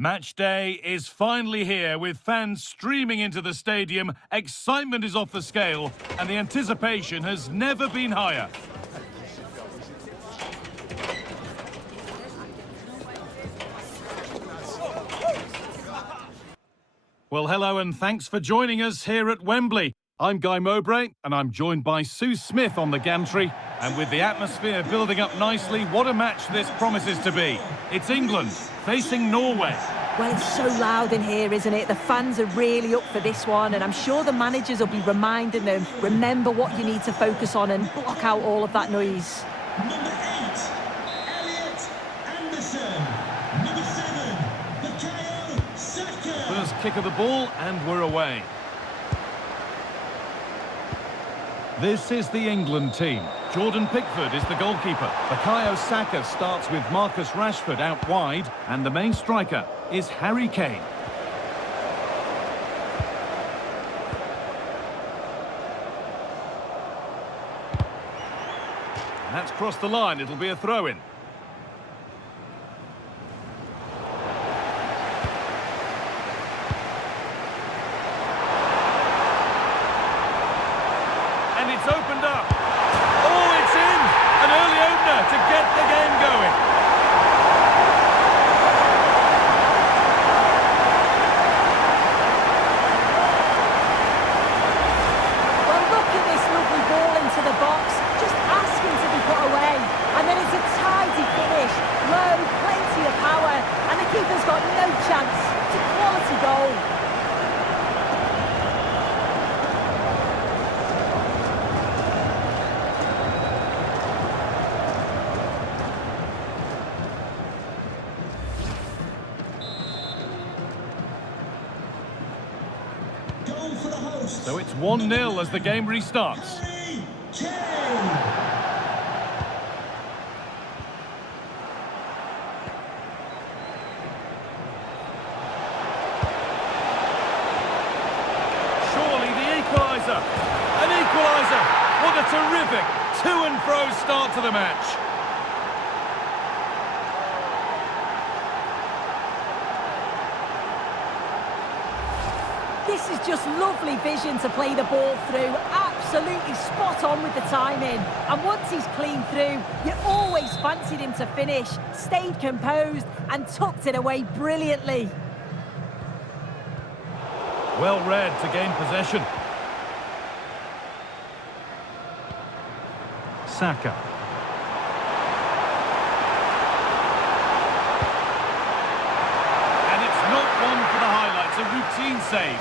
Match day is finally here with fans streaming into the stadium, excitement is off the scale and the anticipation has never been higher. Well, hello and thanks for joining us here at Wembley. I'm Guy Mowbray and I'm joined by Sue Smith on the gantry. And with the atmosphere building up nicely, what a match this promises to be. It's England facing Norway. Well, it's so loud in here, isn't it? The fans are really up for this one, and I'm sure the managers will be reminding them, remember what you need to focus on and block out all of that noise. Number 8, Number 7, First kick of the ball and we're away. This is the England team. Jordan Pickford is the goalkeeper. Bukayo Saka starts with Marcus Rashford out wide, and the main striker is Harry Kane. That's crossed the line, it'll be a throw-in. And it's opened up. Oh, it's in! An early opener to get the game going. Well, look at this lovely ball into the box, just asking to be put away. And then it's a tidy finish, low, plenty of power, and the keeper's got no chance. It's a quality goal. So it's 1-0 as the game restarts. Surely the equaliser. An equaliser. What a terrific to-and-fro start to the match. This is just lovely vision to play the ball through. Absolutely spot on with the timing. And once he's clean through, you always fancied him to finish. Stayed composed and tucked it away brilliantly. Well read to gain possession. Saka. And it's not one for the highlights, a routine save.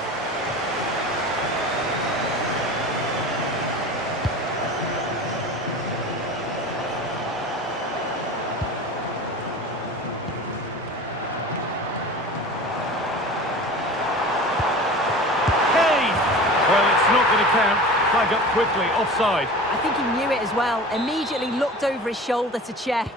Not going to count. Flag up quickly, offside. I think he knew it as well. Immediately looked over his shoulder to check.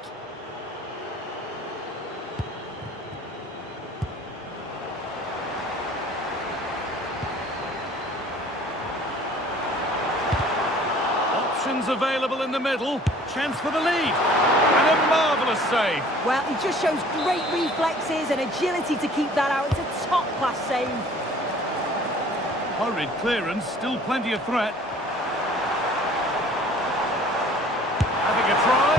Options available in the middle. Chance for the lead. And a marvellous save. Well, he just shows great reflexes and agility to keep that out. It's a top-class save. Hurried clearance, still plenty of threat. Having a try.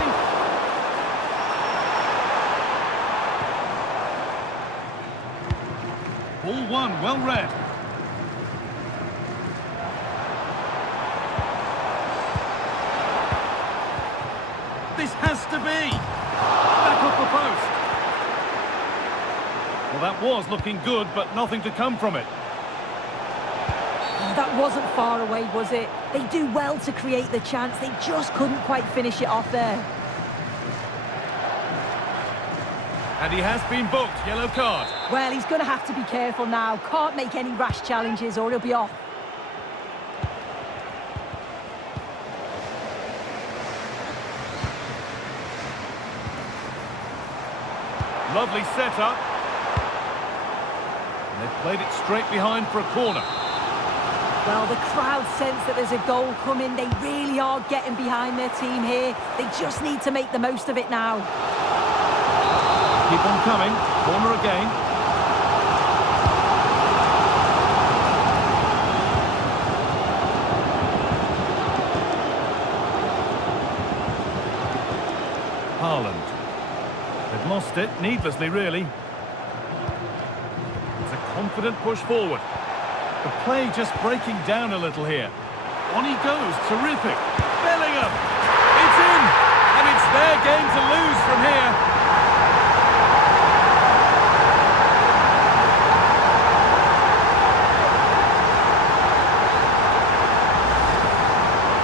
Ball one, well read. This has to be. Back off the post. Well, that was looking good, but nothing to come from it. That wasn't far away, was it? They do well to create the chance. They just couldn't quite finish it off there. And he has been booked. Yellow card. Well, he's going to have to be careful now. Can't make any rash challenges or he'll be off. Lovely setup. And they've played it straight behind for a corner. Well, the crowd sense that there's a goal coming. They really are getting behind their team here. They just need to make the most of it now. Keep on coming. Corner again. Haaland. They've lost it, needlessly really. It's a confident push forward. The play just breaking down a little here. On he goes, terrific. Bellingham! It's in! And it's their game to lose from here.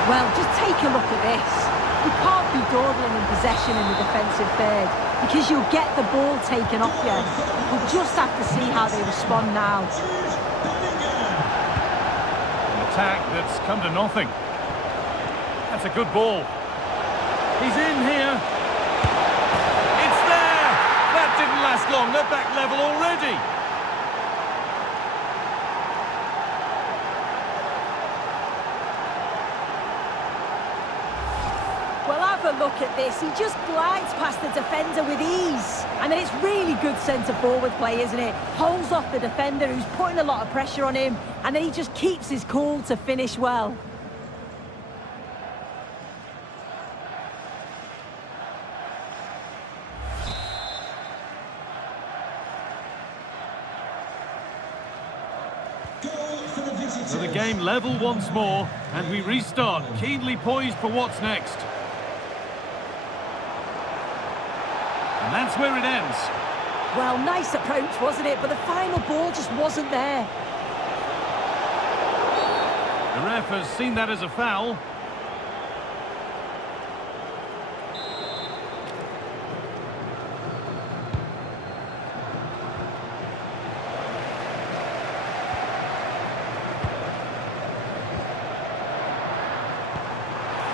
Well, just take a look at this. You can't be dawdling in possession in the defensive third because you'll get the ball taken off you. We'll just have to see how they respond now. An attack that's come to nothing. That's a good ball. He's in here. It's there! That didn't last long. They're back level already. Well, have a look at this. He just glides past the defender with ease. And then it's really good centre-forward play, isn't it? Holds off the defender who's putting a lot of pressure on him. And then he just keeps his cool to finish well. So the game level once more, and we restart, keenly poised for what's next. And that's where it ends. Well, nice approach, wasn't it? But the final ball just wasn't there. The ref has seen that as a foul.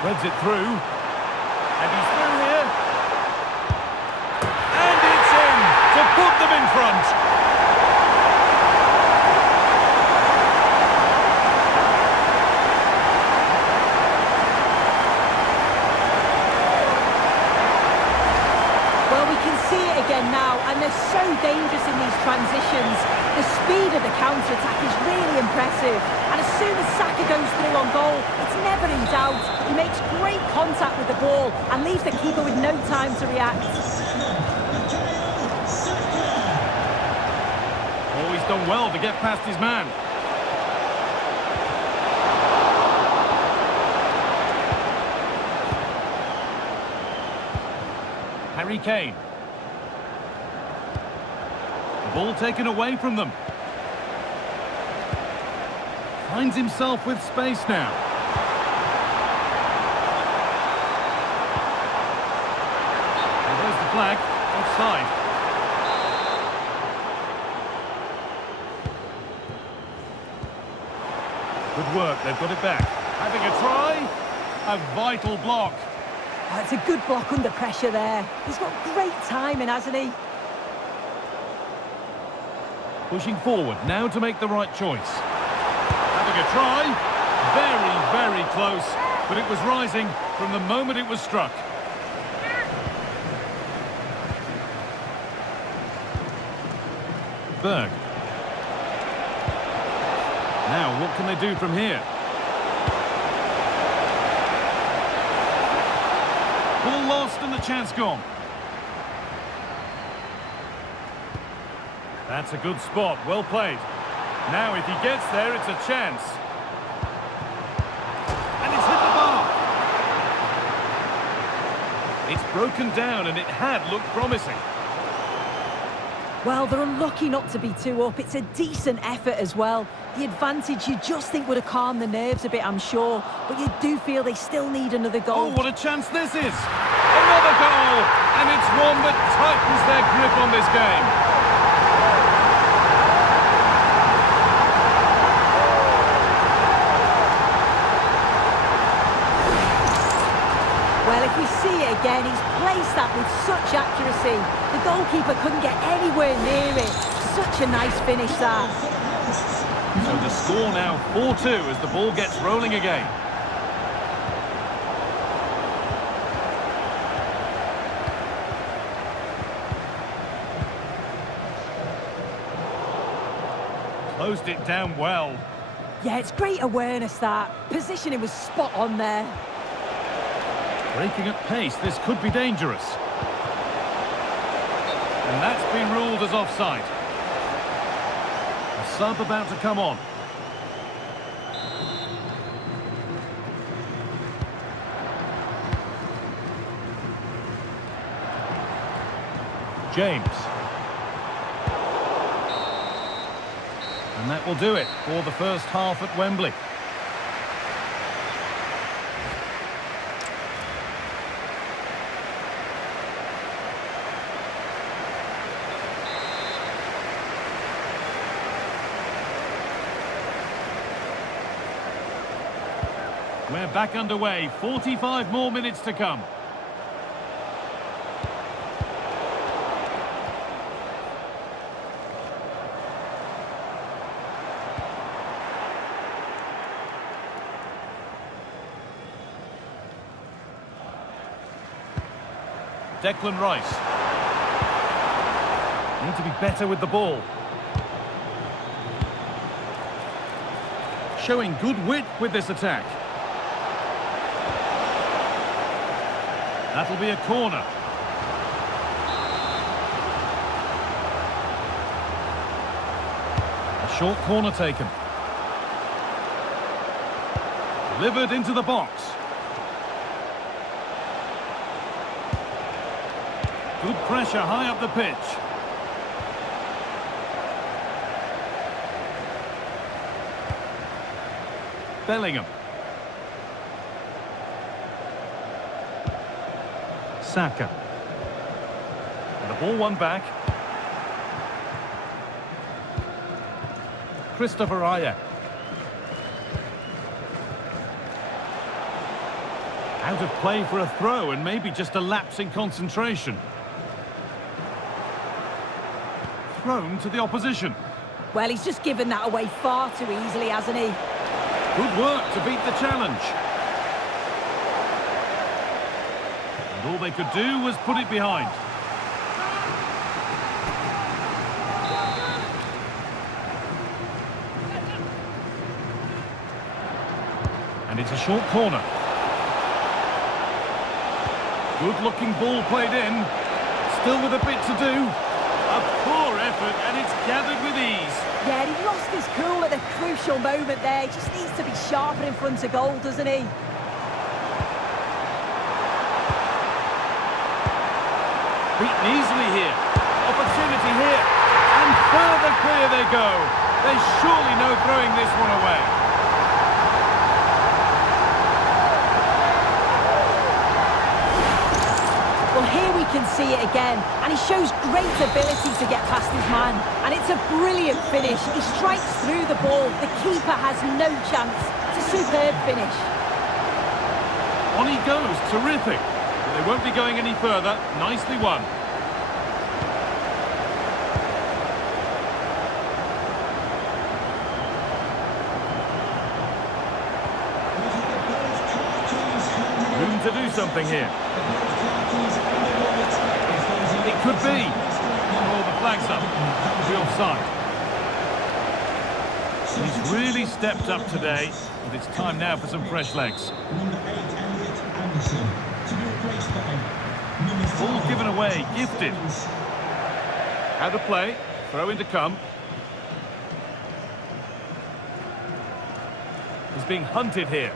Threads it through. And he's through here. And it's in to put them in front. Well, we can see it again now, and they're so dangerous in these transitions. The speed of the counter-attack is really impressive. And as soon as Saka goes through on goal, it's never in doubt. He makes great contact with the ball and leaves the keeper with no time to react. Oh, he's done well to get past his man. Harry Kane. The ball taken away from them. Finds himself with space now. And there's the flag, offside. Good work, they've got it back. Having a try, a vital block. Oh, it's a good block under pressure there. He's got great timing, hasn't he? Pushing forward, now to make the right choice. Having a try, very, very close, but it was rising from the moment it was struck. Berg. Now, what can they do from here? Ball lost and the chance gone. That's a good spot, well played. Now, if he gets there, it's a chance. And it's hit the bar. It's broken down, and it had looked promising. Well, they're unlucky not to be 2 up. It's a decent effort as well. The advantage you just think would have calmed the nerves a bit, I'm sure. But you do feel they still need another goal. Oh, what a chance this is! Another goal! And it's one that tightens their grip on this game. Well, if we see it again, he's placed that with such accuracy. The goalkeeper couldn't get anywhere near it. Such a nice finish, that. So the score now 4-2 as the ball gets rolling again. Closed it down well. Yeah, it's great awareness, that. Positioning was spot on there. Breaking at pace, this could be dangerous. And that's been ruled as offside. A sub about to come on. James. And that will do it for the first half at Wembley. We're back underway, 45 more minutes to come. Declan Rice. Need to be better with the ball. Showing good wit with this attack. That'll be a corner. A short corner taken. Delivered into the box. Good pressure high up the pitch. Bellingham. Saka. And the ball won back. Christopher Ayer. Out of play for a throw and maybe just a lapse in concentration. Thrown to the opposition. Well, he's just given that away far too easily, hasn't he? Good work to beat the challenge. And all they could do was put it behind. And it's a short corner. Good-looking ball played in. Still with a bit to do. A poor effort, and it's gathered with ease. Yeah, he lost his cool at a crucial moment there. He just needs to be sharper in front of goal, doesn't he? Beaten easily here. Opportunity here. And further clear they go. There's surely no throwing this one away. Well, here we can see it again, and he shows great ability to get past his man, and it's a brilliant finish. He strikes through the ball. The keeper has no chance. It's a superb finish. On he goes, terrific. But they won't be going any further. Nicely won. Room to do something here. It could be. Oh, the flag's up. The offside. He's really stepped up today, but it's time now for some fresh legs. Ball given away, gifted. Out of play, throw in to come. He's being hunted here.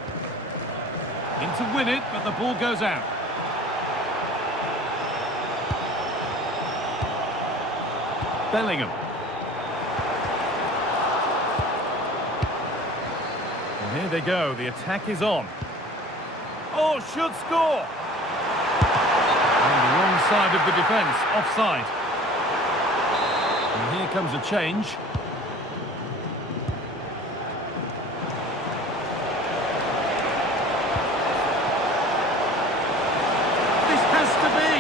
In to win it, but the ball goes out. Bellingham. And here they go, the attack is on. Oh, should score! On the wrong side of the defence, offside. And here comes a change. This has to be!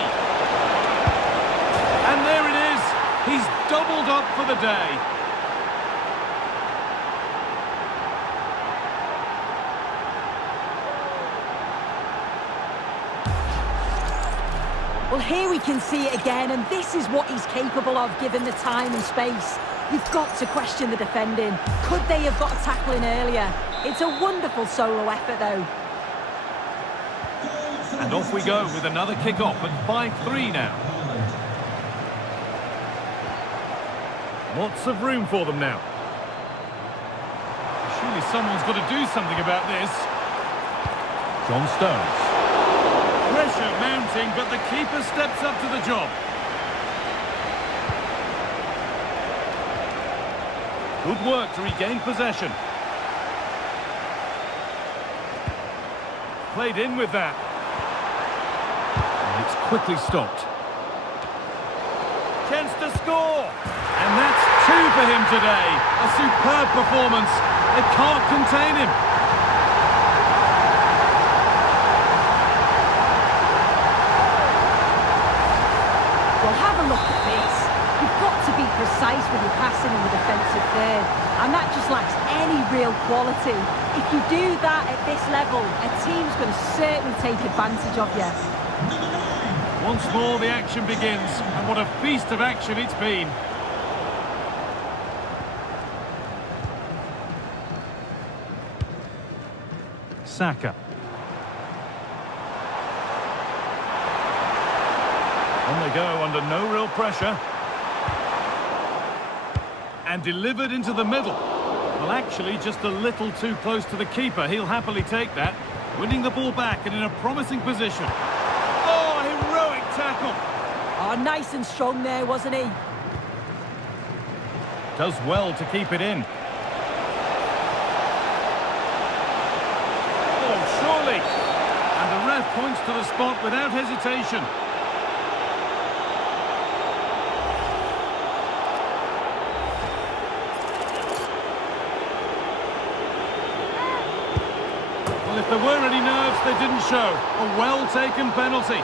And there it is! He's doubled up for the day. Well, here we can see it again, and this is what he's capable of given the time and space. You've got to question the defending. Could they have got a tackle in earlier? It's a wonderful solo effort, though. And off we go with another kick-off at 5-3 now. Lots of room for them now. Surely someone's got to do something about this. John Stones. Pressure mounting, but the keeper steps up to the job. Good work to regain possession. Played in with that. And it's quickly stopped. Chance to score! And that's 2 for him today. A superb performance. They can't contain him. Well, have a look at this. You've got to be precise with your passing in the defensive third, and that just lacks any real quality. If you do that at this level, a team's going to certainly take advantage of you. Once more the action begins, and what a feast of action it's been. Saka. On they go under no real pressure. And delivered into the middle. Well, actually, just a little too close to the keeper. He'll happily take that. Winning the ball back and in a promising position. Oh, heroic tackle. Oh, nice and strong there, wasn't he? Does well to keep it in. Oh, surely. And the ref points to the spot without hesitation. Well, if there were any nerves, they didn't show. A well-taken penalty.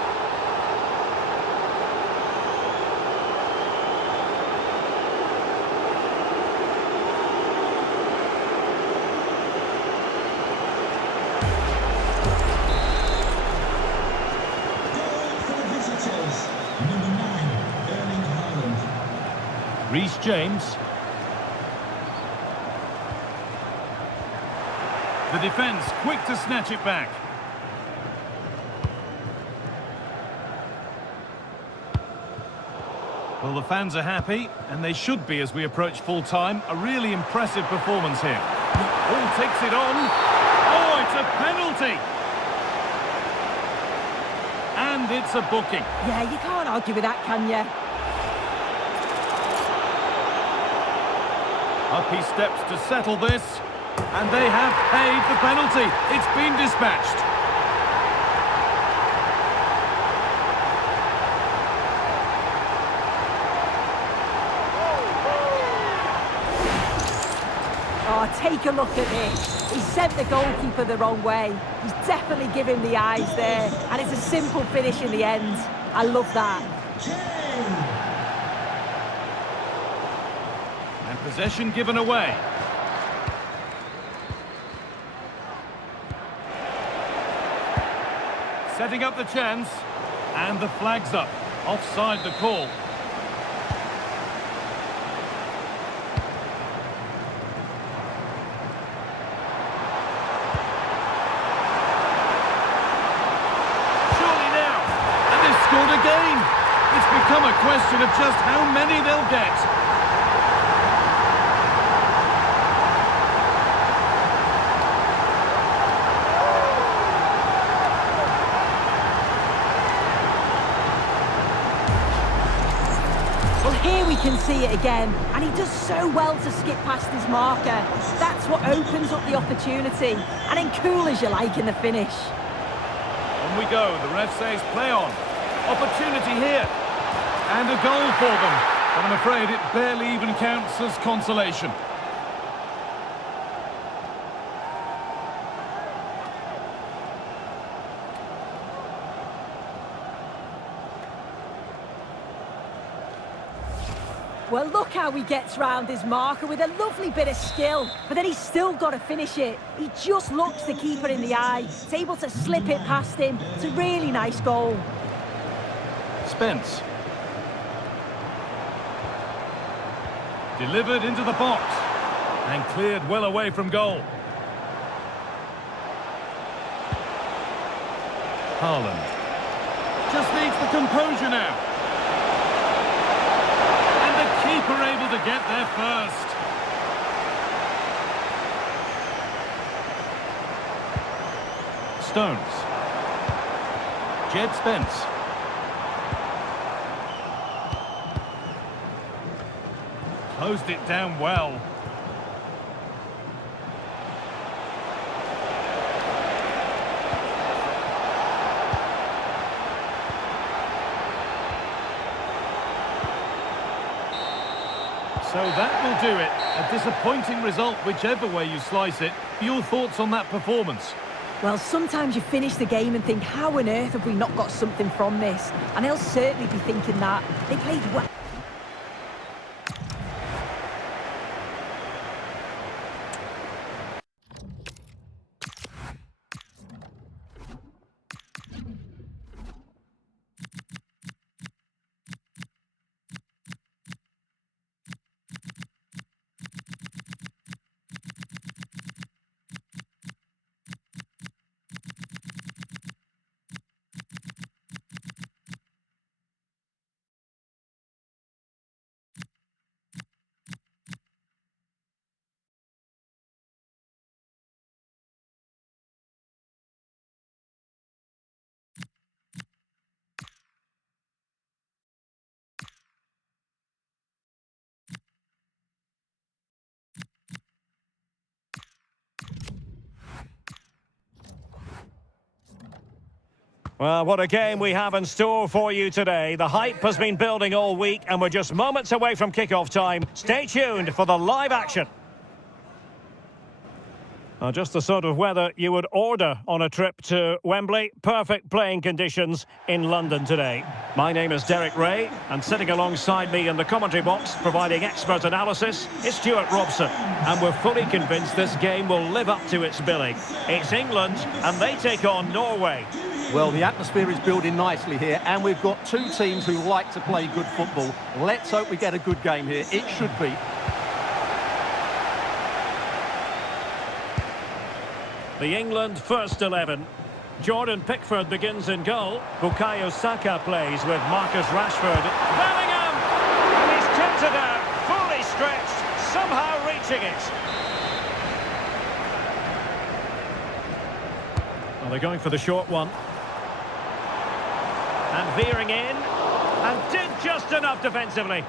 Number 9, Erling Haaland. Reece James. The defence quick to snatch it back. Well, the fans are happy, and they should be as we approach full-time. A really impressive performance here. All takes it on. Oh, it's a penalty! And it's a booking. Yeah, you can't argue with that, can you? Up he steps to settle this. And they have paid the penalty. It's been dispatched. Oh, take a look at this. He sent the goalkeeper the wrong way. He's definitely given the eyes there. And it's a simple finish in the end. I love that. And possession given away. Setting up the chance. And the flag's up. Offside the call. Scored again. It's become a question of just how many they'll get. Well, here we can see it again, and he does so well to skip past his marker. That's what opens up the opportunity, and then cool as you like in the finish. On we go. The ref says play on. Opportunity here. And a goal for them. But I'm afraid it barely even counts as consolation. Well, look how he gets round his marker with a lovely bit of skill. But then he's still got to finish it. He just looks the keeper in the eye. He's able to slip it past him. It's a really nice goal. Spence. Delivered into the box. And cleared well away from goal. Haaland. Just needs the composure now. And the keeper keeper able to get there first. Stones. Jed Spence. Closed it down well. So that will do it. A disappointing result, whichever way you slice it. Your thoughts on that performance? Well, sometimes you finish the game and think, how on earth have we not got something from this? And they'll certainly be thinking that. They played well. Well, what a game we have in store for you today. The hype has been building all week and we're just moments away from kick-off time. Stay tuned for the live action. Just the sort of weather you would order on a trip to Wembley. Perfect playing conditions in London today. My name is Derek Ray, and sitting alongside me in the commentary box, providing expert analysis, is Stuart Robson. And we're fully convinced this game will live up to its billing. It's England, and they take on Norway. Well, the atmosphere is building nicely here, and we've got two teams who like to play good football. Let's hope we get a good game here. It should be. The England first 11. Jordan Pickford begins in goal. Bukayo Saka plays with Marcus Rashford. Bellingham! And he's tipped it out, fully stretched, somehow reaching it. Well, they're going for the short one. And veering in. And did just enough defensively.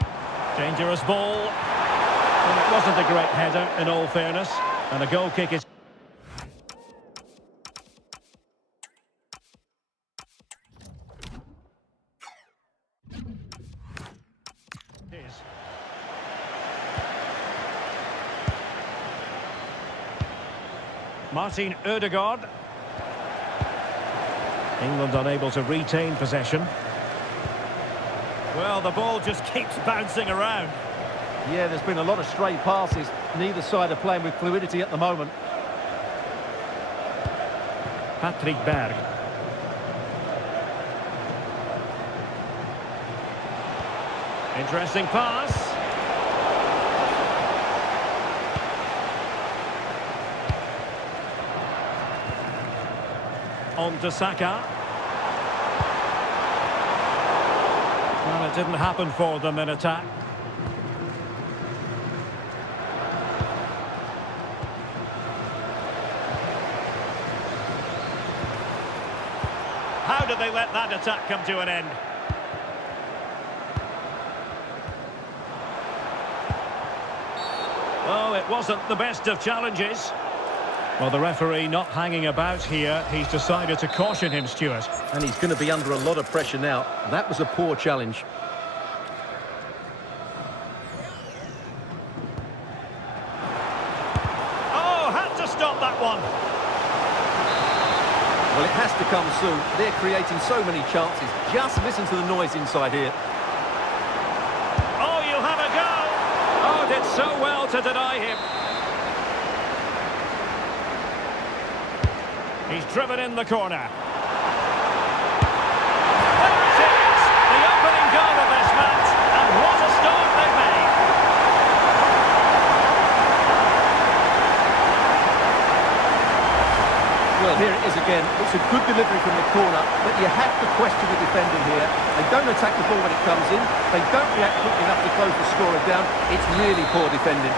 Dangerous ball. Well, it wasn't a great header, in all fairness. And a goal kick is... Martin Ødegaard. England unable to retain possession. Well, the ball just keeps bouncing around. Yeah, there's been a lot of stray passes. Neither side are playing with fluidity at the moment. Patrick Berg. Interesting pass. On to Saka. Well, it didn't happen for them in attack. How did they let that attack come to an end? Oh, it wasn't the best of challenges. Well, the referee not hanging about here. He's decided to caution him, Stuart. And he's going to be under a lot of pressure now. That was a poor challenge. Oh, had to stop that one. Well, it has to come soon. They're creating so many chances. Just listen to the noise inside here. Oh, you'll have a go. Oh, did so well to deny him. He's driven in the corner. There it is! The opening goal of this match, and what a start they've made! Well, here it is again. It's a good delivery from the corner, but you have to question the defending here. They don't attack the ball when it comes in. They don't react quickly enough to close the scorer down. It's really poor defending.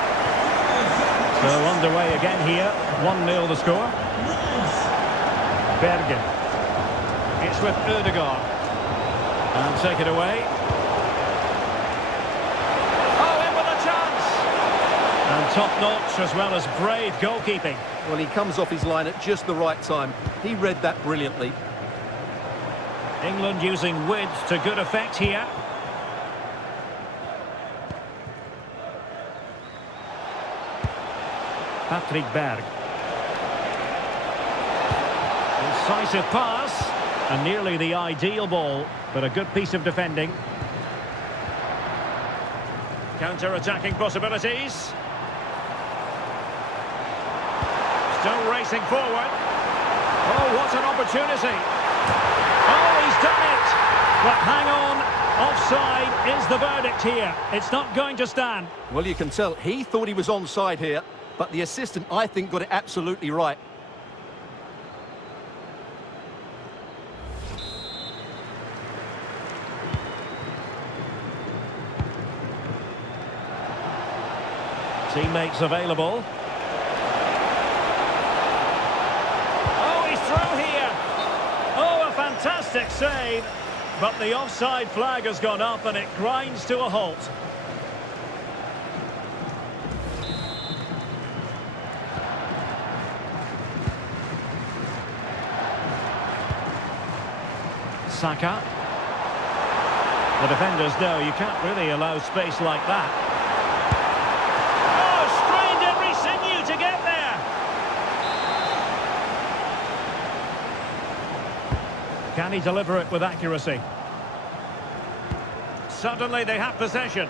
So underway again here. 1-0 the score. Bergen. It's with Ødegaard. And take it away. Oh, in with a chance! And top-notch as well as brave goalkeeping. Well, he comes off his line at just the right time. He read that brilliantly. England using width to good effect here. Patrick Berg. Incisive pass. And nearly the ideal ball, but a good piece of defending. Counter-attacking possibilities. Still racing forward. Oh, what an opportunity. Oh, he's done it. But hang on, offside is the verdict here. It's not going to stand. Well, you can tell he thought he was onside here, but the assistant, I think, got it absolutely right. Teammates available. Oh, he's through here. Oh, a fantastic save. But the offside flag has gone up and it grinds to a halt. Saka. The defenders know you can't really allow space like that. To get there. Can he deliver it with accuracy? Suddenly they have possession.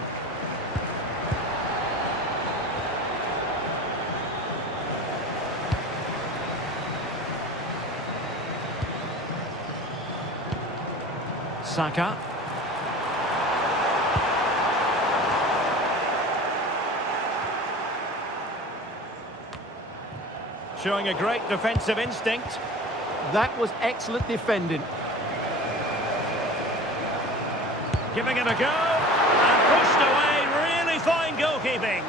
Saka. Showing a great defensive instinct. That was excellent defending. Giving it a go. And pushed away. Really fine goalkeeping.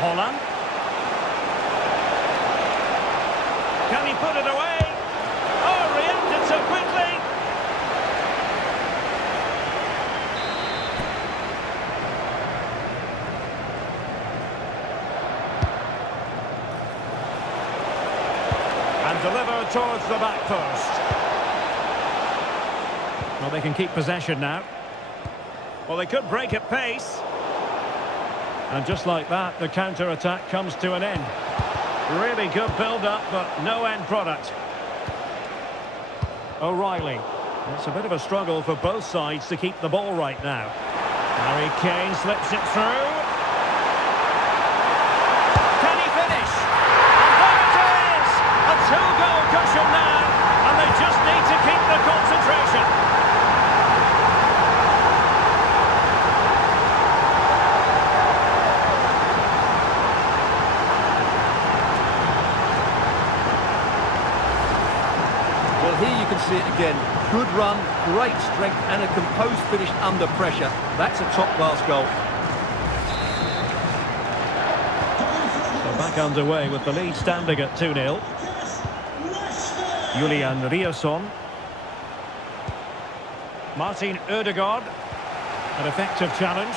Haaland. Can he put it away? Oh, reacted so quickly. Delivered towards the back post. Well, they can keep possession now. Well, they could break at pace. And just like that, the counter-attack comes to an end. Really good build-up, but no end product. O'Reilly. It's a bit of a struggle for both sides to keep the ball right now. Harry Kane slips it through. Two-goal cushion now, and they just need to keep the concentration. Well, here you can see it again. Good run, great strength, and a composed finish under pressure. That's a top-class goal. So back underway with the lead standing at 2-0. Julian Riasson. Martin Ødegaard. An effective challenge.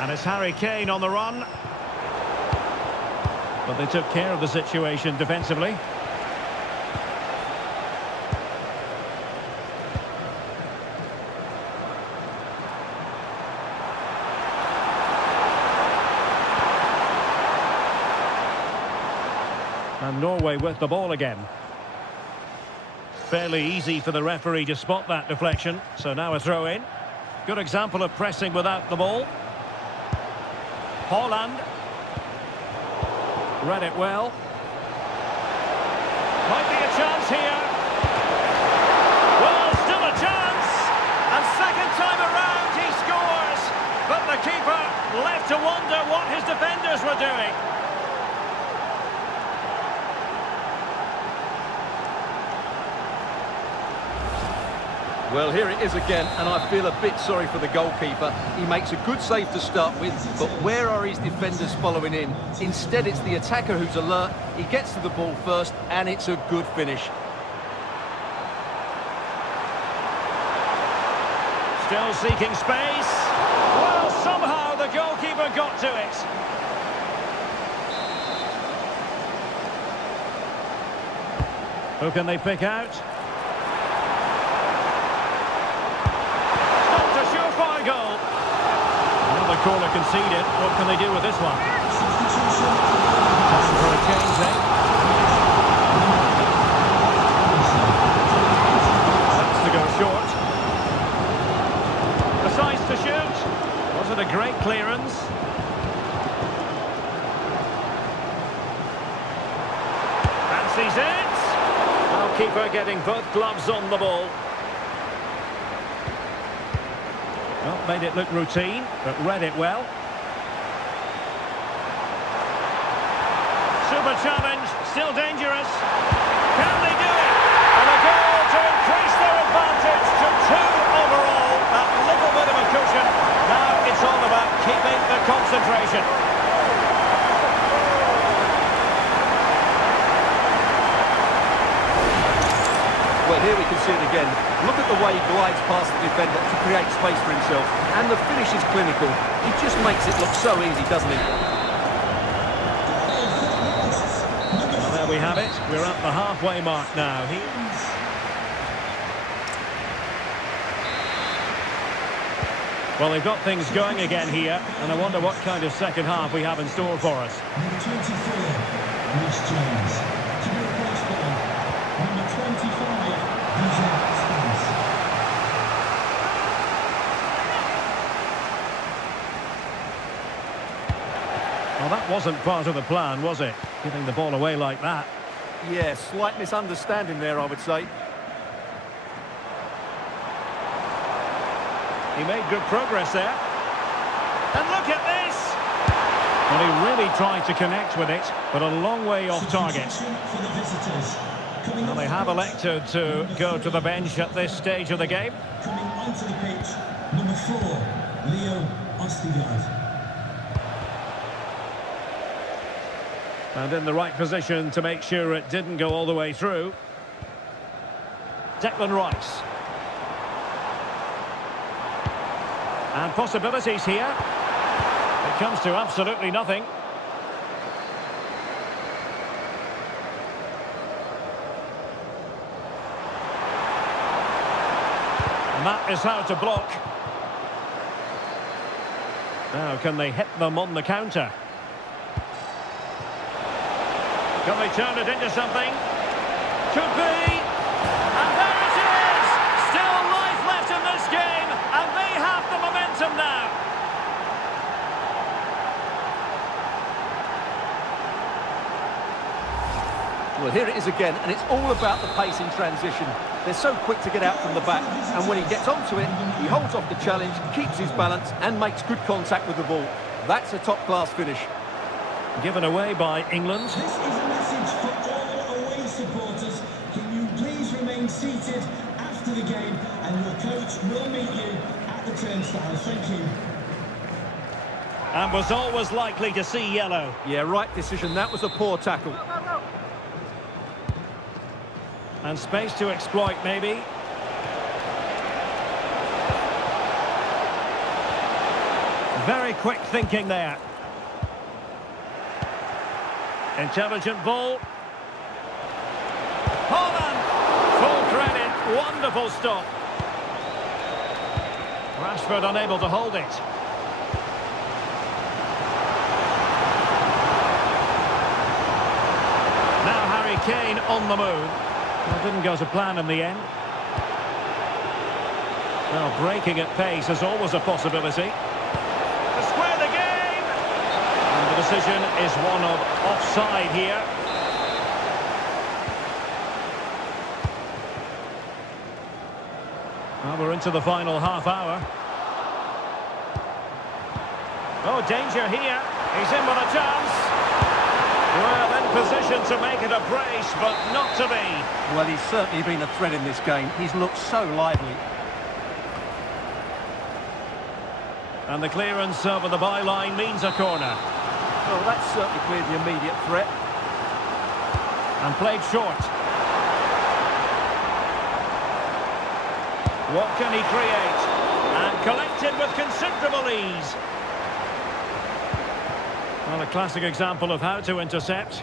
And it's Harry Kane on the run. But they took care of the situation defensively. And Norway with the ball again. Fairly easy for the referee to spot that deflection. So now a throw in. Good example of pressing without the ball. Haaland. Read it well. Might be a chance here. Well, still a chance. And second time around he scores. But the keeper to wonder what his defenders were doing. Well, here it is again, and I feel a bit sorry for the goalkeeper. He makes a good save to start with, but where are his defenders following in? Instead, it's the attacker who's alert. He gets to the ball first, and it's a good finish. Still seeking space. Well, somehow the goalkeeper got to it. Who can they pick out? Stopped a surefire goal. Another corner conceded. What can they do with this one? Time for a change then. That's to go short. Decides to shoot. Was it a great clearance? Fancies it. Keeper getting both gloves on the ball. Well, made it look routine, but read it well. Super challenge, still dangerous. Can they do it? And a goal to increase their advantage to 2 overall. That little bit of a cushion. Now it's all about keeping the concentration. Well, here we can see it again. Look at the way he glides past the defender to create space for himself. And the finish is clinical. He just makes it look so easy, doesn't he? Well, there we have it. We're at the halfway mark now. Well, they've got things going again here, and I wonder what kind of second half we have in store for us. Number 24, Rhys James. To be replaced by number 25, Well, that wasn't part of the plan, was it? Giving the ball away like that. Yeah, slight misunderstanding there, I would say. He made good progress there. And look at this! Well, he really tried to connect with it, but a long way off target. for the visitors. Well, they have elected to go to the bench at this stage of the game. Coming onto the pitch, number 4, Leo Ostigard. And in the right position to make sure it didn't go all the way through. Declan Rice. And possibilities here. It comes to absolutely nothing. And that is how to block. Now, can they hit them on the counter? Can they turn it into something? Could be. And there it is! Still life left in this game, and they have the momentum now. Well, here it is again, and it's all about the pace in transition. They're so quick to get out from the back, and when he gets onto it, he holds off the challenge, keeps his balance, and makes good contact with the ball. That's a top-class finish. Given away by England. This is a message for all away supporters. Can you please remain seated after the game, and your coach will meet you at the turnstile. Thank you. And was always likely to see yellow. Yeah, right decision. That was a poor tackle. And space to exploit, maybe. Very quick thinking there. Intelligent ball. Haaland! Full credit. Wonderful stop. Rashford unable to hold it. Now Harry Kane on the move. Well, didn't go to plan in the end. Well, breaking at pace is always a possibility. To square the game! And the decision is one of offside here. Well, we're into the final half hour. Oh, danger here. He's in with a chance. Well, in position to make it a brace, but not to be. Well, he's certainly been a threat in this game. He's looked so lively. And the clearance over the byline means a corner. Well, that's certainly cleared the immediate threat. And played short. What can he create? And collected with considerable ease. Well, a classic example of how to intercept.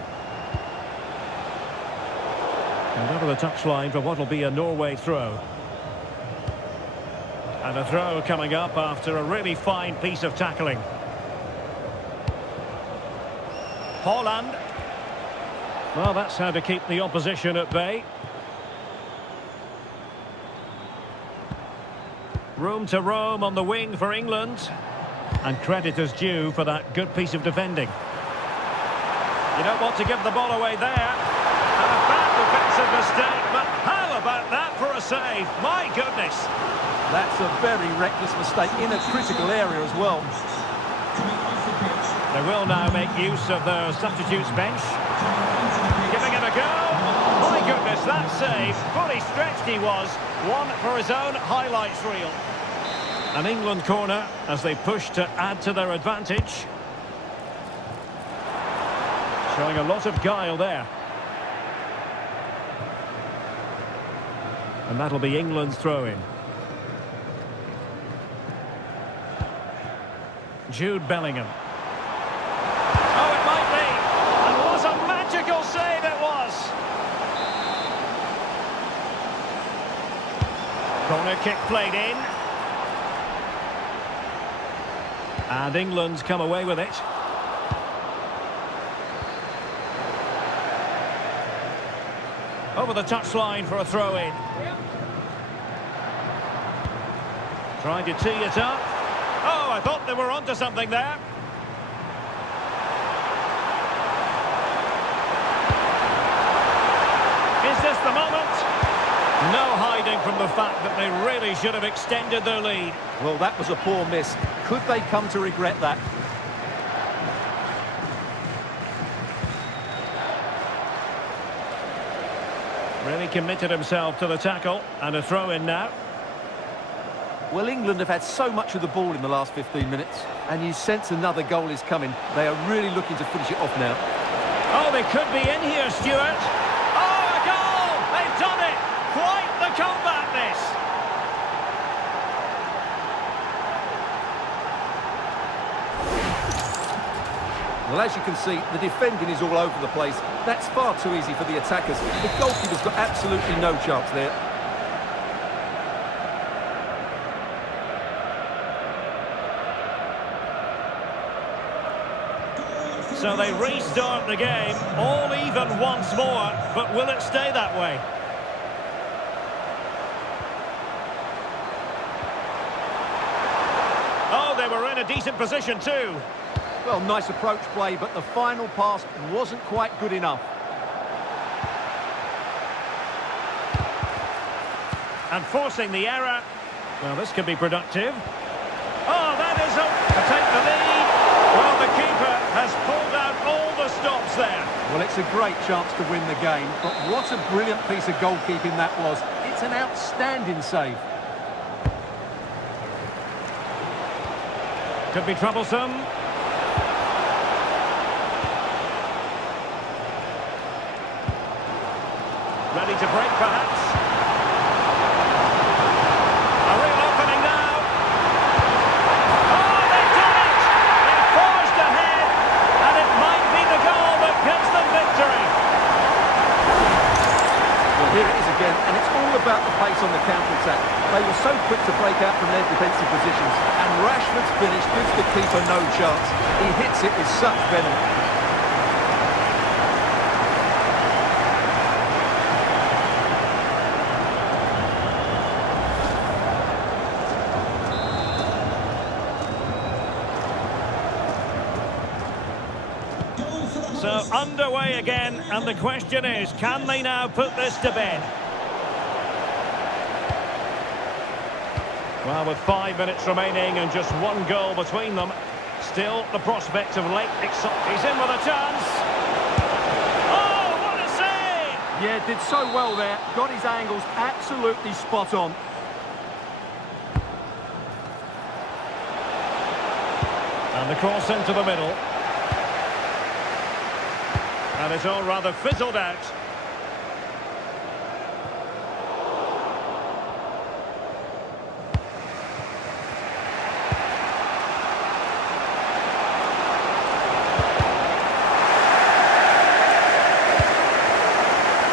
And over the touchline for what will be a Norway throw. And a throw coming up after a really fine piece of tackling. Haaland. Well, that's how to keep the opposition at bay. Room to roam on the wing for England. And credit is due for that good piece of defending. You don't want to give the ball away there. And a bad defensive mistake, but how about that for a save? My goodness. That's a very reckless mistake in a critical area as well. They will now make use of their substitutes bench. Giving it a go. My goodness, that save. Fully stretched he was. One for his own highlights reel. An England corner as they push to add to their advantage. Showing a lot of guile there. And that'll be England's throw-in. Jude Bellingham. Oh, it might be. And what a magical save it was. Corner kick played in. And England's come away with it. Over the touchline for a throw-in. Trying to tee it up. Oh, I thought they were onto something there. Is this the moment? No hiding from the fact that they really should have extended their lead. Well, that was a poor miss. Could they come to regret that? Really committed himself to the tackle. And a throw-in now. Well, England have had so much of the ball in the last 15 minutes, and you sense another goal is coming. They are really looking to finish it off now. Oh, they could be in here, Stuart. Oh, a goal! They've done it! Quite the comeback, this! Well, as you can see, the defending is all over the place. That's far too easy for the attackers. The goalkeeper's got absolutely no chance there. So they restart the game, all even once more, but will it stay that way? Oh, they were in a decent position too. Well, nice approach play, but the final pass wasn't quite good enough. And forcing the error. Well, this could be productive. Oh, that is to take the lead. Well, the keeper has pulled out all the stops there. Well, it's a great chance to win the game, but what a brilliant piece of goalkeeping that was. It's an outstanding save. Could be troublesome. Ready to break, perhaps. A real opening now. Oh, they've done it! They've forged ahead, and it might be the goal that gives them victory. Well, here it is again, and it's all about the pace on the counter-attack. They were so quick to break out from their defensive positions, and Rashford's finish gives the keeper no chance. He hits it with such venom. So underway again, and the question is, can they now put this to bed? Well, with 5 minutes remaining and just one goal between them, Still the prospect of late excitement. He's in with a chance. Oh, what a save! Yeah, did so well there. Got his angles absolutely spot on. And the cross into the middle. And it's all rather fizzled out.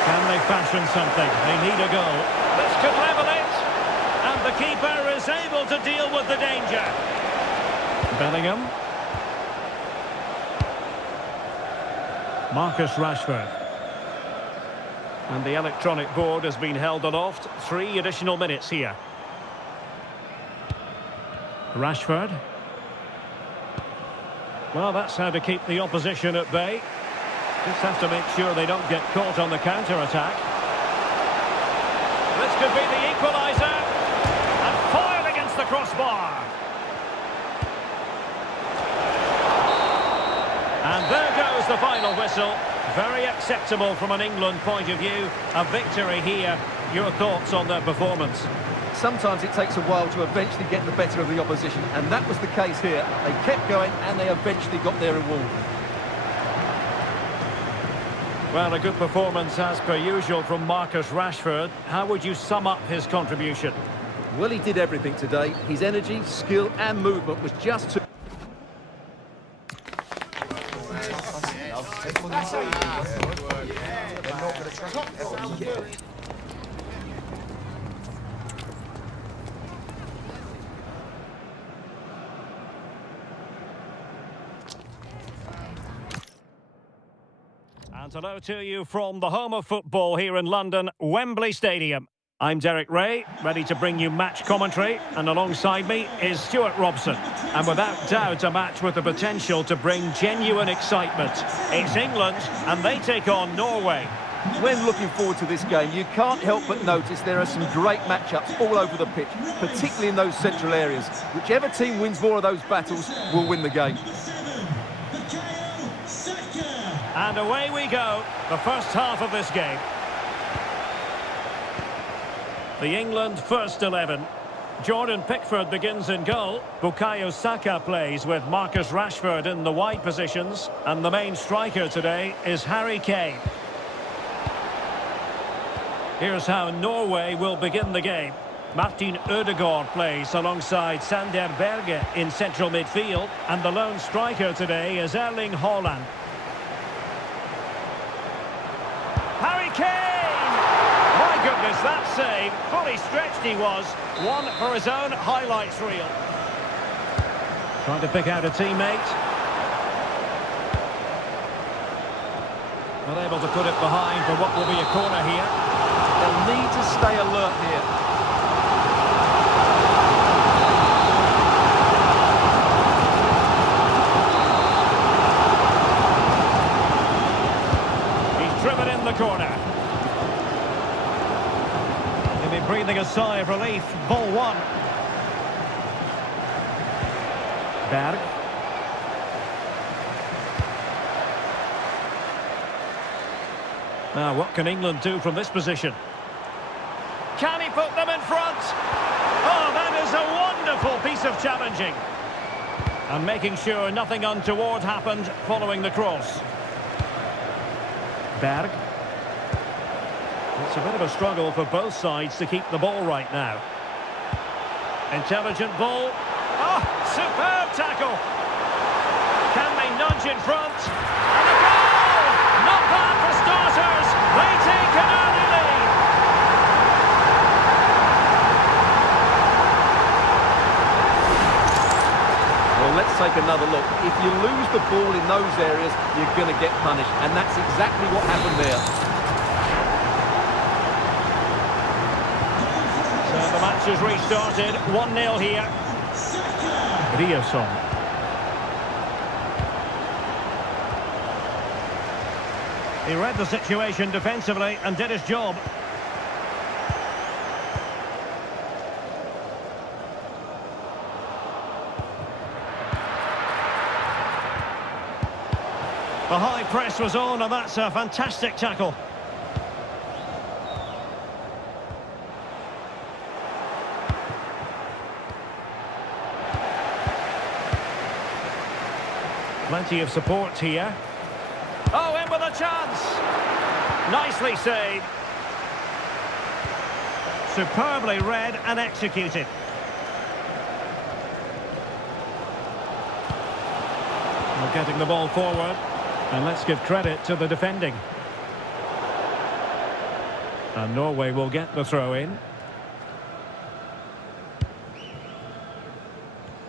Can they fashion something? They need a goal. This could level it. And the keeper is able to deal with the danger. Bellingham. Marcus Rashford. And the electronic board has been held aloft. 3 additional minutes here. Rashford. Well, that's how to keep the opposition at bay. Just have to make sure they don't get caught on the counter-attack. This could be the equaliser. And foiled against the crossbar. And there goes the final whistle. Very acceptable from an England point of view. A victory here. Your thoughts on their performance? Sometimes it takes a while to eventually get the better of the opposition, and that was the case here. They kept going and they eventually got their reward. Well, a good performance as per usual from Marcus Rashford. How would you sum up his contribution? Well, he did everything today. His energy, skill and movement was just too... And hello to you from the home of football here in London, Wembley Stadium. I'm Derek Ray, ready to bring you match commentary, and alongside me is Stuart Robson. And without doubt, a match with the potential to bring genuine excitement. It's England, and they take on Norway. When looking forward to this game, you can't help but notice there are some great matchups all over the pitch, particularly in those central areas. Whichever team wins more of those battles will win the game. And away we go, the first half of this game. The England first 11. Jordan Pickford begins in goal. Bukayo Saka plays with Marcus Rashford in the wide positions. And the main striker today is Harry Kane. Here's how Norway will begin the game. Martin Ødegaard plays alongside Sander Berge in central midfield. And the lone striker today is Erling Haaland. Harry Kane! My goodness, that save. Fully stretched he was. One for his own highlights reel. Trying to pick out a teammate. Not able to put it behind for what will be a corner here. They'll need to stay alert here. He's driven in the corner. He'll be breathing a sigh of relief. Ball one. Berg. Now, what can England do from this position? Can he put them in front? Oh, that is a wonderful piece of challenging. And making sure nothing untoward happened following the cross. Berg. It's a bit of a struggle for both sides to keep the ball right now. Intelligent ball. Oh, superb tackle. Can they nudge in front? And a goal! Not bad for starters. They take an early lead. Well, let's take another look. If you lose the ball in those areas, you're going to get punished. And that's exactly what happened there. So the match has restarted. 1-0 here. Riosson. He read the situation defensively and did his job. The high press was on, and that's a fantastic tackle. Plenty of support here. Oh, in with a chance. Nicely saved. Superbly read and executed. We're getting the ball forward. And let's give credit to the defending. And Norway will get the throw in.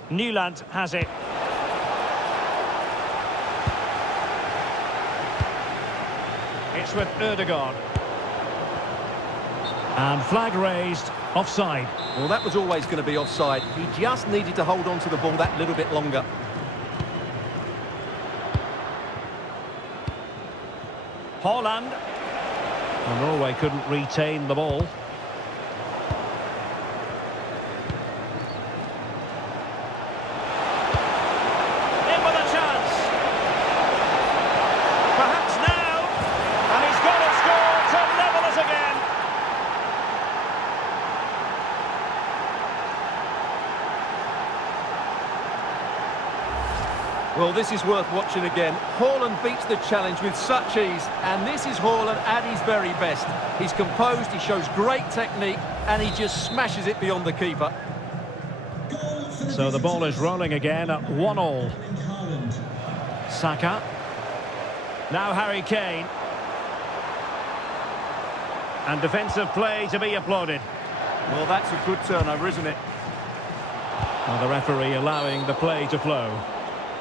Nyland has it. It's with Ødegaard. And flag raised, offside. Well, that was always going to be offside. He just needed to hold on to the ball that little bit longer. Haaland. And Norway couldn't retain the ball. In with a chance. Perhaps now. And he's got a score to level us again. Well, this is worth watching again. Haaland beats the challenge with such ease, and this is Haaland at his very best. He's composed, he shows great technique, and he just smashes it beyond the keeper. So the ball is rolling again at 1-1. Saka. Now Harry Kane. And defensive play to be applauded. Well, that's a good turnover, isn't it? Well, the referee allowing the play to flow.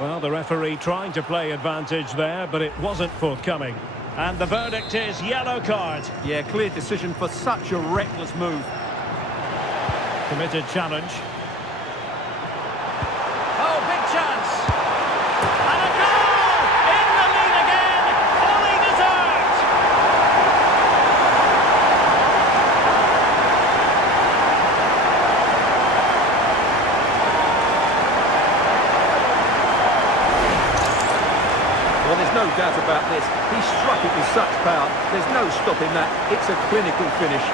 Well, the referee trying to play advantage there, but it wasn't forthcoming. And the verdict is yellow card. Yeah, clear decision for such a reckless move. Committed challenge. Oh, big chance. And a goal! In the lead again! Fully deserved! Well, there's no doubt about this. He struck it with such power. There's no stopping that. It's a clinical finish.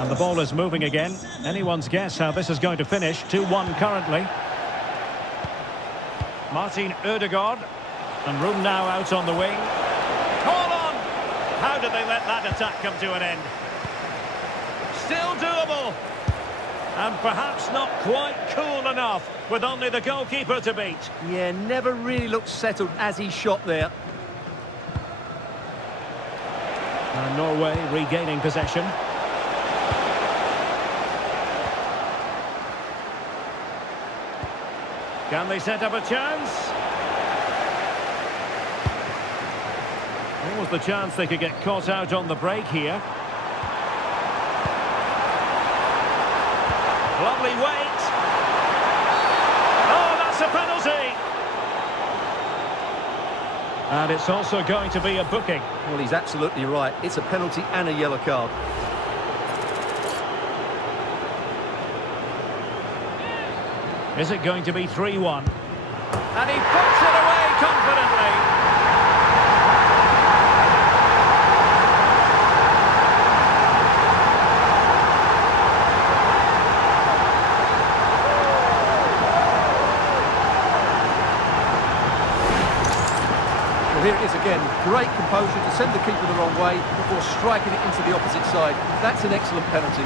And the ball is moving again. Anyone's guess how this is going to finish. 2-1 currently. Martin Ødegaard. And room now out on the wing. How did they let that attack come to an end? Still doable. And perhaps not quite cool enough, with only the goalkeeper to beat. Yeah, never really looked settled as he shot there. And Norway regaining possession. Can they set up a chance? What was the chance they could get caught out on the break here? Lovely weight. Oh, that's a penalty. And it's also going to be a booking. Well, he's absolutely right. It's a penalty and a yellow card. Is it going to be 3-1? And he puts it away confidently. Well, here it is again. Great composure to send the keeper the wrong way before striking it into the opposite side. That's an excellent penalty.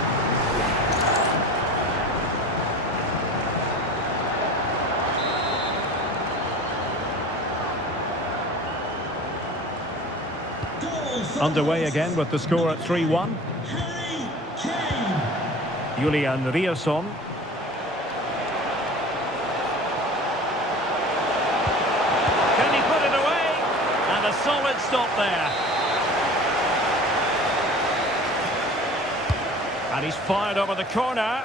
Underway again with the score at 3-1. Julian Riasson. Can he put it away? And a solid stop there. And he's fired over the corner.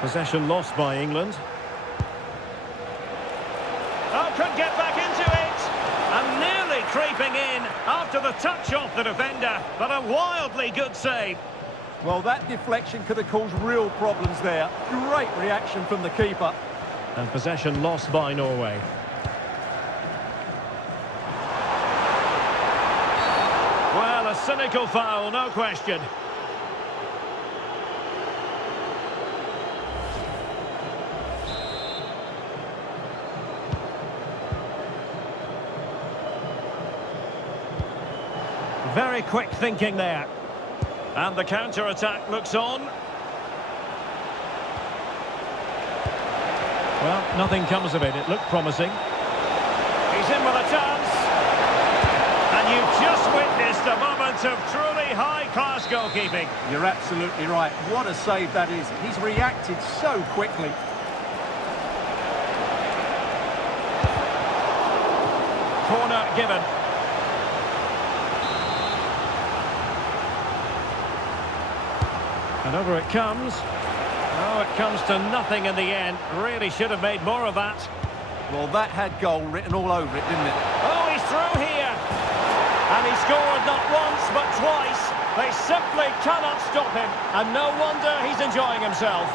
Possession lost by England. Oh, could get back into it. creeping in after the touch off the defender, but a wildly good save. Well, that deflection could have caused real problems there. Great reaction from the keeper. And possession lost by Norway. Well, a cynical foul, no question. Very quick thinking there. And the counter-attack looks on. Well, nothing comes of it. It looked promising. He's in with a chance. And you've just witnessed a moment of truly high-class goalkeeping. You're absolutely right. What a save that is. He's reacted so quickly. Corner given. And over it comes. Oh, it comes to nothing in the end. Really should have made more of that. Well, that had goal written all over it, didn't it? Oh, he's through here. And he scored not once, but twice. They simply cannot stop him. And no wonder he's enjoying himself.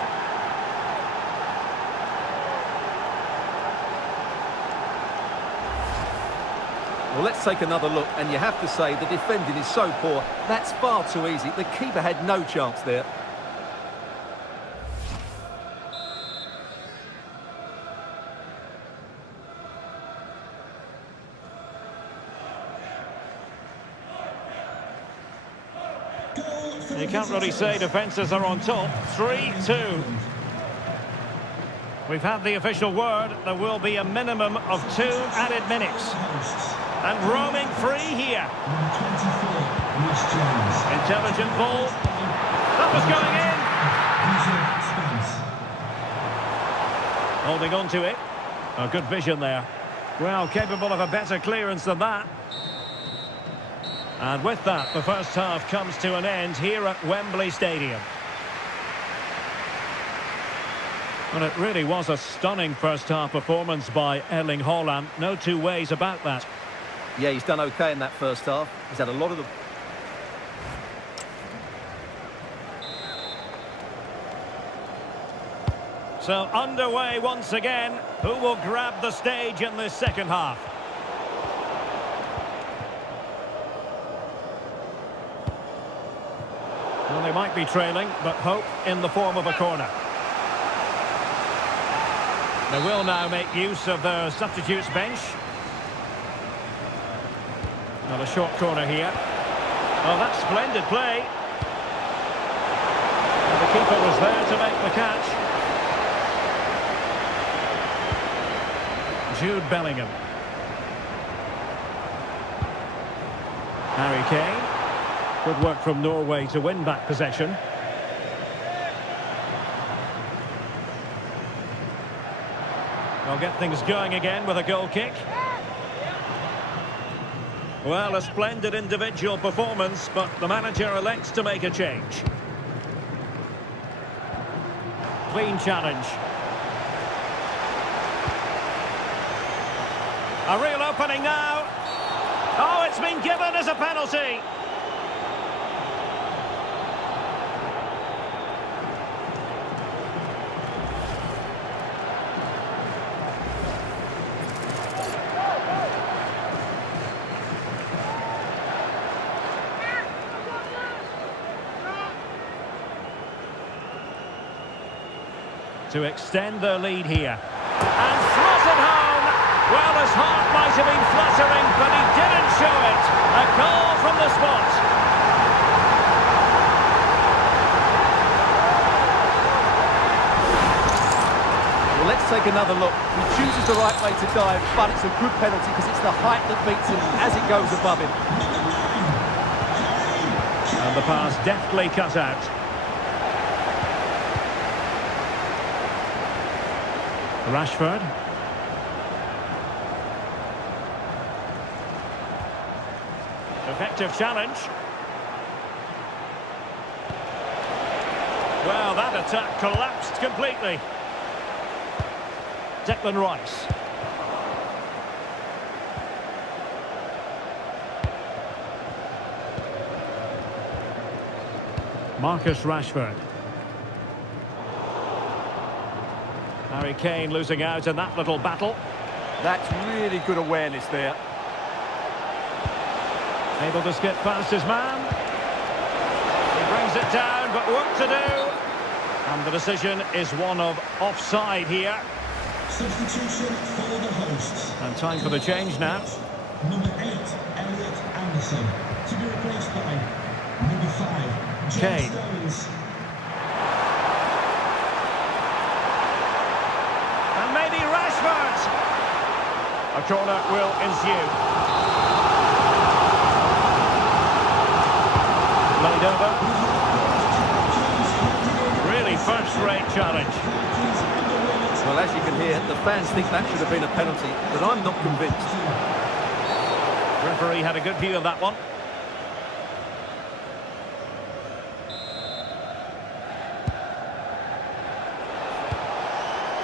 Well, let's take another look, and you have to say the defending is so poor. That's far too easy. The keeper had no chance there. You can't really say defences are on top. 3-2. We've had the official word. There will be a minimum of 2 added minutes. And roaming free here. Intelligent ball. That was going in. Holding on to it. A good vision there. Well, capable of a better clearance than that. And with that, the first half comes to an end here at Wembley Stadium. Well, it really was a stunning first half performance by Erling Haaland. No two ways about that. Yeah, he's done okay in that first half. He's had a lot of the... So underway once again. Who will grab the stage in this second half? Well, they might be trailing, but hope in the form of a corner. They will now make use of their substitutes bench. Not a short corner here. Oh, that's splendid play. And the keeper was there to make the catch. Jude Bellingham. Harry Kane. Good work from Norway to win back possession. They'll get things going again with a goal kick. Well, a splendid individual performance, but the manager elects to make a change. Clean challenge. A real opening now. Oh, it's been given as a penalty. To extend their lead here. And slotted home. Well, his heart might have been fluttering, but he didn't show it. A goal from the spot. Well, let's take another look. He chooses the right way to dive, but it's a good penalty because it's the height that beats him as it goes above him. And the pass deftly cut out. Rashford. Effective challenge. Well, that attack collapsed completely. Declan Rice. Marcus Rashford. Harry Kane losing out in that little battle. That's really good awareness there. Able to skip past his man. He brings it down, but work to do. And the decision is one of offside here. Substitution for the hosts. And time for the change now. Number 8, Elliot Anderson. To be replaced by number 5, John Kane. Stones. And maybe Rashford. A corner will ensue. Laid over. Really first-rate challenge. Well, as you can hear, the fans think that should have been a penalty, but I'm not convinced. Referee had a good view of that one.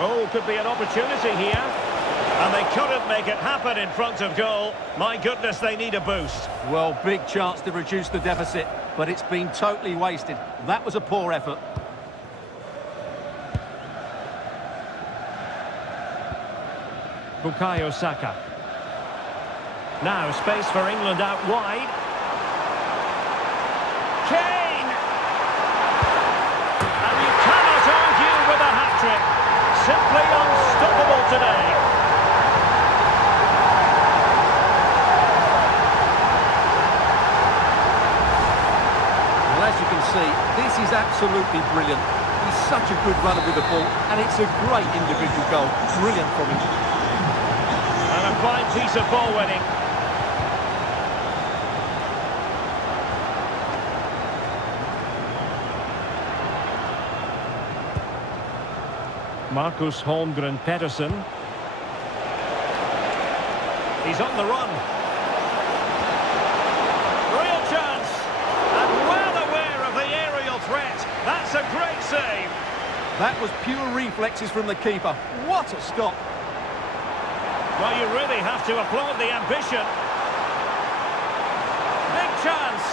Oh, could be an opportunity here. And they couldn't make it happen in front of goal. My goodness, they need a boost. Well, big chance to reduce the deficit, but it's been totally wasted. That was a poor effort. Bukayo Saka. Now space for England out wide. Kane! And you cannot argue with a hat-trick. Simply unstoppable today. Well, as you can see, this is absolutely brilliant. He's such a good runner with the ball, and it's a great individual goal. Brilliant from him. And a fine piece of ball winning. Marcus Holmgren Pedersen. He's on the run. Real chance. And well aware of the aerial threat. That's a great save. That was pure reflexes from the keeper. What a stop. Well, you really have to applaud the ambition. Big chance.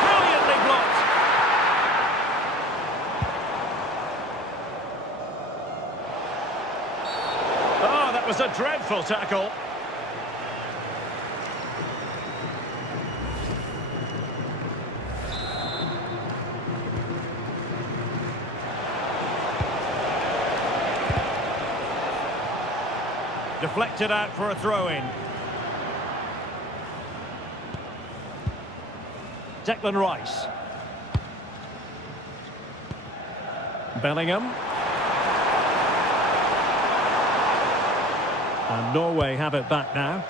Brilliantly blocked. Oh, that was a dreadful tackle. Deflected out for a throw-in. Declan Rice. Bellingham. And Norway have it back now.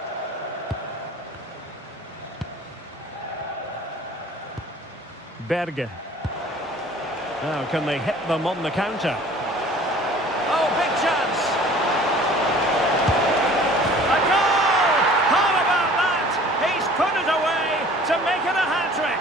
Berge. Now can they hit them on the counter? Oh, big chance! A goal! How about that? He's put it away to make it a hat-trick.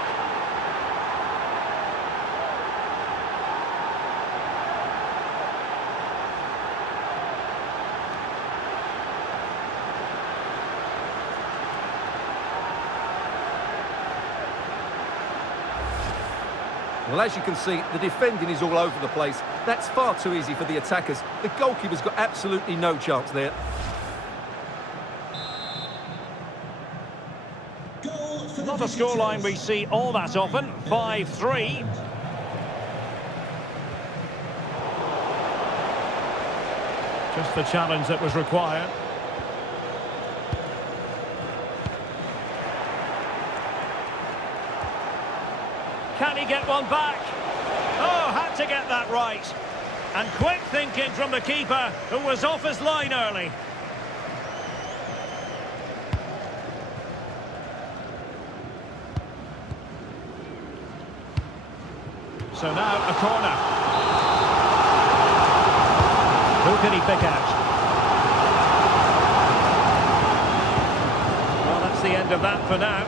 Well, as you can see, the defending is all over the place. That's far too easy for the attackers. The goalkeeper's got absolutely no chance there. Not a scoreline we see all that often. 5-3. Just the challenge that was required. Can he get one back? Oh, had to get that right. And quick thinking from the keeper, who was off his line early. So now a corner. Who can he pick out? Well, that's the end of that for now.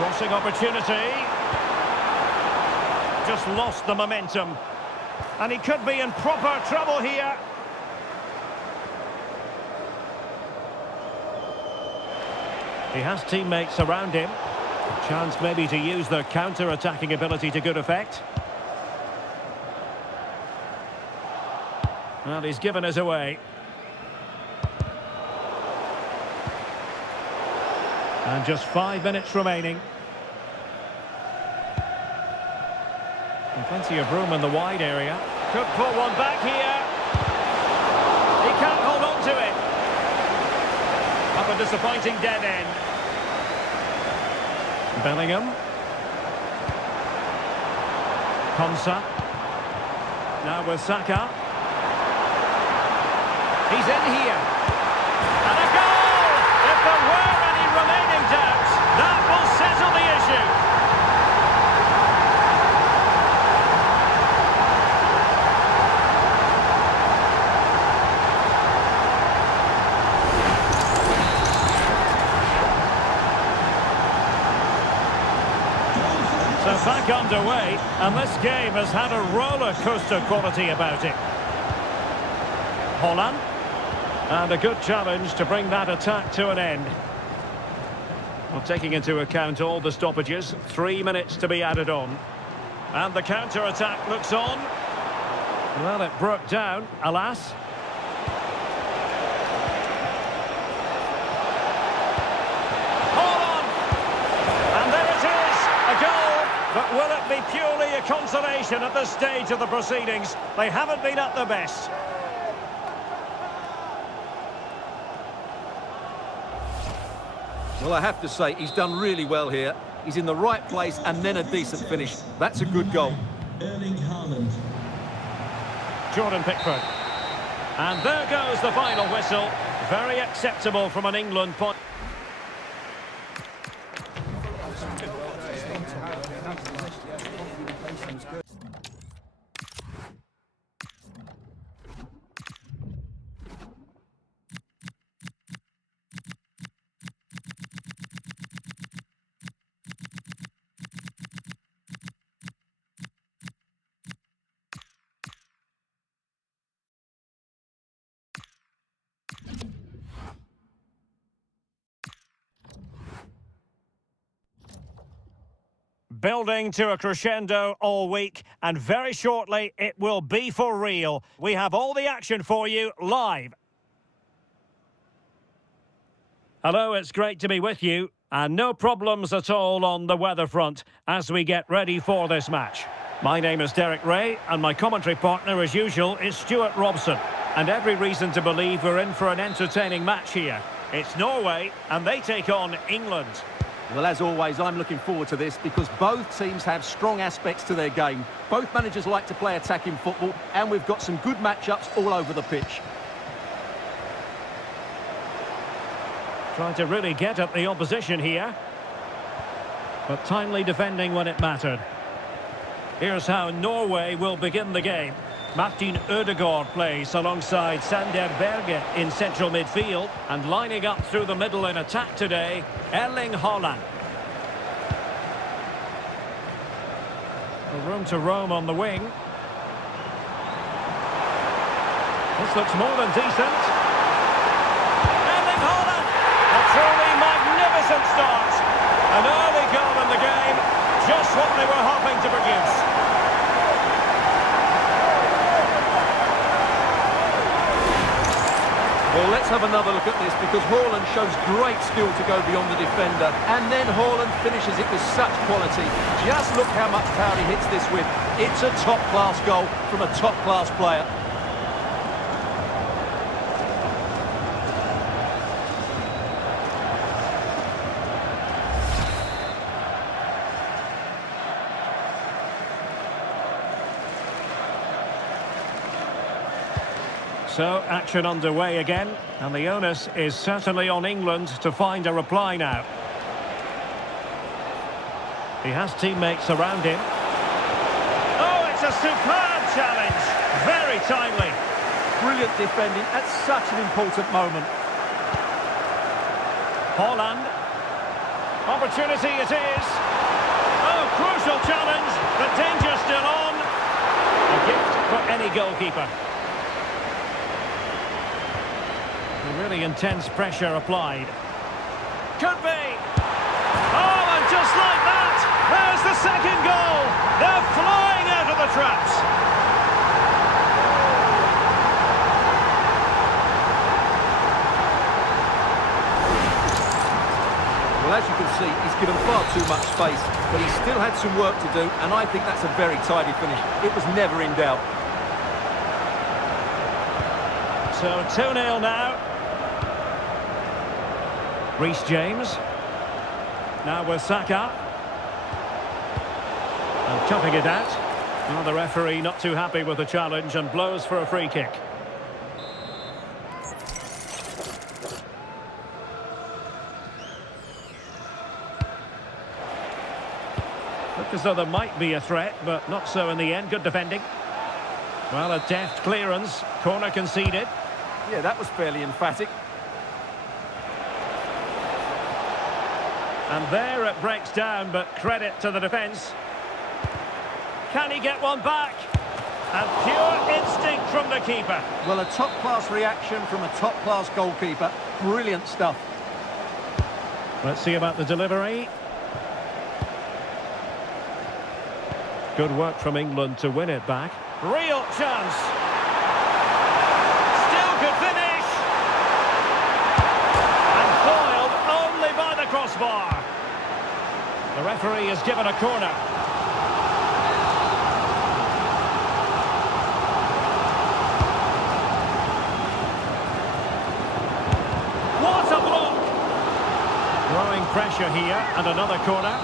Crossing opportunity. Just lost the momentum. And he could be in proper trouble here. He has teammates around him. Chance maybe to use their counter-attacking ability to good effect. Well, he's given us away. And just 5 minutes remaining. And plenty of room in the wide area. Could put one back here. He can't hold on to it. Up a disappointing dead end. Bellingham. Konsa. Now with Saka. He's in here. And a goal! If there were any remaining doubts, that will settle the issue. So back underway, and this game has had a roller coaster quality about it. Haaland, and a good challenge to bring that attack to an end. Well, taking into account all the stoppages, 3 minutes to be added on. And the counter-attack looks on. Well, it broke down, alas. But will it be purely a consolation at this stage of the proceedings? They haven't been at their best. Well, I have to say, he's done really well here. He's in the right place and then a decent finish. That's a good goal. Erling Haaland. Jordan Pickford. And there goes the final whistle. Very acceptable from an England point. Building to a crescendo all week, and very shortly it will be for real. We have all the action for you live. Hello, it's great to be with you, and no problems at all on the weather front as we get ready for this match. My name is Derek Ray, and my commentary partner, as usual, is Stuart Robson. And every reason to believe we're in for an entertaining match here. It's Norway, and they take on England. Well, as always, I'm looking forward to this because both teams have strong aspects to their game. Both managers like to play attacking football, and we've got some good matchups all over the pitch. Trying to really get at the opposition here, but timely defending when it mattered. Here's how Norway will begin the game. Martin Ødegaard plays alongside Sander Berge in central midfield, and lining up through the middle in attack today, Erling Haaland. Room to roam on the wing. This looks more than decent. Erling Haaland! A truly magnificent start. An early goal in the game, just what they were hoping to produce. Well, let's have another look at this because Haaland shows great skill to go beyond the defender, and then Haaland finishes it with such quality. Just look how much power he hits this with. It's a top-class goal from a top-class player. So, action underway again, and the onus is certainly on England to find a reply now. He has teammates around him. Oh, it's a superb challenge! Very timely. Brilliant defending at such an important moment. Haaland. Opportunity it is. Oh, crucial challenge. The danger still on. A gift for any goalkeeper. Really intense pressure applied. could be. Oh, and just like that, there's the second goal. They're flying out of the traps. Well, as you can see, he's given far too much space, but he still had some work to do, and I think that's a very tidy finish. It was never in doubt. So 2-0 now. Reece James. Now with Saka. And chopping it out. Well, the referee not too happy with the challenge and blows for a free kick. Looked as though there might be a threat, but not so in the end. Good defending. Well, a deft clearance. Corner conceded. Yeah, that was fairly emphatic. And there it breaks down, but credit to the defence. Can he get one back? And pure instinct from the keeper. Well, a top-class reaction from a top-class goalkeeper. Brilliant stuff. Let's see about the delivery. Good work from England to win it back. Real chance. Still could finish. And foiled only by the crossbar. The referee has given a corner. What a block! Growing pressure here, and another corner.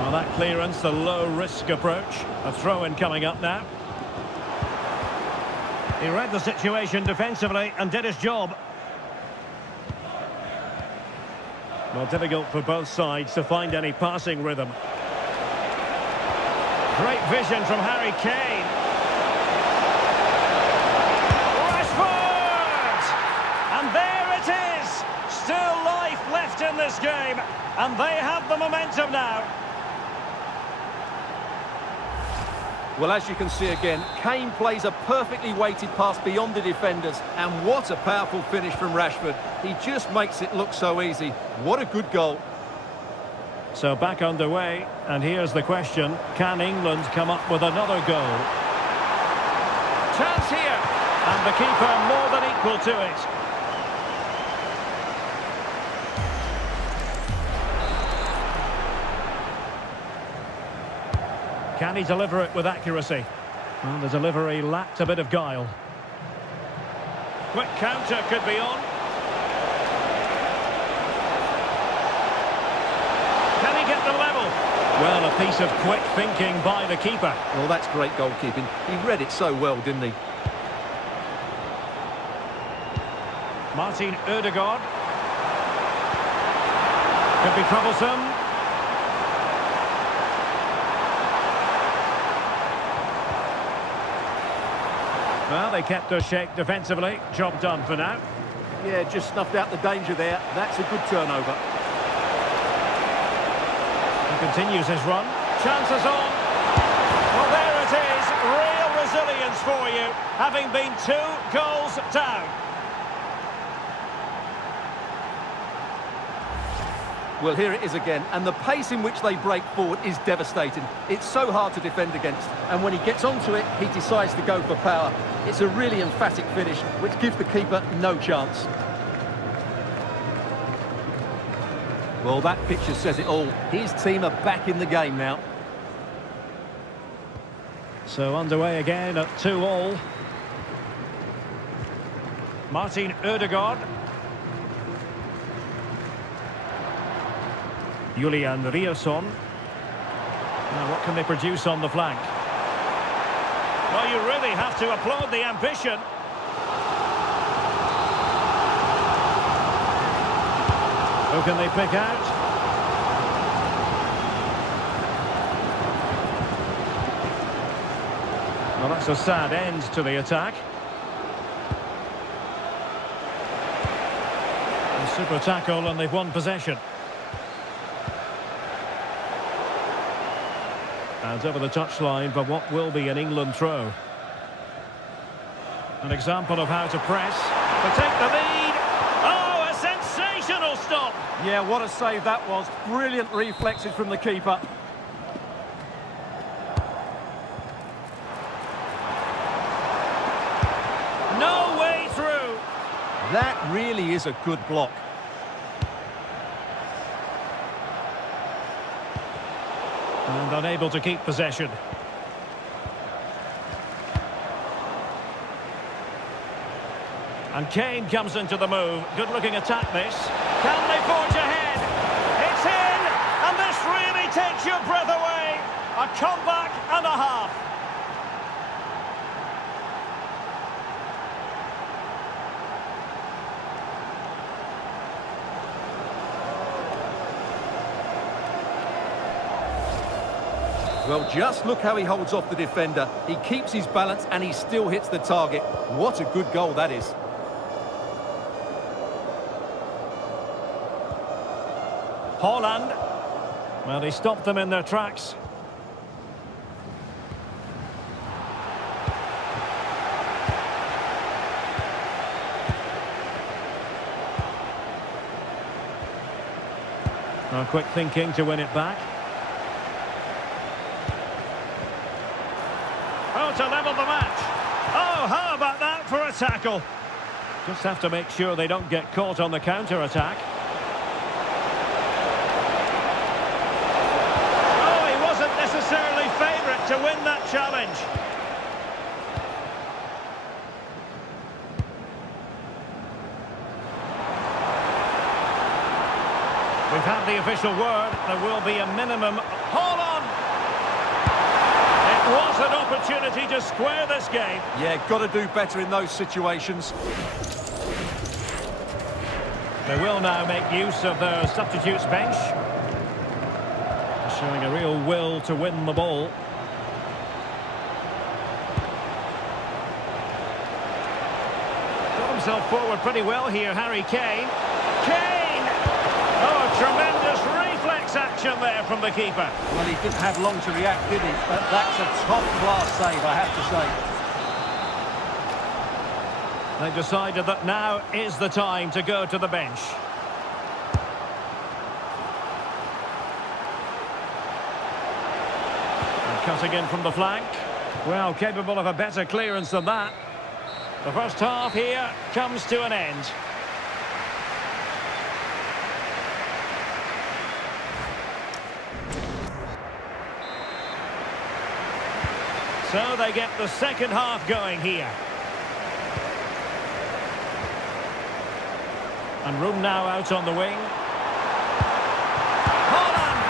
Well, that clearance, the low-risk approach. A throw-in coming up now. He read the situation defensively and did his job. Well, difficult for both sides to find any passing rhythm. Great vision from Harry Kane. Rashford! And there it is! Still life left in this game. And they have the momentum now. Well, as you can see again, Kane plays a perfectly weighted pass beyond the defenders, and what a powerful finish from Rashford. He just makes it look so easy. What a good goal. So back underway, and here's the question, can England come up with another goal? Chance here, and the keeper more than equal to it. Can he deliver it with accuracy? Well, the delivery lacked a bit of guile. Quick counter could be on. Can he get the level? Well, a piece of quick thinking by the keeper. Well, that's great goalkeeping. He read it so well, didn't he? Martin Ødegaard. Could be troublesome. Well, they kept their shake defensively. Job done for now. Yeah, just snuffed out the danger there. That's a good turnover. He continues his run. Chances on. Well, there it is. Real resilience for you, having been 2 goals down. Well, here it is again, and the pace in which they break forward is devastating. It's so hard to defend against, and when he gets onto it, he decides to go for power. It's a really emphatic finish, which gives the keeper no chance. Well, that picture says it all. His team are back in the game now. So underway again at 2-2. Martin Ødegaard. Julian Riasson. Now, what can they produce on the flank? Well, you really have to applaud the ambition. Who can they pick out? Well, that's a sad end to the attack. A super tackle, and they've won possession. And over the touchline for what will be an England throw. An example of how to press. To take the lead. Oh, a sensational stop. Yeah, what a save that was. Brilliant reflexes from the keeper. No way through. That really is a good block. And unable to keep possession. And Kane comes into the move. Good-looking attack, this. Can they forge ahead? It's in! And this really takes your breath away. A comeback and a half. Well, just look how he holds off the defender. He keeps his balance and he still hits the target. What a good goal that is. Haaland. Well, he stopped them in their tracks. Well, quick thinking to win it back. Oh, to level the match. Oh, how about that for a tackle? Just have to make sure they don't get caught on the counter-attack. Oh, he wasn't necessarily favourite to win that challenge. We've had the official word. There will be a minimum. Hold on! It was an opportunity to square this game. Yeah, got to do better in those situations. They will now make use of their substitutes bench. Showing a real will to win the ball. Got himself forward pretty well here, Harry Kane. Kane! Oh, tremendous reflex action there from the keeper. Well, he didn't have long to react, did he? But that's a top-class save, I have to say. They've decided that now is the time to go to the bench. And cutting in from the flank. Well, capable of a better clearance than that. The first half here comes to an end. So they get the second half going here. And room now out on the wing. Haaland!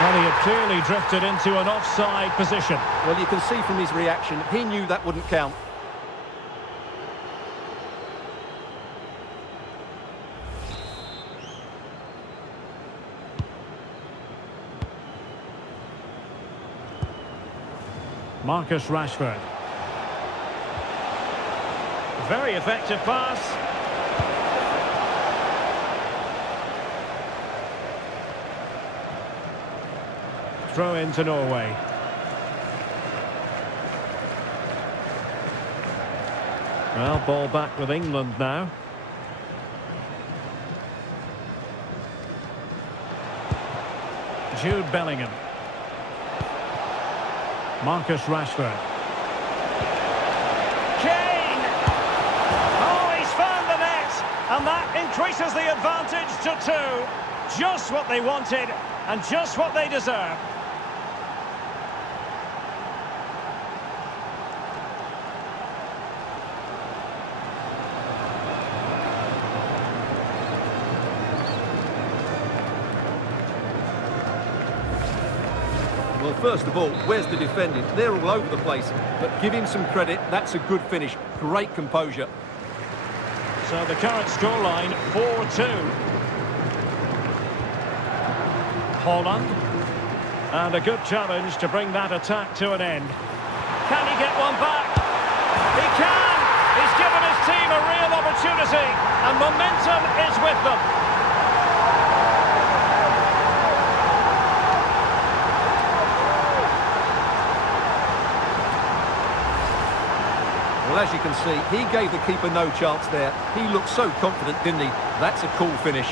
Well, he had clearly drifted into an offside position. Well, you can see from his reaction, he knew that wouldn't count. Marcus Rashford. Very effective pass. Throw into Norway. Well, ball back with England now. Jude Bellingham. Marcus Rashford. Kane! Oh, he's found the net! And that increases the advantage to 2. Just what they wanted and just what they deserve. Well, first of all, where's the defending? They're all over the place. But give him some credit, that's a good finish. Great composure. So the current scoreline, 4-2. Haaland. And a good challenge to bring that attack to an end. Can he get one back? He can! He's given his team a real opportunity, and momentum is with them. Well, as you can see, he gave the keeper no chance there. He looked so confident, didn't he? That's a cool finish.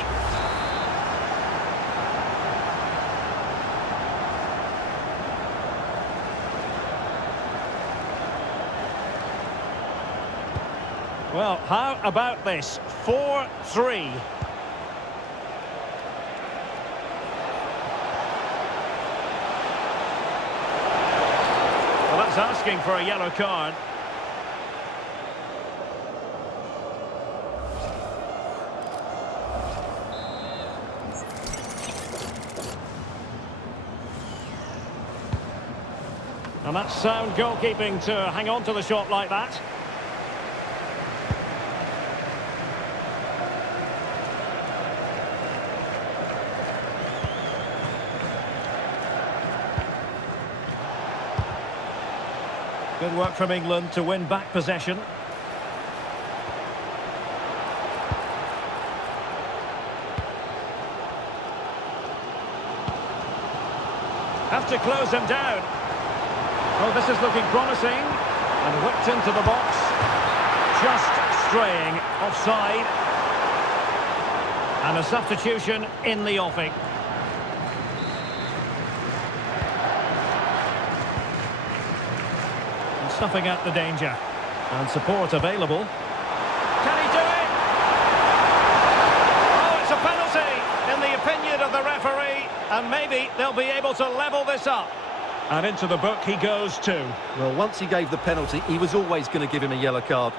Well, how about this? 4-3. Well, that's asking for a yellow card. And that's sound goalkeeping to hang on to the shot like that. Good work from England to win back possession. Have to close them down. Oh, this is looking promising. And whipped into the box. Just straying offside. And a substitution in the offing. And snuffing out the danger. And support available. Can he do it? Oh, it's a penalty in the opinion of the referee. And maybe they'll be able to level this up. And into the book he goes too. Well, once he gave the penalty, he was always going to give him a yellow card.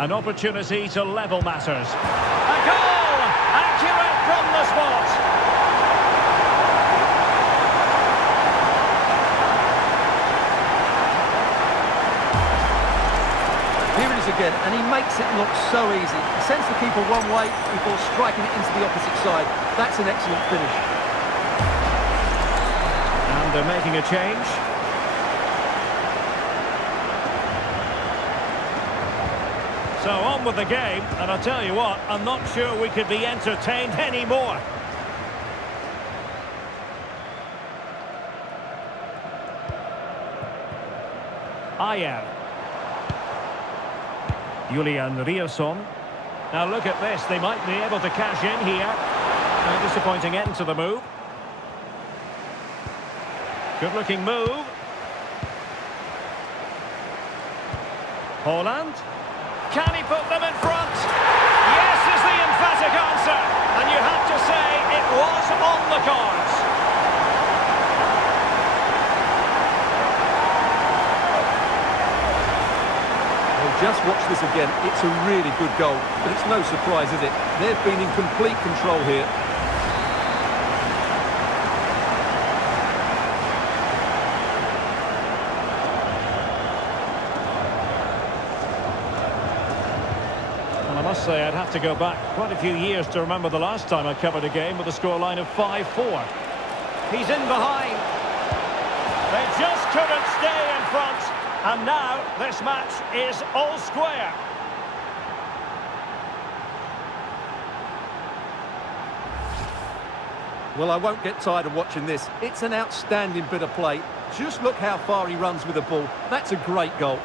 An opportunity to level matters. A goal! Accurate from the spot. Here it is again, and he makes it look so easy. He sends the keeper one way before striking it into the opposite side. That's an excellent finish. And they're making a change. So on with the game, and I'll tell you what, I'm not sure we could be entertained anymore. Ayer. Julian Riosson. Now look at this, they might be able to cash in here. A disappointing end to the move. Good looking move. Haaland. Can he put them in front? Yes is the emphatic answer. And you have to say it was on the cards. Just watch this again. It's a really good goal, but it's no surprise, is it? They've been in complete control here. Well, I must say I'd have to go back quite a few years to remember the last time I covered a game with a scoreline of 5-4. He's in behind. They just couldn't stay in front. And now, this match is all square. Well, I won't get tired of watching this. It's an outstanding bit of play. Just look how far he runs with the ball. That's a great goal.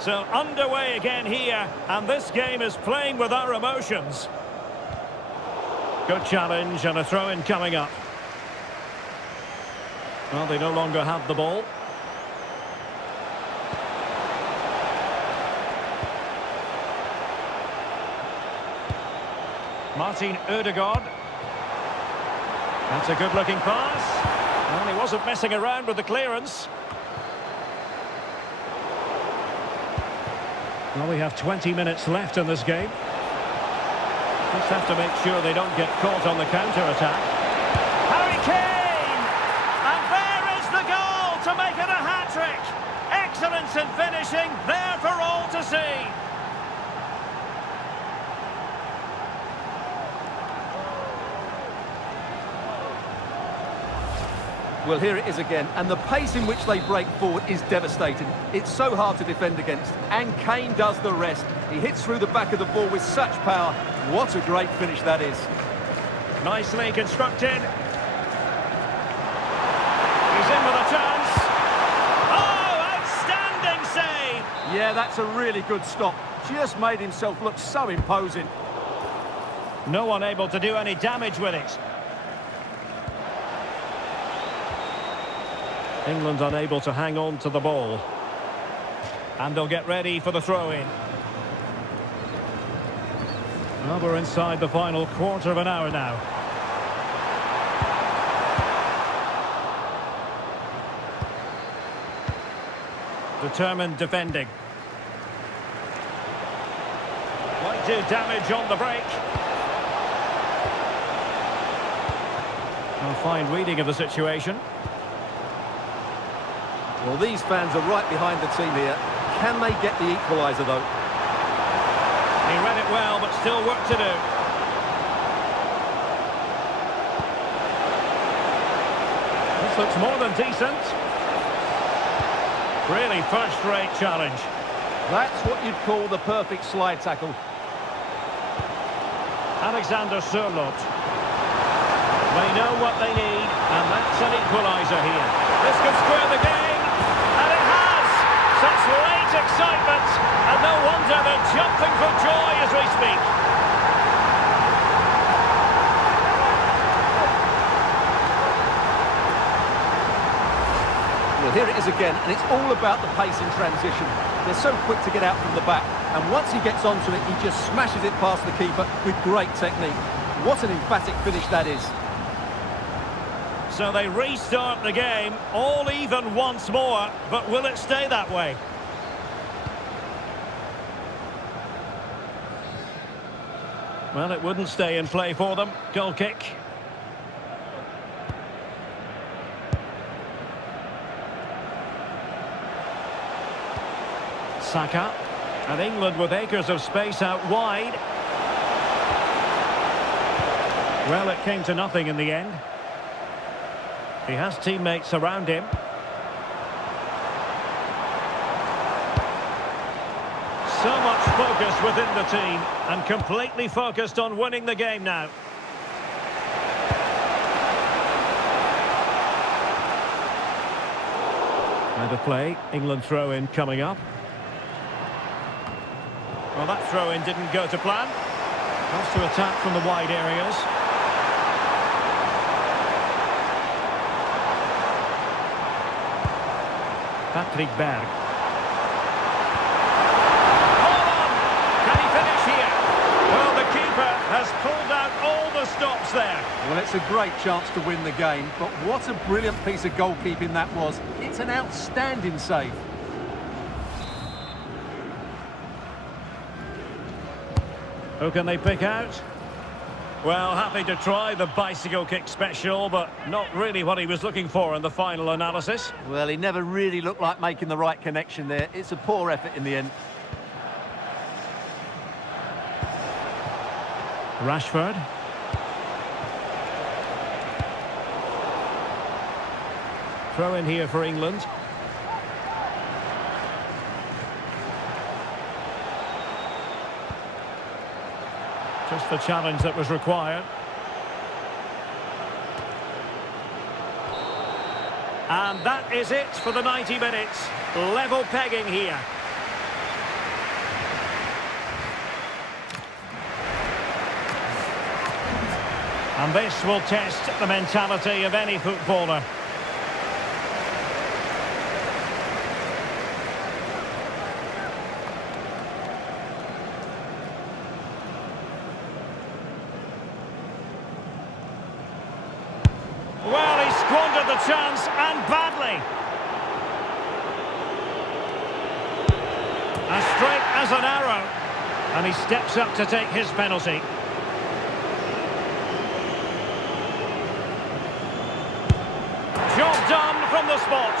So, underway again here, and this game is playing with our emotions. Good challenge and a throw-in coming up. Well, they no longer have the ball. Martin Ødegaard. That's a good-looking pass. Well, he wasn't messing around with the clearance. Well, we have 20 minutes left in this game. Just have to make sure they don't get caught on the counter-attack. Harry Kane! And there is the goal to make it a hat-trick. Excellence in finishing, there for all to see. Well, here it is again, and the pace in which they break forward is devastating. It's so hard to defend against, and Kane does the rest. He hits through the back of the ball with such power. What a great finish that is. Nicely constructed. He's in with a chance. Oh, outstanding save! Yeah, that's a really good stop. Just made himself look so imposing. No one able to do any damage with it. England unable to hang on to the ball. And they'll get ready for the throw-in. Well, we're inside the final quarter of an hour now. Determined defending. Might do damage on the break. A fine reading of the situation. Well, these fans are right behind the team here. Can they get the equaliser, though? He read it well, but still work to do. This looks more than decent. Really first-rate challenge. That's what you'd call the perfect slide tackle. Alexander Sørloth. They know what they need, and that's an equaliser here. This could square the game, and it has! Such late excitement, and no wonder they're jumping for joy as we speak. Well, here it is again, and it's all about the pace in transition. They're so quick to get out from the back, and once he gets onto it, he just smashes it past the keeper with great technique. What an emphatic finish that is. So they restart the game, all even once more, but will it stay that way? Well, it wouldn't stay in play for them. Goal kick. Saka. And England with acres of space out wide. Well, it came to nothing in the end. He has teammates around him. So much focus within the team, and completely focused on winning the game now. Out of play, England throw-in coming up. Well, that throw-in didn't go to plan. Has to attack from the wide areas. Patrick Berg. Haaland! Can he finish here? Well, the keeper has pulled out all the stops there. Well, it's a great chance to win the game, but what a brilliant piece of goalkeeping that was. It's an outstanding save. Who can they pick out? Well, happy to try the bicycle kick special, but not really what he was looking for in the final analysis. Well, he never really looked like making the right connection there. It's a poor effort in the end. Rashford. Throw in here for England. Just the challenge that was required. And that is it for the 90 minutes. Level pegging here. And this will test the mentality of any footballer. Well, he squandered the chance, and badly. As straight as an arrow. And he steps up to take his penalty. Job done from the spot.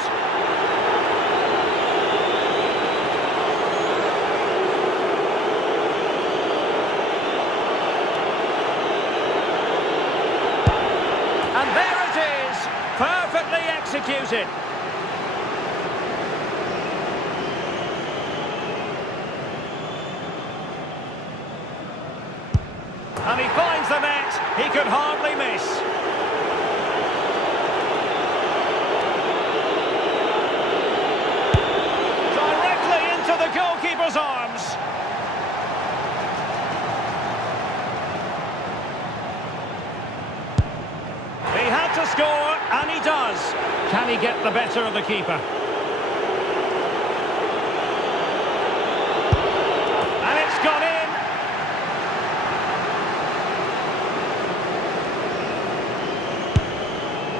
And there it is, perfectly executed. And he finds the net. He could hardly miss. Directly into the goalkeeper's arms. He had to score, and he does. Can he get the better of the keeper? And it's gone in.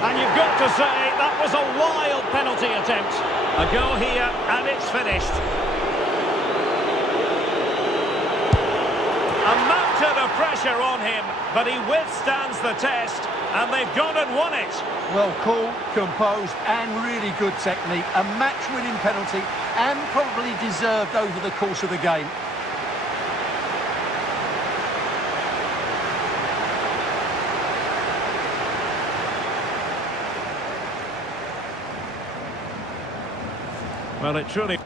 And you've got to say, that was a wild penalty attempt. A goal here, and it's finished. A mountain of pressure on him, but he withstands the test, and they've gone and won it. Well, cool, composed, and really good technique. A match-winning penalty, and probably deserved over the course of the game. Well, it truly...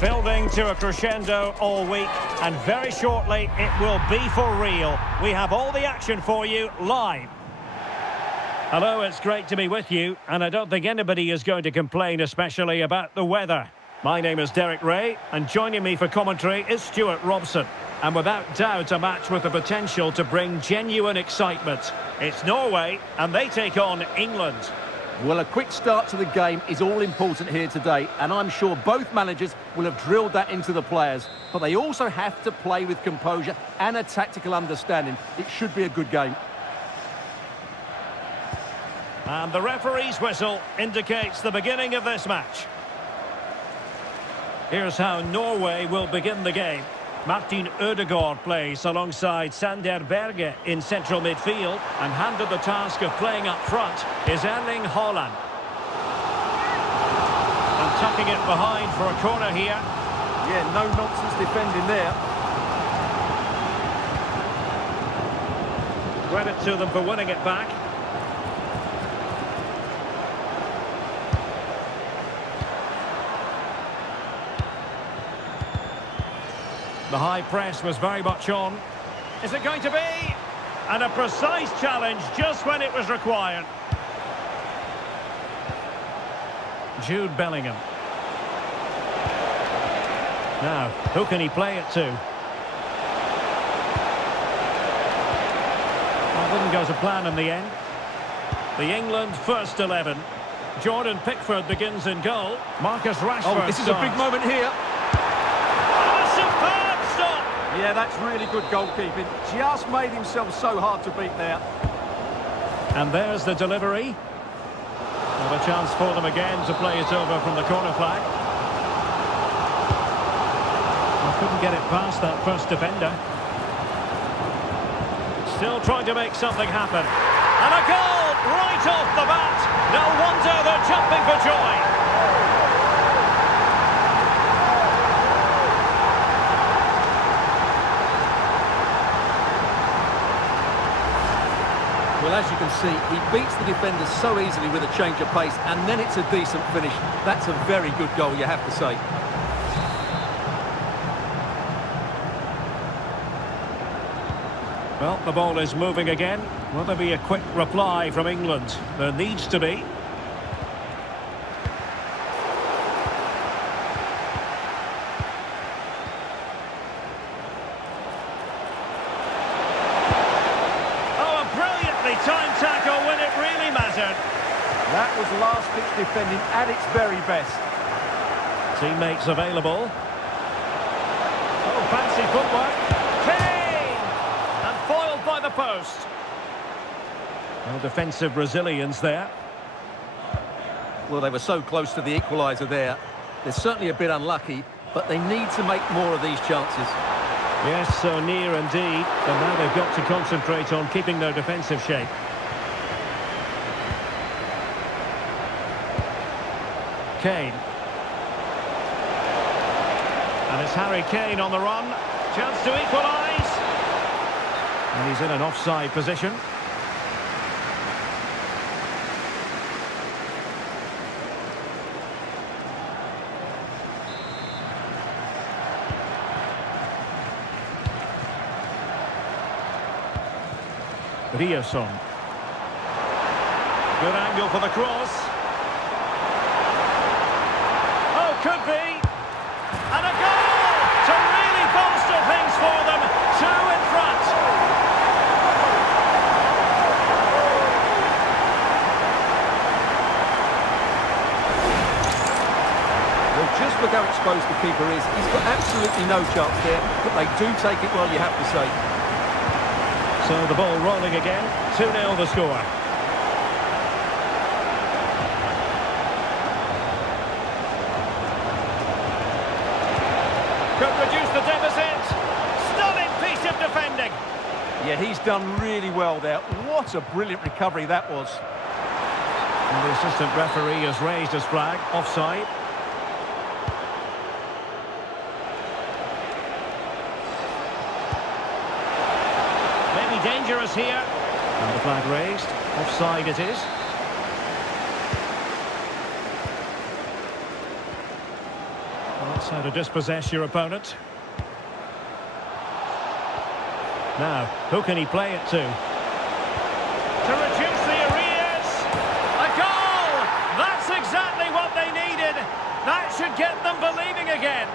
Building to a crescendo all week, and very shortly it will be for real. We have all the action for you live. Hello, it's great to be with you, and I don't think anybody is going to complain, especially about the weather. My name is Derek Ray, and joining me for commentary is Stuart Robson. And without doubt, a match with the potential to bring genuine excitement. It's Norway, and they take on England. Well, a quick start to the game is all important here today, and I'm sure both managers will have drilled that into the players. But they also have to play with composure and a tactical understanding. It should be a good game. And the referee's whistle indicates the beginning of this match. Here's how Norway will begin the game. Martin Ødegaard plays alongside Sander Berge in central midfield, and handed the task of playing up front is Erling Haaland. And tucking it behind for a corner here. Yeah, no nonsense defending there. Credit to them for winning it back. The high press was very much on. Is it going to be? And a precise challenge just when it was required. Jude Bellingham. Now, who can he play it to? Well, didn't go to plan in the end. The England first 11. Jordan Pickford begins in goal. Marcus Rashford. Oh, this is a big moment here. Yeah, that's really good goalkeeping. Just made himself so hard to beat there. And there's the delivery. Another chance for them again to play it over from the corner flag. Well, couldn't get it past that first defender. Still trying to make something happen. And a goal right off the bat. No wonder they're jumping for joy. Well, as you can see, he beats the defenders so easily with a change of pace, and then it's a decent finish. That's a very good goal, you have to say. Well, the ball is moving again. Will there be a quick reply from England? There needs to be. Time tackle when it really mattered. That was last-ditch defending at its very best. Teammates available. Oh, fancy footwork. Kane! And foiled by the post. Well, defensive resilience there. Well, they were so close to the equaliser there. They're certainly a bit unlucky, but they need to make more of these chances. Yes, so near indeed. But now they've got to concentrate on keeping their defensive shape. Kane. And it's Harry Kane on the run. Chance to equalise. And he's in an offside position. Rioson. Good angle for the cross. Oh, could be. And a goal to really bolster things for them. Two in front. Well, just look how exposed the keeper is. He's got absolutely no chance there, but they do take it well, you have to say. So the ball rolling again. 2-0 the score. Could reduce the deficit. Stunning piece of defending. Yeah, he's done really well there. What a brilliant recovery that was. And the assistant referee has raised his flag. Offside. Maybe dangerous here. And the flag raised. Offside it is. Well, that's how to dispossess your opponent. Now, who can he play it to? To reduce the arrears. A goal! That's exactly what they needed. That should get them believing again.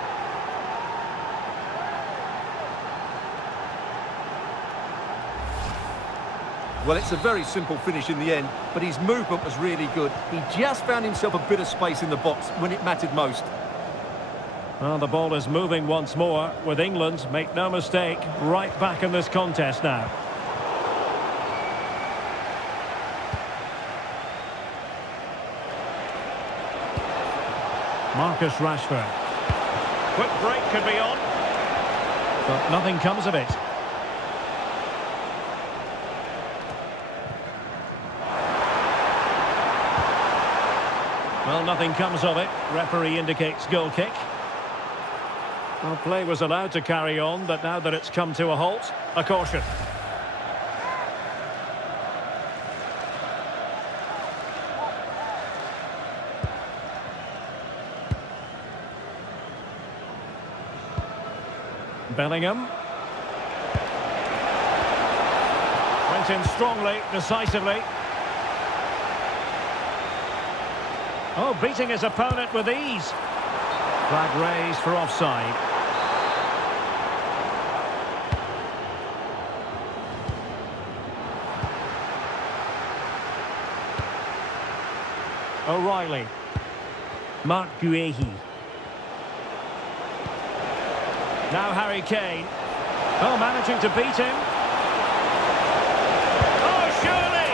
Well, it's a very simple finish in the end, but his movement was really good. He just found himself a bit of space in the box when it mattered most. Well, the ball is moving once more with England, make no mistake, right back in this contest now. Marcus Rashford. Quick break could be on, but nothing comes of it. Well, nothing comes of it. Referee indicates goal kick. Well, play was allowed to carry on, but now that it's come to a halt, a caution. Bellingham. Went in strongly, decisively. Oh, beating his opponent with ease. Flag raised for offside. O'Reilly. Mark Guehi. Now Harry Kane. Oh, managing to beat him. Oh, surely!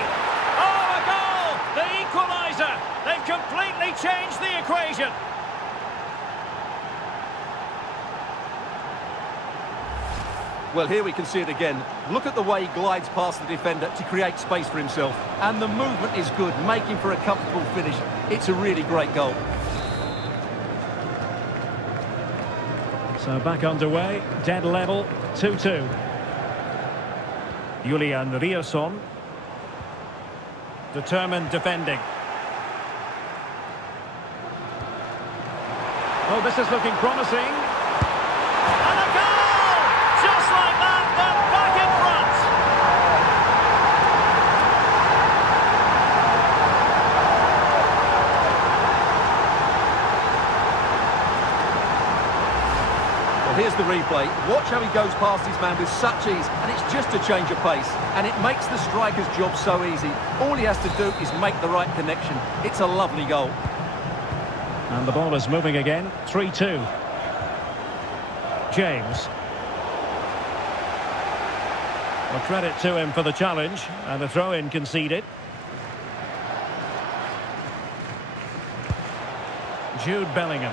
Oh, a goal! The equaliser! They've completely changed the equation. Well, here we can see it again. Look at the way he glides past the defender to create space for himself. And the movement is good, making for a comfortable finish. It's a really great goal. So back underway, dead level, 2-2. Julian Rioson. Determined defending. Oh, this is looking promising. And a goal! Just like that, they're back in front. Well, here's the replay. Watch how he goes past his man with such ease, and it's just a change of pace. And it makes the striker's job so easy. All he has to do is make the right connection. It's a lovely goal. And the ball is moving again, 3-2. James. Well, credit to him for the challenge, and a throw-in conceded. Jude Bellingham.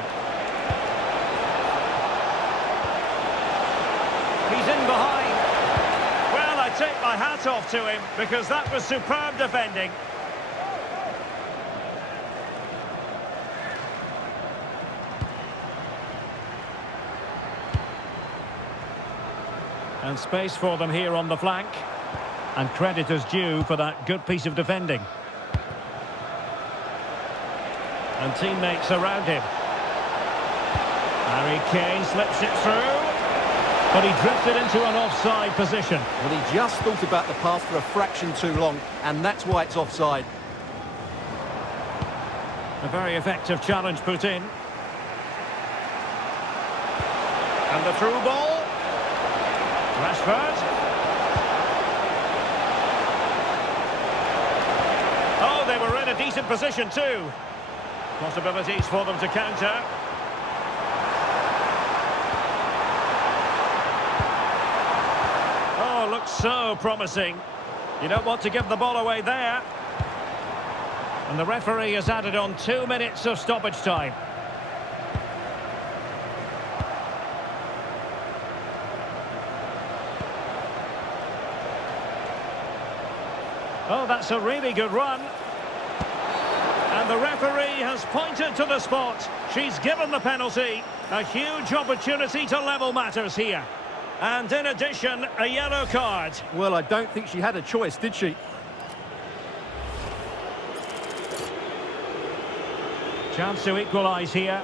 He's in behind. Well, I take my hat off to him, because that was superb defending. And space for them here on the flank. And credit is due for that good piece of defending. And teammates around him. Harry Kane slips it through. But he drifted into an offside position. Well, he just thought about the pass for a fraction too long, and that's why it's offside. A very effective challenge put in. And the through ball. Rashford. Oh, they were in a decent position too. Possibilities for them to counter. Oh, looks so promising. You don't want to give the ball away there. And the referee has added on 2 minutes of stoppage time. Oh, that's a really good run. And the referee has pointed to the spot. She's given the penalty. A huge opportunity to level matters here. And in addition, a yellow card. Well, I don't think she had a choice, did she? Chance to equalise here.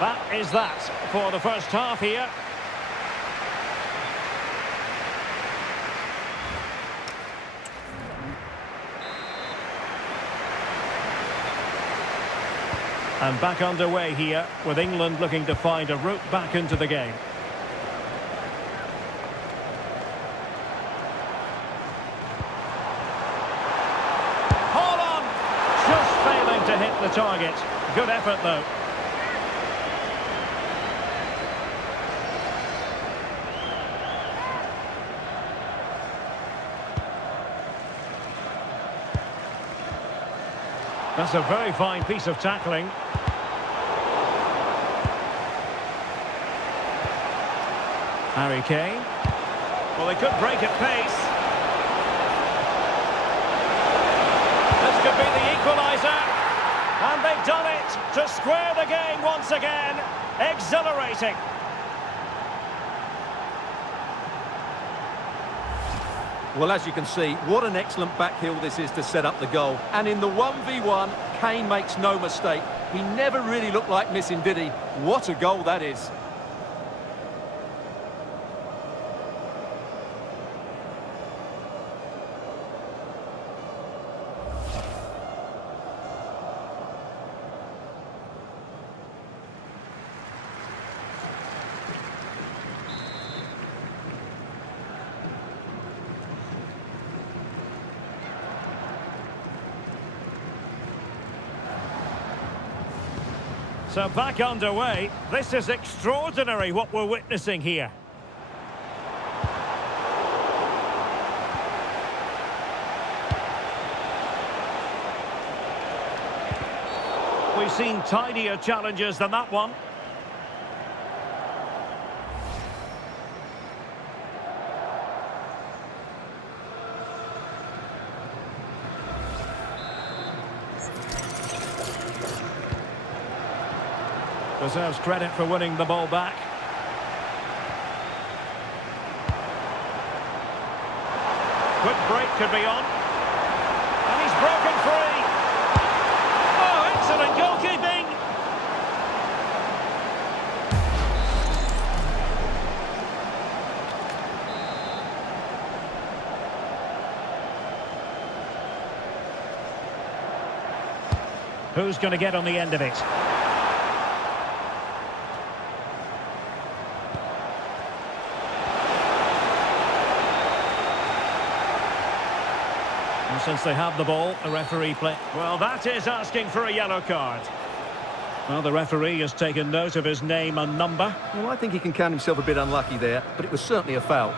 That is that for the first half here. And back underway here, with England looking to find a route back into the game. Haaland! Just failing to hit the target. Good effort, though. That's a very fine piece of tackling. Harry Kane. Well, they could break at pace. This could be the equaliser. And they've done it to square the game once again. Exhilarating. Well, as you can see, what an excellent backheel this is to set up the goal. And in the 1v1, Kane makes no mistake. He never really looked like missing, did he? What a goal that is. So back underway. This is extraordinary what we're witnessing here. We've seen tidier challenges than that one. Deserves credit for winning the ball back. Quick break could be on. And he's broken free. Oh, excellent goalkeeping. Who's going to get on the end of it? Since they have the ball, the referee play. Well, that is asking for a yellow card. Well, the referee has taken note of his name and number. Well, I think he can count himself a bit unlucky there, but it was certainly a foul.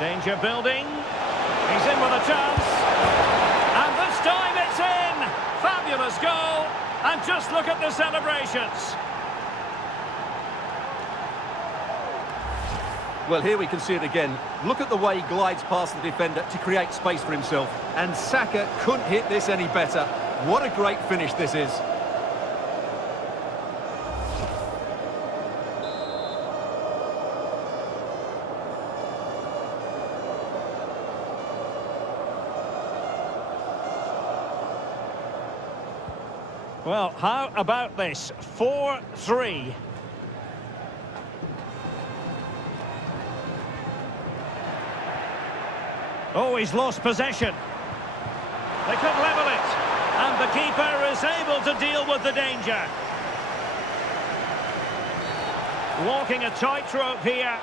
Danger building. He's in with a chance. And this time it's in. Fabulous goal. And just look at the celebrations. Well, here we can see it again. Look at the way he glides past the defender to create space for himself. And Saka couldn't hit this any better. What a great finish this is. Well, how about this? 4-3. Oh, he's lost possession. They could level it. And the keeper is able to deal with the danger. Walking a tightrope here.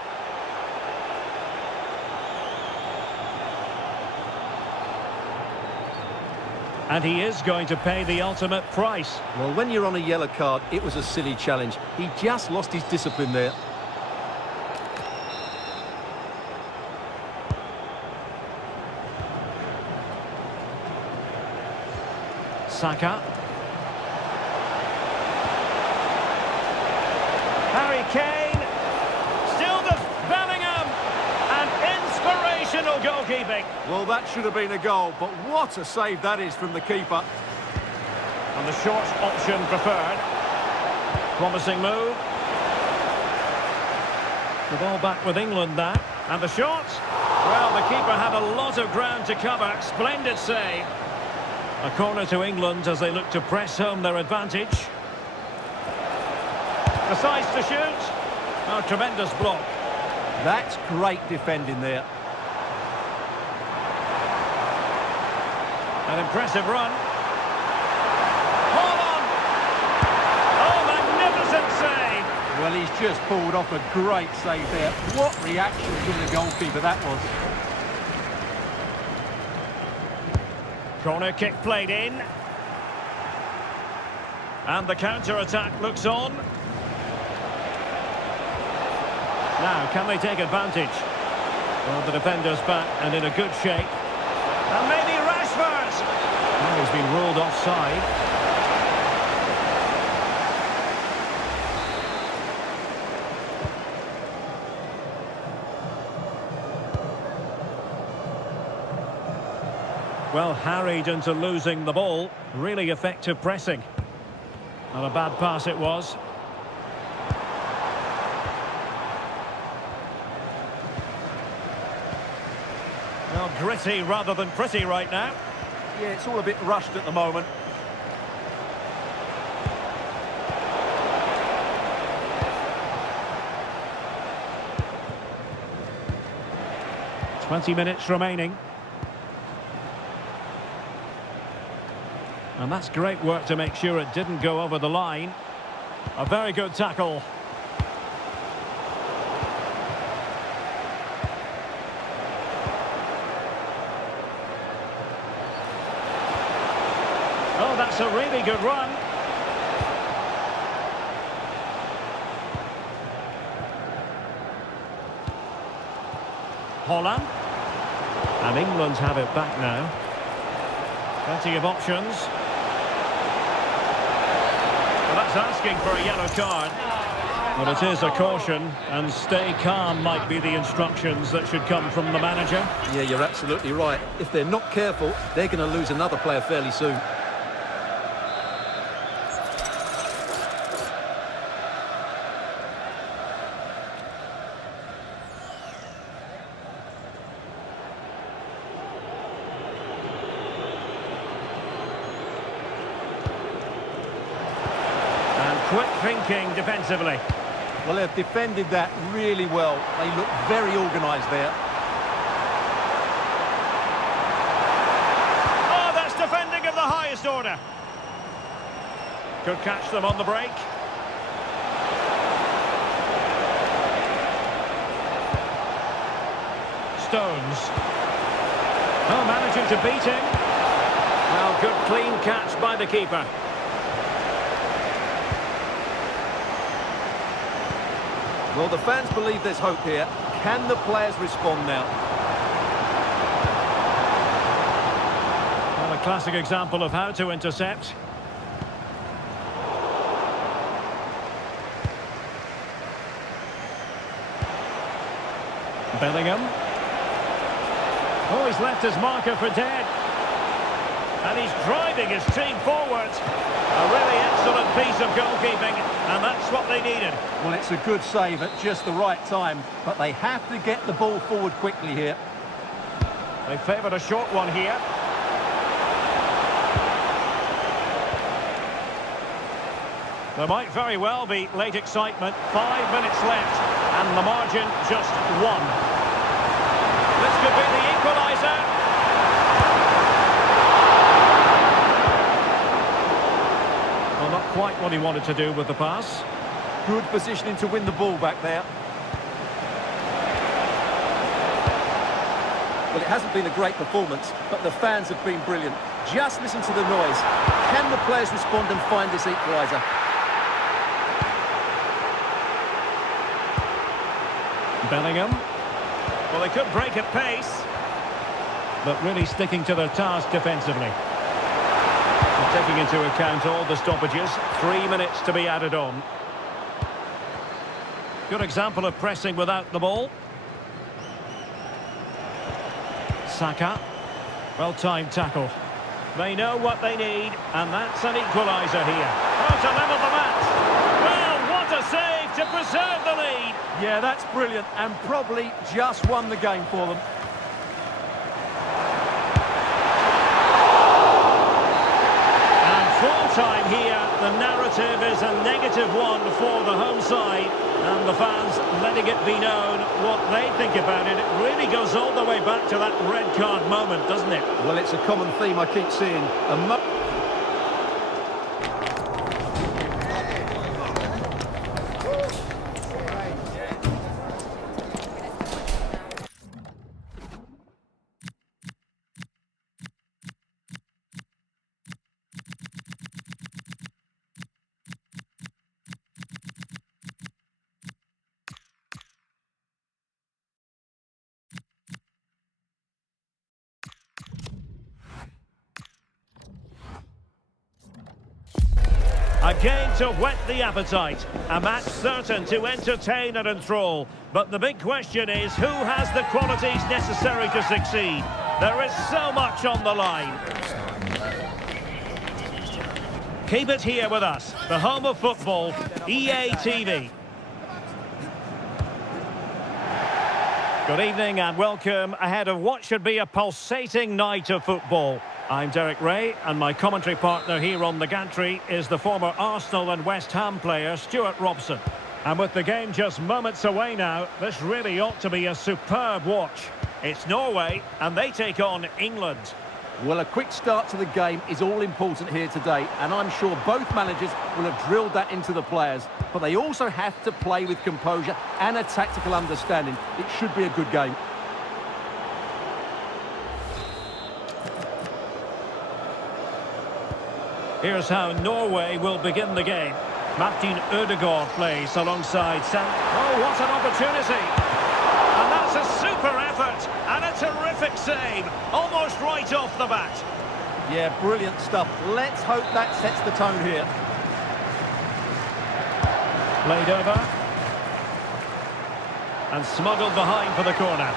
And he is going to pay the ultimate price. Well, when you're on a yellow card, it was a silly challenge. He just lost his discipline there. Saka. Harry Kane. Still the Bellingham. And inspirational goalkeeping. Well, that should have been a goal, but what a save that is from the keeper. And the short option preferred. Promising move. The ball back with England now. And the shot. Well, the keeper had a lot of ground to cover. Splendid save. A corner to England as they look to press home their advantage. Decides to shoot. Oh, tremendous block. That's great defending there. An impressive run. Haaland! Oh, magnificent save! Well, he's just pulled off a great save there. What reaction from the goalkeeper that was. Corner kick played in. And the counter-attack looks on. Now, can they take advantage? Well, the defender's back and in a good shape. And maybe Rashford! Oh, he's been ruled offside. Well, harried into losing the ball. Really effective pressing. Not a bad pass it was. Well, gritty rather than pretty right now. Yeah, it's all a bit rushed at the moment. "20 minutes remaining. And that's great work to make sure it didn't go over the line. A very good tackle. Oh, that's a really good run. Haaland. And England have it back now. Plenty of options. Well, that's asking for a yellow card. But it is a caution, and stay calm might be the instructions that should come from the manager. Yeah, you're absolutely right. If they're not careful, they're going to lose another player fairly soon. Quick thinking defensively. Well, they've defended that really well. They look very organised there. Oh, that's defending of the highest order. Could catch them on the break. stones. Oh, managing to beat him. Well, good clean catch by the keeper. Well, the fans believe there's hope here. Can the players respond now? Well, a classic example of how to intercept. Bellingham. Oh, he's left his marker for dead. And he's driving his team forward. A really excellent piece of goalkeeping, and that's what they needed. Well, it's a good save at just the right time, but they have to get the ball forward quickly here. They favoured a short one here. There might very well be late excitement. 5 minutes left, and the margin just 1. This could be the equaliser. Well, not quite what he wanted to do with the pass. Good positioning to win the ball back there. Well, it hasn't been a great performance, but the fans have been brilliant. Just listen to the noise. Can the players respond and find this equaliser? Bellingham. Well, they could break at pace, but really sticking to their task defensively. And taking into account all the stoppages, 3 minutes to be added on. Good example of pressing without the ball. Saka. Well-timed tackle. They know what they need, and that's an equaliser here. Oh, to level the match. Well, what a save to preserve the lead. Yeah, that's brilliant, and probably just won the game for them. And full time here, the narrative is a -1 for the home side, and the fans letting it be known what they think about it. It really goes all the way back to that red card moment, doesn't it? Well, it's a common theme I keep seeing. A game to whet the appetite, a match certain to entertain and enthrall. But the big question is, who has the qualities necessary to succeed? There is so much on the line. Keep it here with us, the home of football, EA TV. Good evening and welcome ahead of what should be a pulsating night of football. I'm Derek Ray, and my commentary partner here on the gantry is the former Arsenal and West Ham player Stuart Robson. And with the game just moments away now, this really ought to be a superb watch. It's Norway, and they take on England. Well, a quick start to the game is all important here today, and I'm sure both managers will have drilled that into the players. But they also have to play with composure and a tactical understanding. It should be a good game. Here's how Norway will begin the game. Martin Ødegaard plays alongside Sam. Oh, what an opportunity! And that's a super effort and a terrific save, almost right off the bat. Yeah, brilliant stuff. Let's hope that sets the tone here. Played over. And smuggled behind for the corner.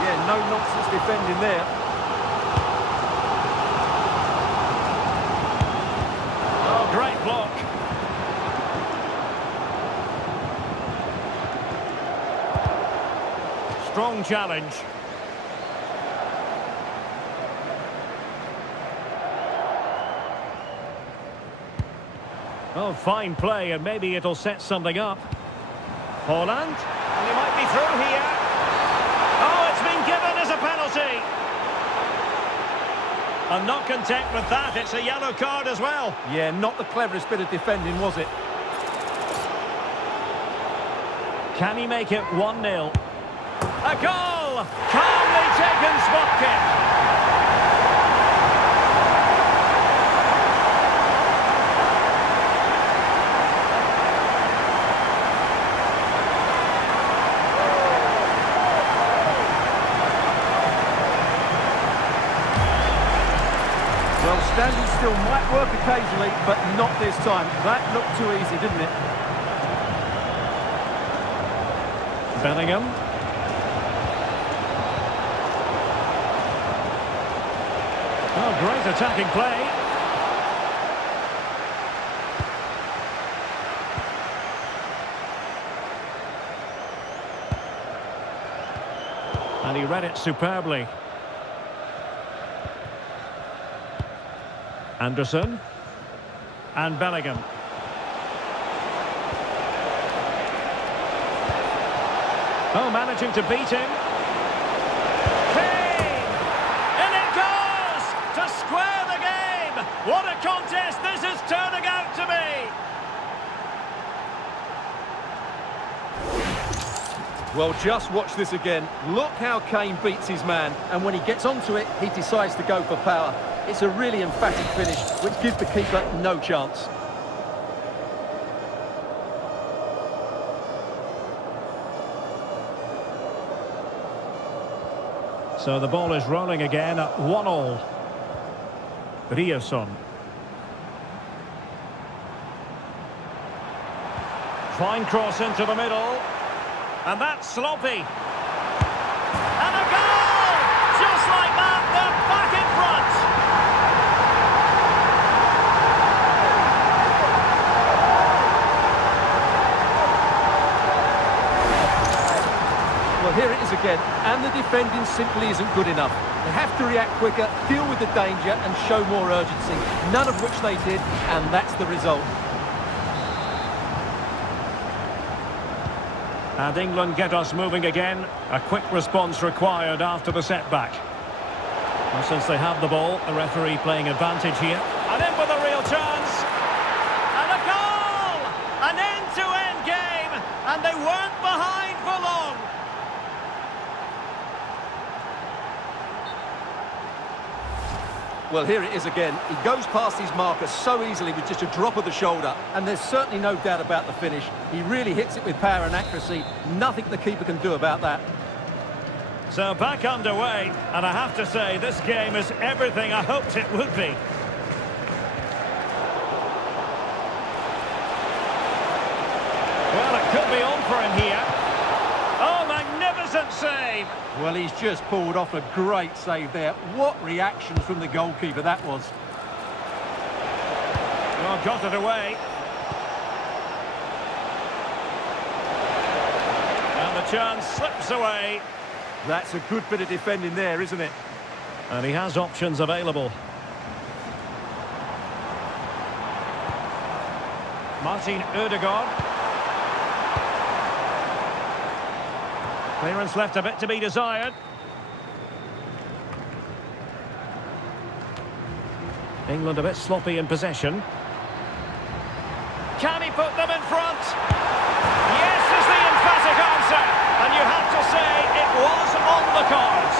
Yeah, no nonsense defending there. Great block. Strong challenge. Oh, fine play, and maybe it'll set something up. Haaland. And he might be through here. Oh, it's been given as a penalty. And not content with that, it's a yellow card as well. Yeah, not the cleverest bit of defending, was it? Can he make it 1-0? A goal! Come taken spot kick. Well, standing still might work occasionally, but not this time. That looked too easy, didn't it? Bellingham. Oh, great attacking play. And he read it superbly. Anderson. And Bellingham. Oh, managing to beat him. Kane! In it goes! To square the game! What a contest this is turning out to be! Well, just watch this again. Look how Kane beats his man, and when he gets onto it, he decides to go for power. It's a really emphatic finish, which gives the keeper no chance. So the ball is rolling again at 1-1. Ryerson. Fine cross into the middle. And that's sloppy. And a goal! Just like that, they're back in front. Well, here it is again, and the defending simply isn't good enough. They have to react quicker, deal with the danger, and show more urgency, none of which they did, and that's the result. And England get us moving again. A quick response required after the setback. And since they have the ball, the referee playing advantage here. And in with a real chance. And a goal! An end-to-end game, and they weren't behind for long. Well, here it is again. He goes past his marker so easily with just a drop of the shoulder, and there's certainly no doubt about the finish. He really hits it with power and accuracy. Nothing the keeper can do about that. So back underway, and I have to say, this game is everything I hoped it would be. Well, it could be on for him here. Oh, magnificent save! Well, he's just pulled off a great save there. What reactions from the goalkeeper that was. Well, got it away. And the chance slips away. That's a good bit of defending there, isn't it? And he has options available. Martin Ødegaard. Clearance left a bit to be desired. England a bit sloppy in possession. Can he put them in front? Yes is the emphatic answer. And you have to say it was on the cards.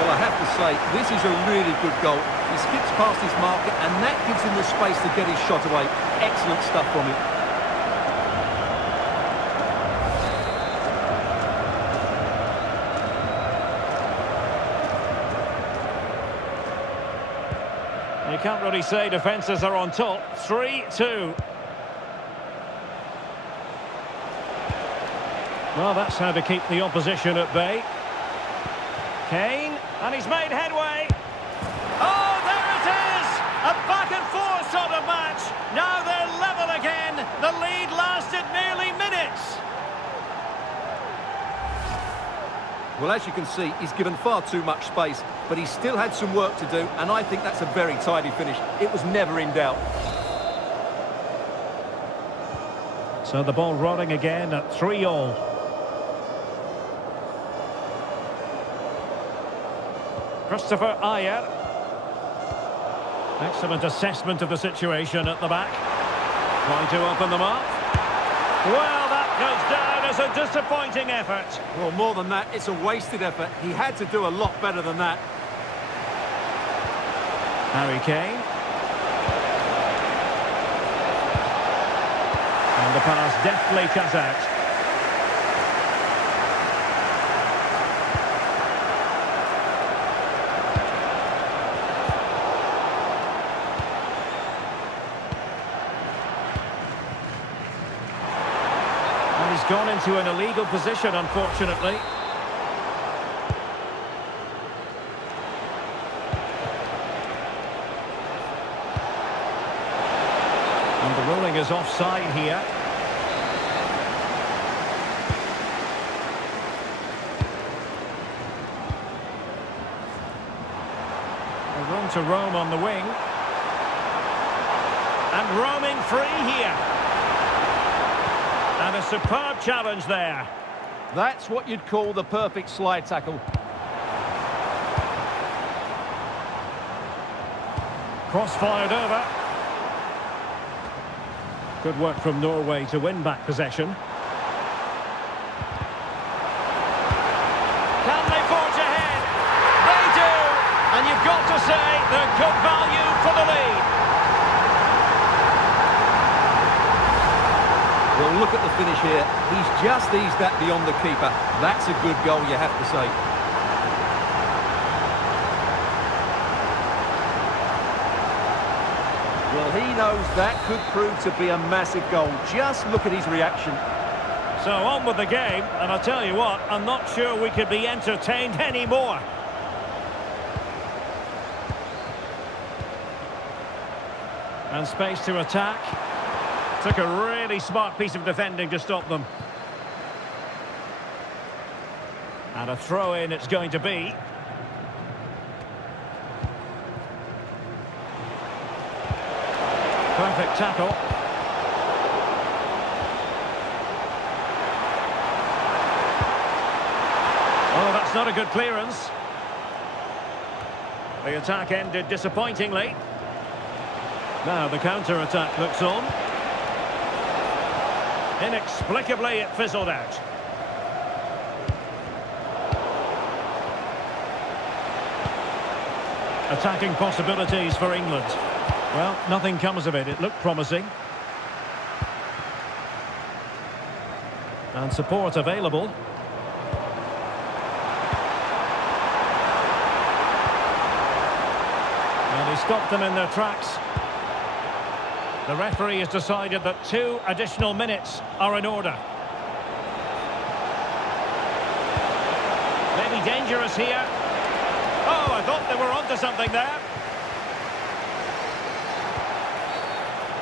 Well, I have to say, this is a really good goal. He skips past his marker, and that gives him the space to get his shot away. Excellent stuff from him. You can't really say defences are on top. 3-2. Well, that's how to keep the opposition at bay. Kane, and he's made headway. Oh, there it is! A back-and-forth sort of match. Now they're level again. The lead lasted nearly minutes. Well, as you can see, he's given far too much space, but he still had some work to do, and I think that's a very tidy finish. It was never in doubt. So the ball rolling again at 3-3. Christopher Ayer. Excellent assessment of the situation at the back. Trying to open them up. Well, that goes down as a disappointing effort. Well, more than that, it's a wasted effort. He had to do a lot better than that. Harry Kane. And the pass deftly cut out. And he's gone into an illegal position, unfortunately. And the ruling is offside here. A room to roam on the wing. And roaming free here. And a superb challenge there. That's what you'd call the perfect slide tackle. Cross fired over. Good work from Norway to win back possession. Can they forge ahead? They do! And you've got to say they're good value for the lead. Well, look at the finish here. He's just eased that beyond the keeper. That's a good goal, you have to say. Well, he knows that could prove to be a massive goal. Just look at his reaction. So on with the game, and I'll tell you what, I'm not sure we could be entertained anymore. And space to attack. Took a really smart piece of defending to stop them. And a throw-in it's going to be. Perfect tackle. Oh, that's not a good clearance. The attack ended disappointingly. Now the counter-attack looks on. Inexplicably, it fizzled out. Attacking possibilities for England. Well, nothing comes of it. It looked promising. And support available. And he stopped them in their tracks. The referee has decided that 2 additional minutes are in order. Maybe dangerous here. Oh, I thought they were onto something there.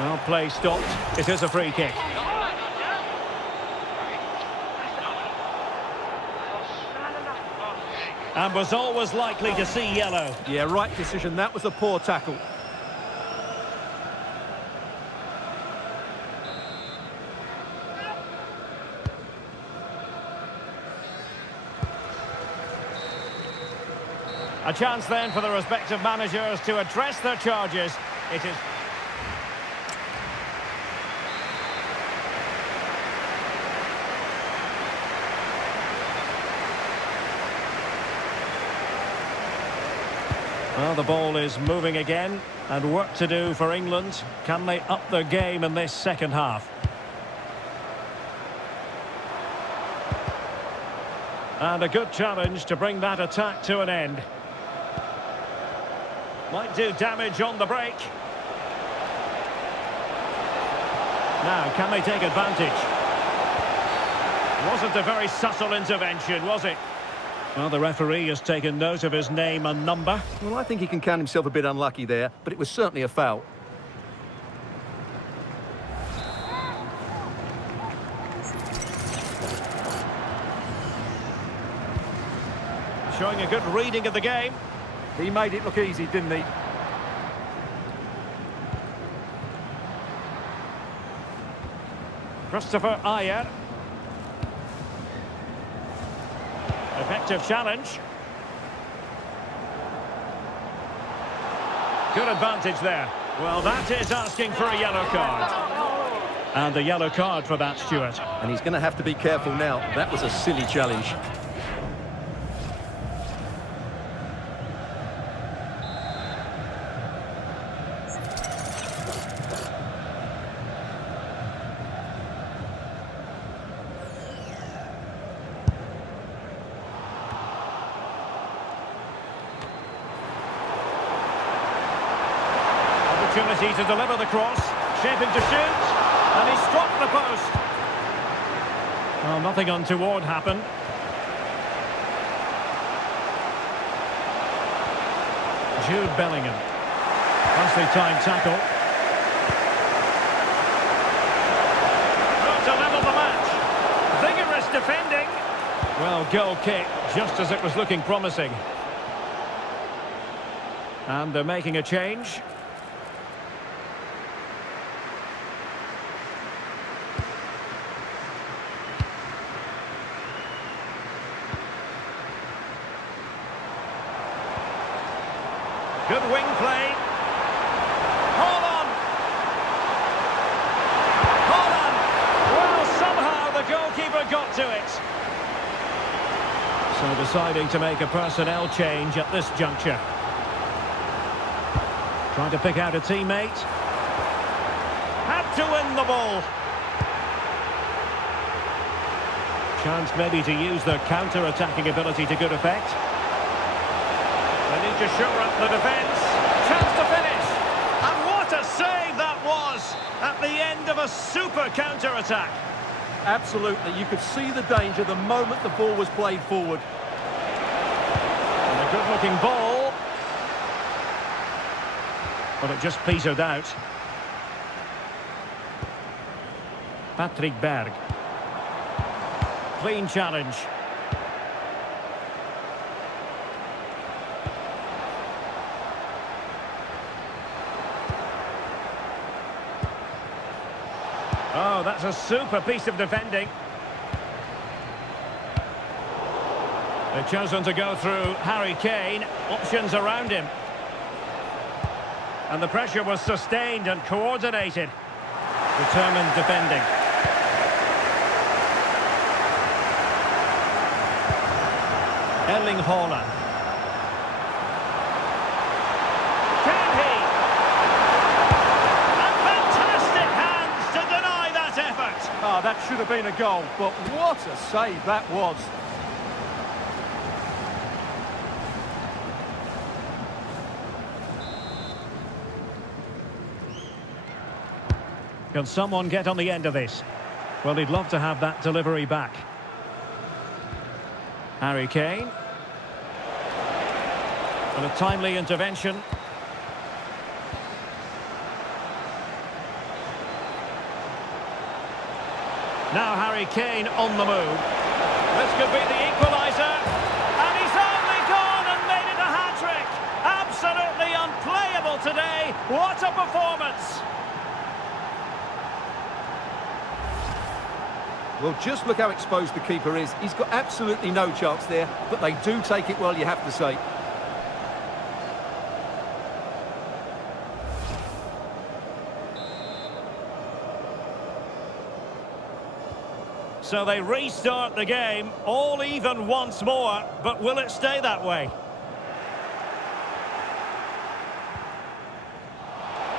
Well, play stopped. It is a free kick. And was always likely to see yellow. Yeah, right decision. That was a poor tackle. A chance then for the respective managers to address their charges. It is... Well, the ball is moving again, and work to do for England. Can they up their game in this second half? And a good challenge to bring that attack to an end. Might do damage on the break. Now, can they take advantage? Wasn't a very subtle intervention, was it? Well, the referee has taken note of his name and number. Well, I think he can count himself a bit unlucky there, but it was certainly a foul. Showing a good reading of the game. He made it look easy, didn't he? Christopher Ayer. Effective challenge. Good advantage there. Well, that is asking for a yellow card. And a yellow card for that, Stuart. And he's going to have to be careful now. That was a silly challenge. Opportunity to deliver the cross, shaping to shoot, and he struck the post. Well, nothing untoward happened. Jude Bellingham. Nicely timed tackle. Oh, to level the match. Vigorous defending. Well, goal kick, just as it was looking promising. And they're making a change. Good wing play. Haaland! Haaland! Well, somehow the goalkeeper got to it. So deciding to make a personnel change at this juncture. Trying to pick out a teammate. Had to win the ball. Chance maybe to use their counter-attacking ability to good effect. They need to shore up the defence. Chance to finish. And what a save that was at the end of a super counter-attack. Absolutely. You could see the danger the moment the ball was played forward. And a good-looking ball. But it just petered out. Patrick Berg. Clean challenge. Oh, that's a super piece of defending. They've chosen to go through Harry Kane. Options around him. And the pressure was sustained and coordinated. Determined defending. Erling Haaland. Can he? And fantastic hands to deny that effort. Ah, that should have been a goal, but what a save that was. Can someone get on the end of this? Well, he'd love to have that delivery back. Harry Kane. And a timely intervention. Now Harry Kane on the move. This could be the equaliser. And he's only gone and made it a hat-trick. Absolutely unplayable today. What a performance. Well, just look how exposed the keeper is. He's got absolutely no chance there, but they do take it well, you have to say. So they restart the game, all even once more, but will it stay that way?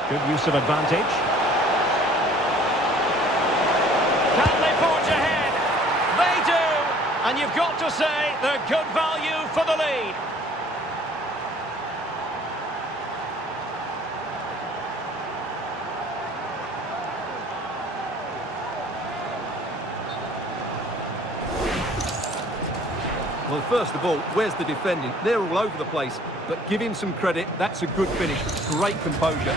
Good use of advantage. Can they forge ahead? They do! And you've got to say they're good value for the lead. Well, first of all, where's the defending? They're all over the place, but give him some credit. That's a good finish. Great composure.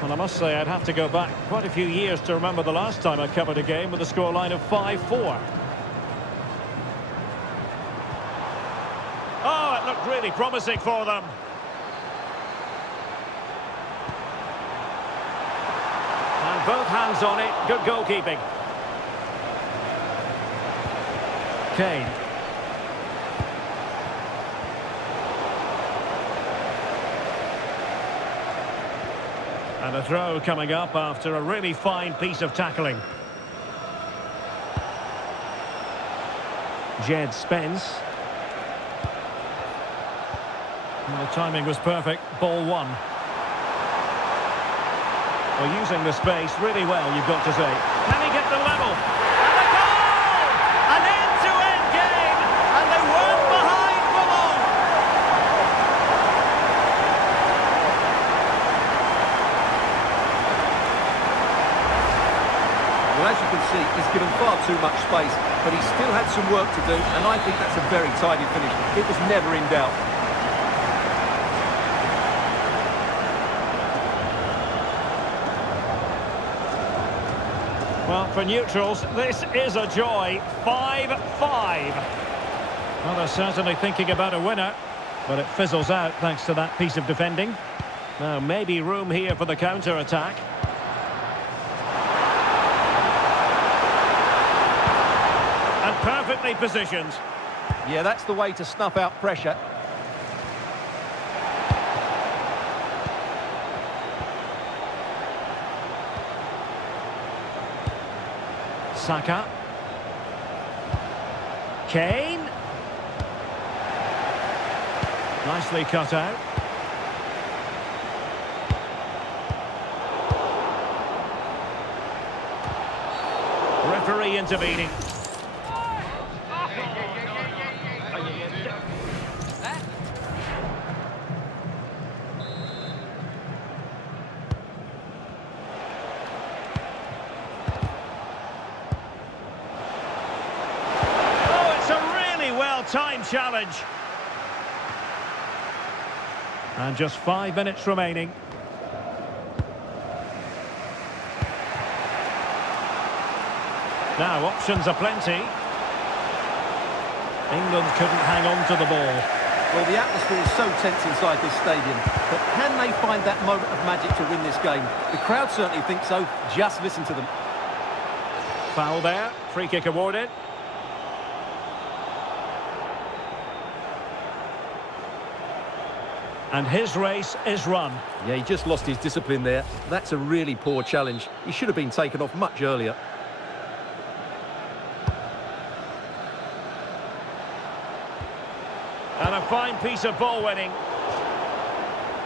Well, I must say I'd have to go back quite a few years to remember the last time I covered a game with a scoreline of 5-4. Oh, it looked really promising for them. And both hands on it. Good goalkeeping. Kane. And a throw coming up after a really fine piece of tackling. Jed Spence. Well, the timing was perfect. Ball one. Well, using the space really well, you've got to say. Can he get the level? And a goal! An end-to-end game! And they weren't behind for long! Well, as you can see, he's given far too much space, but he still had some work to do, and I think that's a very tidy finish. It was never in doubt. Well, for neutrals, this is a joy. 5-5. Well, they're certainly thinking about a winner, but it fizzles out thanks to that piece of defending. Now, maybe room here for the counter-attack. And perfectly positioned. Yeah, that's the way to snuff out pressure. Saka. Kane. Nicely cut out. Referee intervening. Time challenge. And just 5 minutes remaining. Now options are plenty. England couldn't hang on to the ball. Well, the atmosphere is so tense inside this stadium, but can they find that moment of magic to win this game? The crowd certainly think so. Just listen to them. Foul there. Free kick awarded. And his race is run. Yeah, he just lost his discipline there. That's a really poor challenge. He should have been taken off much earlier. And a fine piece of ball winning.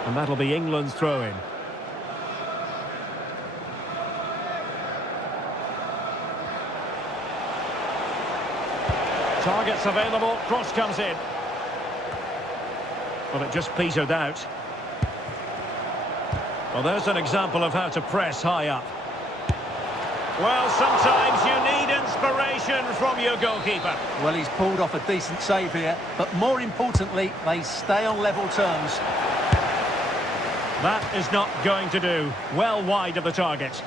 And that'll be England's throw-in. Targets available, cross comes in. Well, it just petered out. Well, there's an example of how to press high up. Well, sometimes you need inspiration from your goalkeeper. Well, he's pulled off a decent save here, but more importantly, they stay on level terms. That is not going to do. Well wide of the target.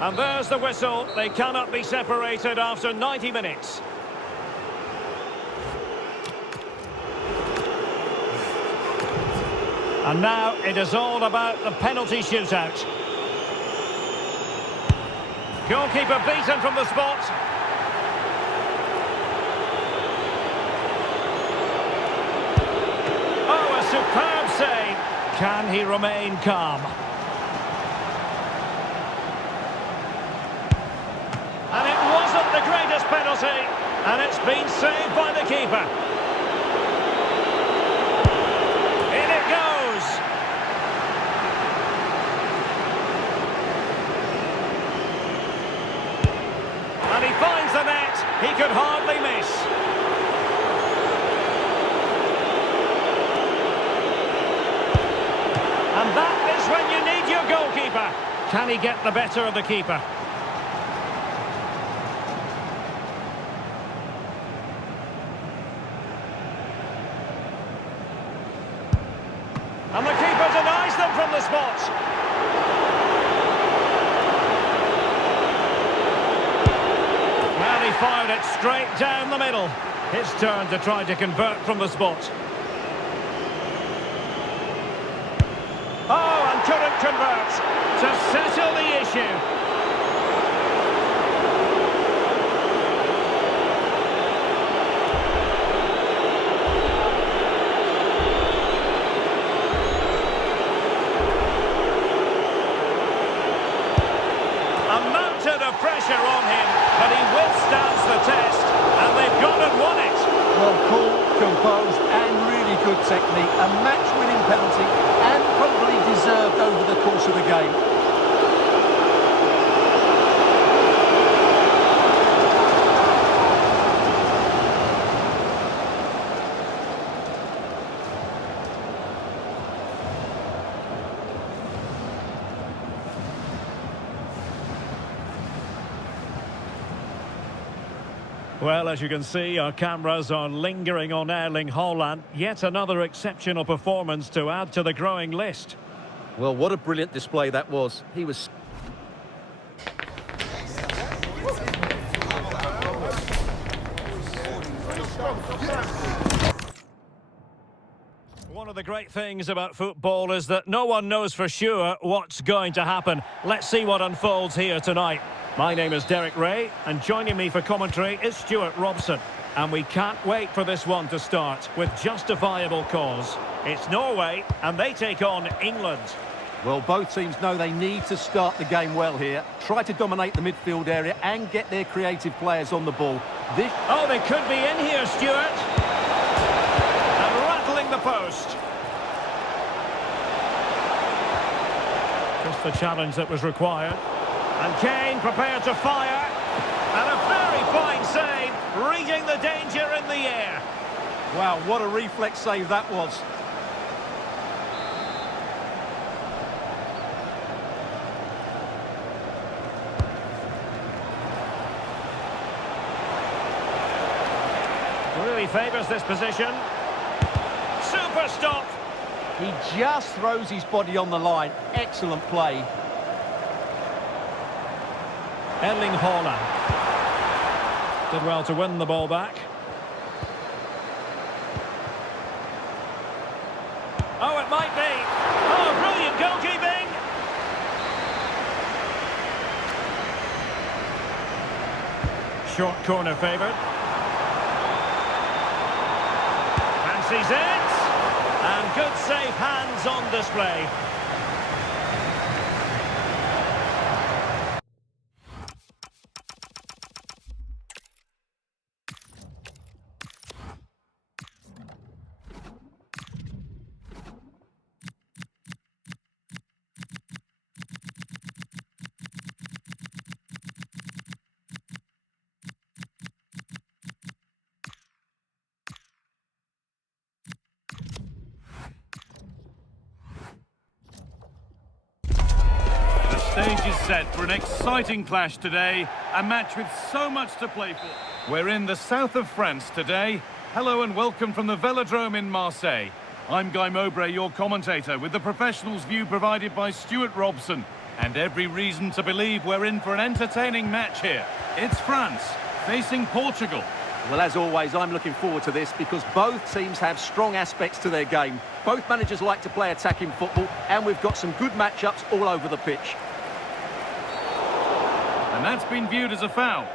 And there's the whistle. They cannot be separated after 90 minutes. And now it is all about the penalty shootout. Goalkeeper beaten from the spot. Oh, a superb save. Can he remain calm? And it wasn't the greatest penalty, and it's been saved by the keeper. In it goes. And he finds the net. He could hardly miss. And that is when you need your goalkeeper. Can he get the better of the keeper? And the keeper denies them from the spot. Well, he fired it straight down the middle. His turn to try to convert from the spot. Oh, and couldn't convert to settle the issue. A mountain of pressure on him, but he withstands the test, and they've gone and won it. Well, cool, composed, and really good technique. A match-winning penalty, and probably deserved over the course of the game. Well, as you can see, our cameras are lingering on Erling Haaland. Yet another exceptional performance to add to the growing list. Well, what a brilliant display that was. He was... One of the great things about football is that no one knows for sure what's going to happen. Let's see what unfolds here tonight. My name is Derek Ray, and joining me for commentary is Stuart Robson. And we can't wait for this one to start with justifiable cause. It's Norway, and they take on England. Well, both teams know they need to start the game well here. Try to dominate the midfield area and get their creative players on the ball. Oh, they could be in here, Stuart. And rattling the post. Just the challenge that was required. And Kane prepared to fire. And a very fine save, reading the danger in the air. Wow, what a reflex save that was. Really favours this position. Super stop. He just throws his body on the line. Excellent play. Erling Haaland did well to win the ball back. Oh, it might be. Oh, brilliant goalkeeping. Short corner favoured. Fancies it. And good safe hands on display. The stage is set for an exciting clash today, a match with so much to play for. We're in the south of France today. Hello and welcome from the Velodrome in Marseille. I'm Guy Mowbray, your commentator, with the professionals' view provided by Stuart Robson. And every reason to believe we're in for an entertaining match here. It's France facing Portugal. Well, as always, I'm looking forward to this because both teams have strong aspects to their game. Both managers like to play attacking football, and we've got some good matchups all over the pitch. And that's been viewed as a foul.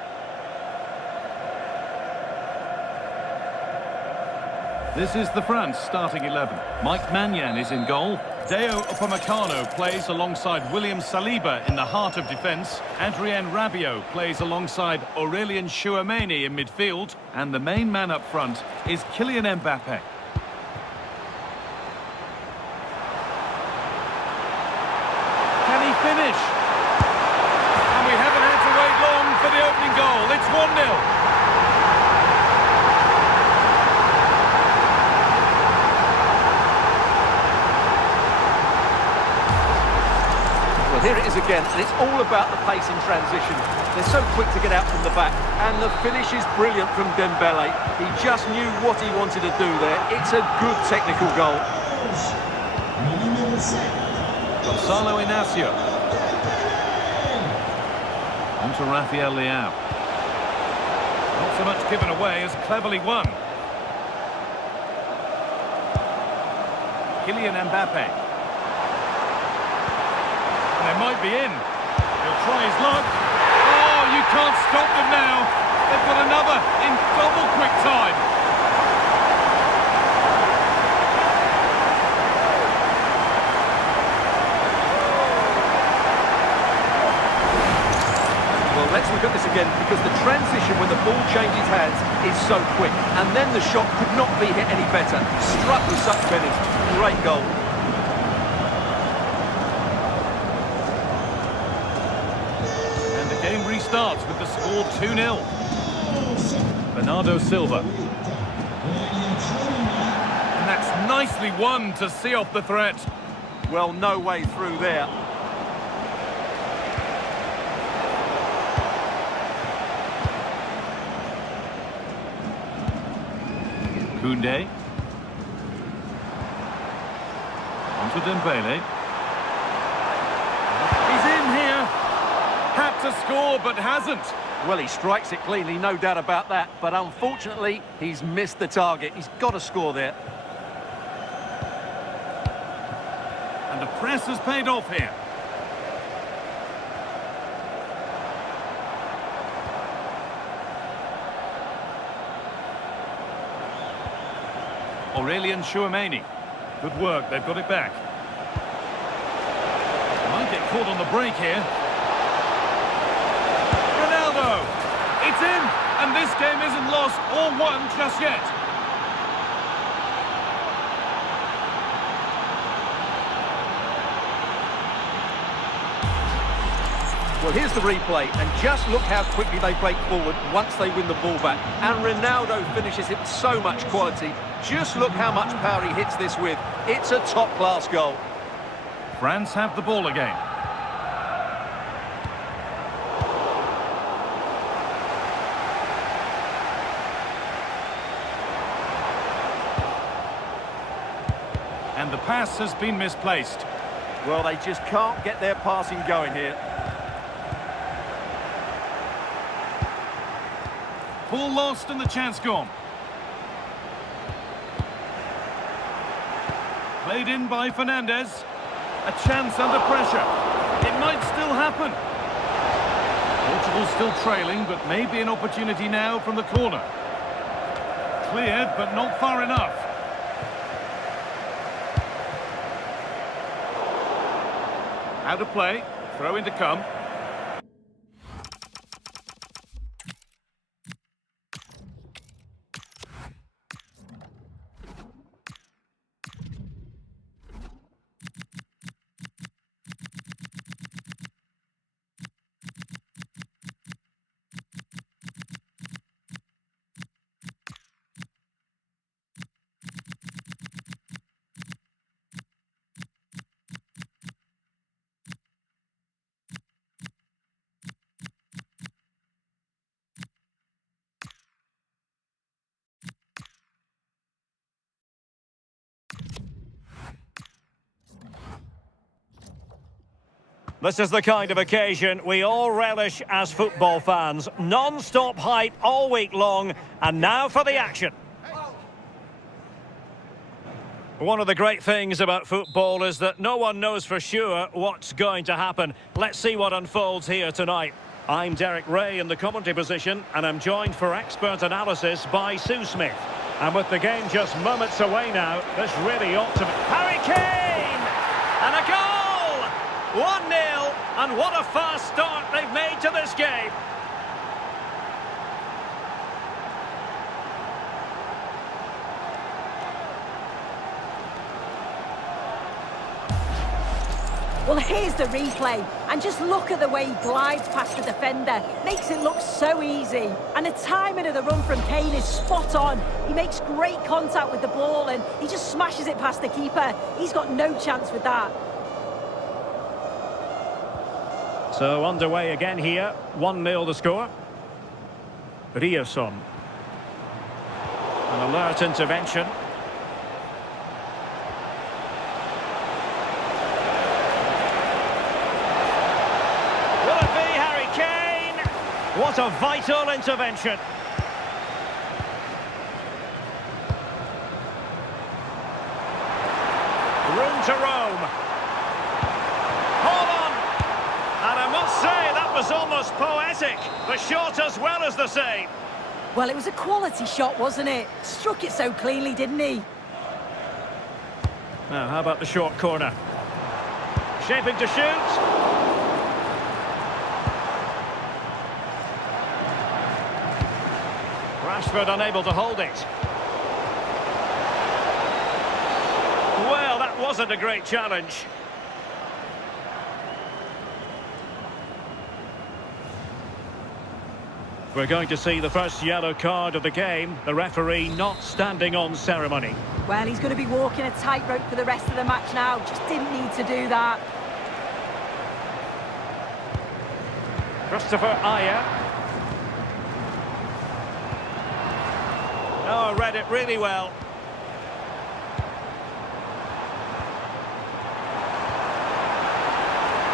This is the France starting 11. Mike Maignan is in goal. Deo Upamecano plays alongside William Saliba in the heart of defence. Adrien Rabiot plays alongside Aurélien Tchouameni in midfield. And the main man up front is Kylian Mbappé. Can he finish? And we haven't had to wait long for the opening goal. It's 1-0. Well, here it is again, and it's all about the pace in transition. They're so quick to get out from the back, and the finish is brilliant from Dembele. He just knew what he wanted to do there. It's a good technical goal. Gonzalo Inacio. On to Rafael Leao. Not so much given away as cleverly won. Kylian Mbappe. And they might be in. He'll try his luck. Oh, you can't stop them now. They've got another in double quick time. Well, let's look at this again, because the transition when the ball changes hands is so quick. And then the shot could not be hit any better. Struck with such finish. Great goal. And the game restarts with the score 2-0. Bernardo Silva. And that's nicely won to see off the threat. Well, no way through there. Koundé. Onto Dembele. He's in here. Had to score, but hasn't. Well, he strikes it cleanly, no doubt about that. But unfortunately, he's missed the target. He's got to score there. And the press has paid off here. Aurelien Tchouameni. Good work, they've got it back. Might get caught on the break here. Ronaldo! It's in! And this game isn't lost or won just yet. Well, here's the replay, and just look how quickly they break forward once they win the ball back. And Ronaldo finishes it with so much quality. Just look how much power he hits this with. It's a top-class goal. France have the ball again. And the pass has been misplaced. Well, they just can't get their passing going here. Ball lost and the chance gone. Played in by Fernandes. A chance under pressure. It might still happen. Portugal still trailing, but maybe an opportunity now from the corner. Cleared, but not far enough. Out of play. Throw in to come. This is the kind of occasion we all relish as football fans. Non-stop hype all week long, and now for the action. One of the great things about football is that no one knows for sure what's going to happen. Let's see what unfolds here tonight. I'm Derek Ray in the commentary position, and I'm joined for expert analysis by Sue Smith. And with the game just moments away now, this really ought to be... Harry Kane! And a goal! 1-0, and what a fast start they've made to this game. Well, here's the replay, and just look at the way he glides past the defender. Makes it look so easy. And the timing of the run from Kane is spot on. He makes great contact with the ball, and he just smashes it past the keeper. He's got no chance with that. So underway again here, 1-0 the score. Rierson. An alert intervention. Will it be Harry Kane? What a vital intervention. to Rome. Haaland! And I must say, that was almost poetic. The shot as well as the save. Well, it was a quality shot, wasn't it? Struck it so cleanly, didn't he? Now, how about the short corner? Shaping to shoot. Rashford unable to hold it. Well, that wasn't a great challenge. We're going to see the first yellow card of the game. The referee not standing on ceremony. Well, he's going to be walking a tightrope for the rest of the match now. Just didn't need to do that. Christopher Ayer. Oh, read it really well.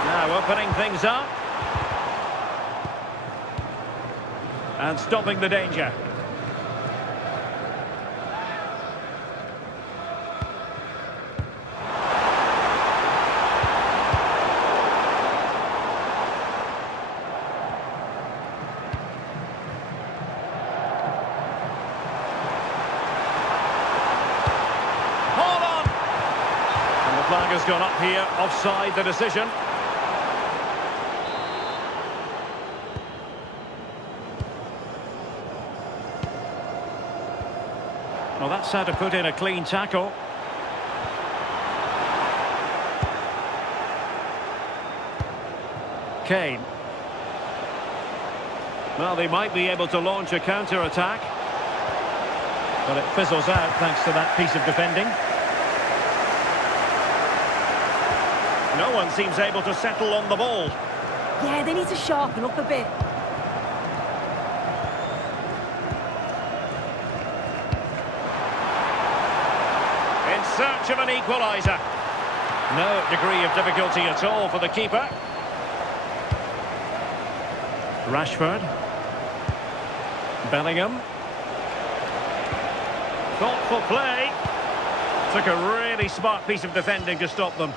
Now opening things up. And stopping the danger. Haaland! And the flag has gone up here, offside the decision. Well, that's how to put in a clean tackle. Kane. Well, they might be able to launch a counter-attack. But it fizzles out thanks to that piece of defending. No one seems able to settle on the ball. Yeah, they need to sharpen up a bit. Search of an equaliser. No degree of difficulty at all for the keeper. Rashford. Bellingham. Thoughtful play. Took a really smart piece of defending to stop them.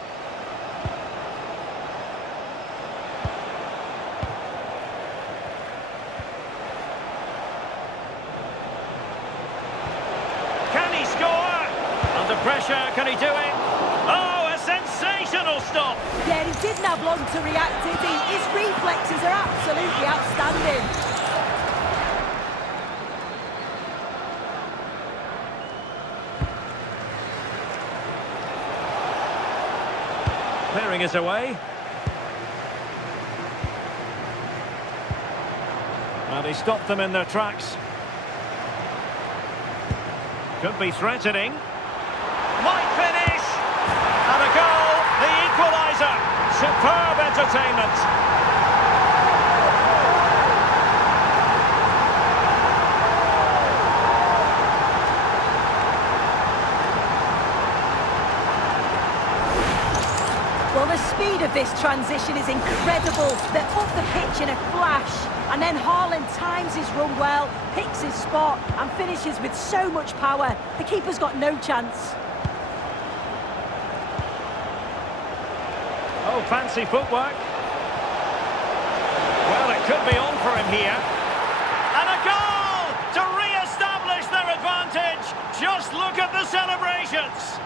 Can he score? Under pressure, can he do it? Oh, a sensational stop! Yeah, he didn't have long to react, did he? His reflexes are absolutely outstanding. Clearing it away. And he stopped them in their tracks. Could be threatening. Might finish! And a goal, the equaliser. Superb entertainment. Well, the speed of this transition is incredible. They're up the pitch in a flash. And then Haaland times his run well, picks his spot and finishes with so much power. The keeper's got no chance. Oh, fancy footwork. Well, it could be on for him here. And a goal to re-establish their advantage. Just look at the celebrations.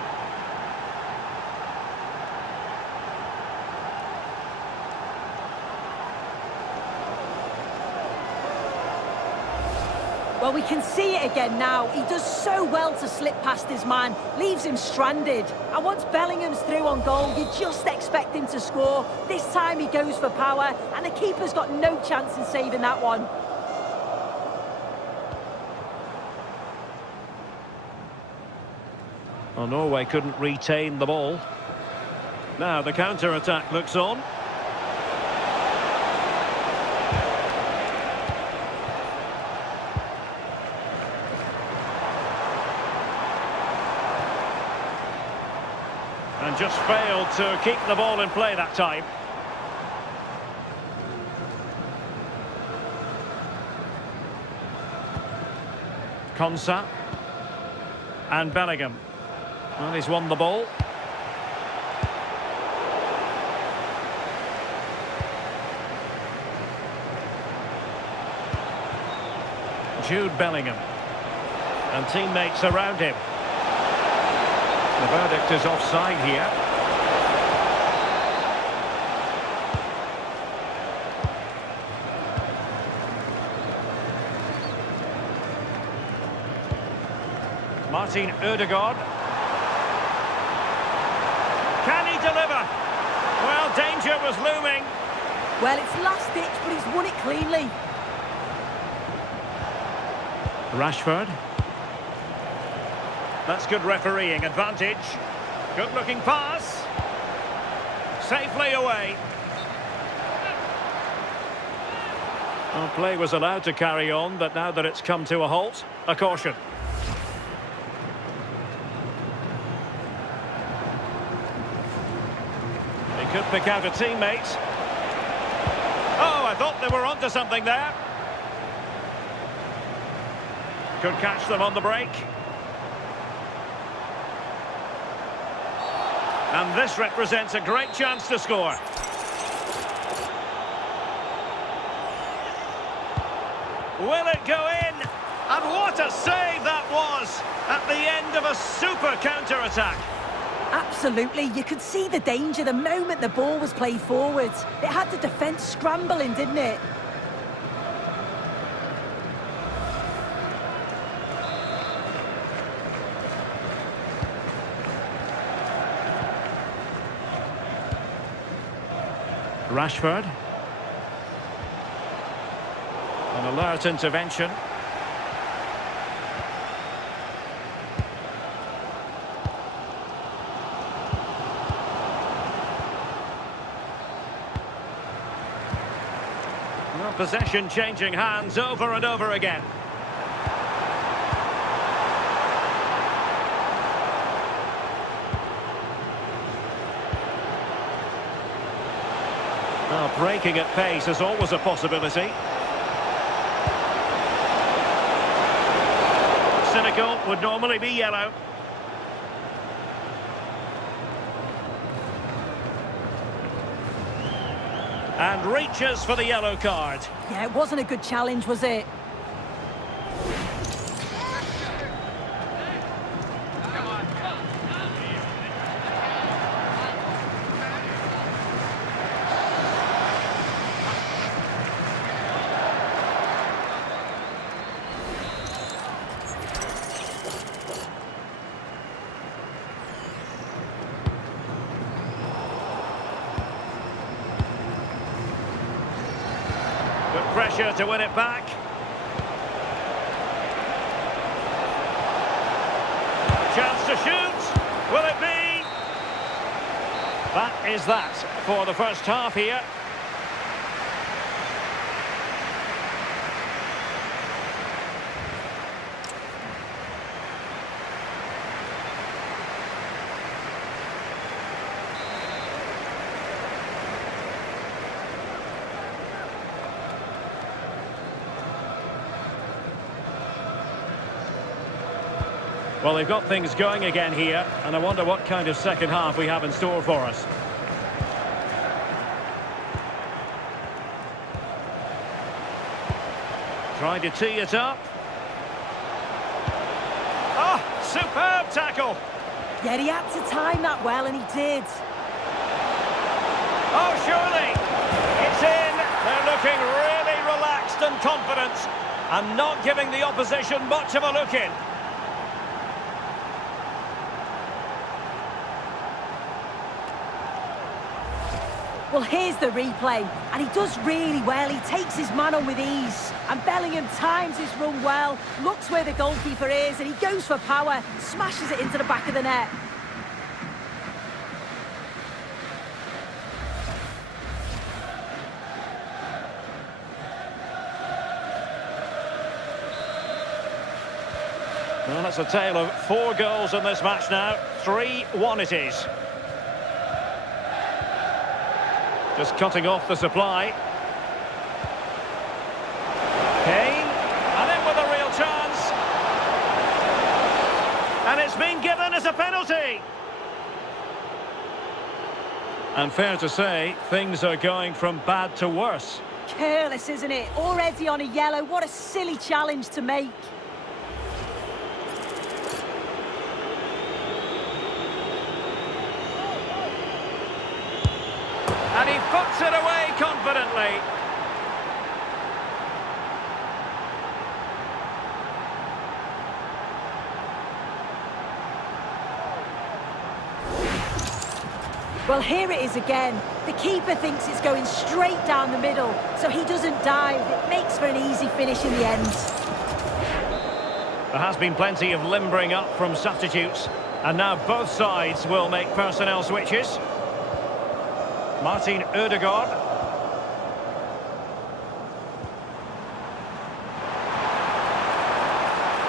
Well, we can see it again now. He does so well to slip past his man, leaves him stranded. And once Bellingham's through on goal, you just expect him to score. This time he goes for power, and the keeper's got no chance in saving that one. Well, Norway couldn't retain the ball. Now the counter-attack looks on. And just failed to keep the ball in play that time. Konsa. And Bellingham. Well, he's won the ball. Jude Bellingham. And teammates around him. The verdict is offside here. Martin Ødegaard. Can he deliver? Well, danger was looming. Well, it's last ditch, but he's won it cleanly. Rashford. That's good refereeing advantage. Good looking pass. Safely away. Well, play was allowed to carry on, but now that it's come to a halt, a caution. He could pick out a teammate. Oh, I thought they were onto something there. Could catch them on the break. And this represents a great chance to score. Will it go in? And what a save that was at the end of a super counter-attack. Absolutely, you could see the danger the moment the ball was played forward. It had the defence scrambling, didn't it? Rashford. An alert intervention. Well, possession changing hands over and over again. Well, breaking at pace is always a possibility. Cynical would normally be yellow. And reaches for the yellow card. Yeah, it wasn't a good challenge, was it? Good pressure to win it back. Chance to shoot. Will it be? That is that for the first half here. Well, they've got things going again here, and I wonder what kind of second half we have in store for us. Trying to tee it up. Oh, superb tackle! Yeah, he had to time that well, and he did. Oh, surely! It's in! They're looking really relaxed and confident, and not giving the opposition much of a look in. Well, here's the replay, and he does really well. He takes his man on with ease, and Bellingham times his run well, looks where the goalkeeper is, and he goes for power, smashes it into the back of the net. Well, that's a tale of 4 goals in this match now. 3-1 it is. Just cutting off the supply. Kane, and in with a real chance. And it's been given as a penalty. And fair to say, things are going from bad to worse. Careless, isn't it? Already on a yellow. What a silly challenge to make. And he puts it away confidently. Well, here it is again. The keeper thinks it's going straight down the middle, so he doesn't dive. It makes for an easy finish in the end. There has been plenty of limbering up from substitutes, and now both sides will make personnel switches. Martin Ødegaard.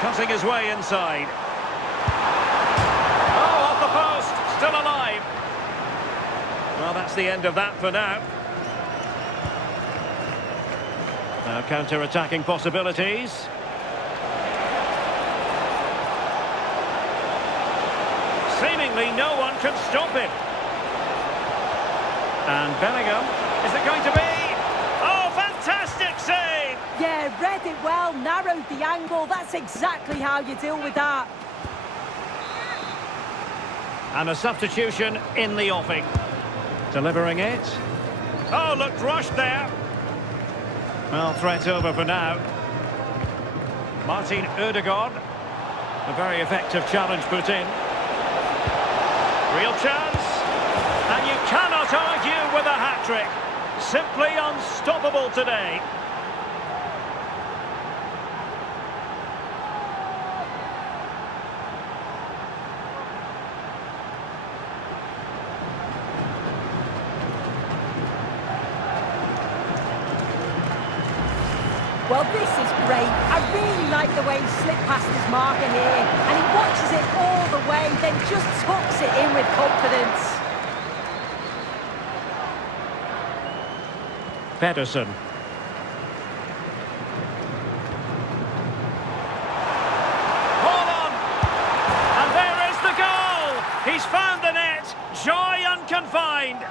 Cutting his way inside. Oh, off the post, still alive. Well, that's the end of that for now. Now counter-attacking possibilities. Seemingly no one can stop him. And Bellingham, is it going to be? Oh, fantastic save! Yeah, read it well, narrowed the angle. That's exactly how you deal with that. And a substitution in the offing. Delivering it. Oh, looked rushed there. Well, threat over for now. Martin Ødegaard. A very effective challenge put in. Real chance. And you cannot argue with a hat-trick. Simply unstoppable today. Well, this is great. I really like the way he slipped past his marker here. And he watches it all the way, then just tucks it in with confidence. Pedersen. Haaland! And there is the goal! He's found the net! Joy unconfined!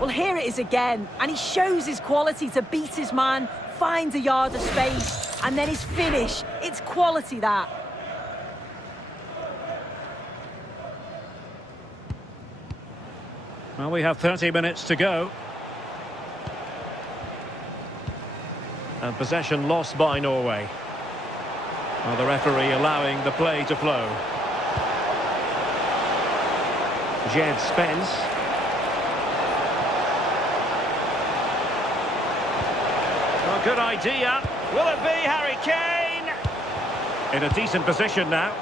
Well, here it is again, and he shows his quality to beat his man, finds a yard of space, and then his finish. It's quality, that. Well, we have 30 minutes to go. And possession lost by Norway. Well, the referee allowing the play to flow. Jed Spence. Well, good idea. Will it be Harry Kane? In a decent position now.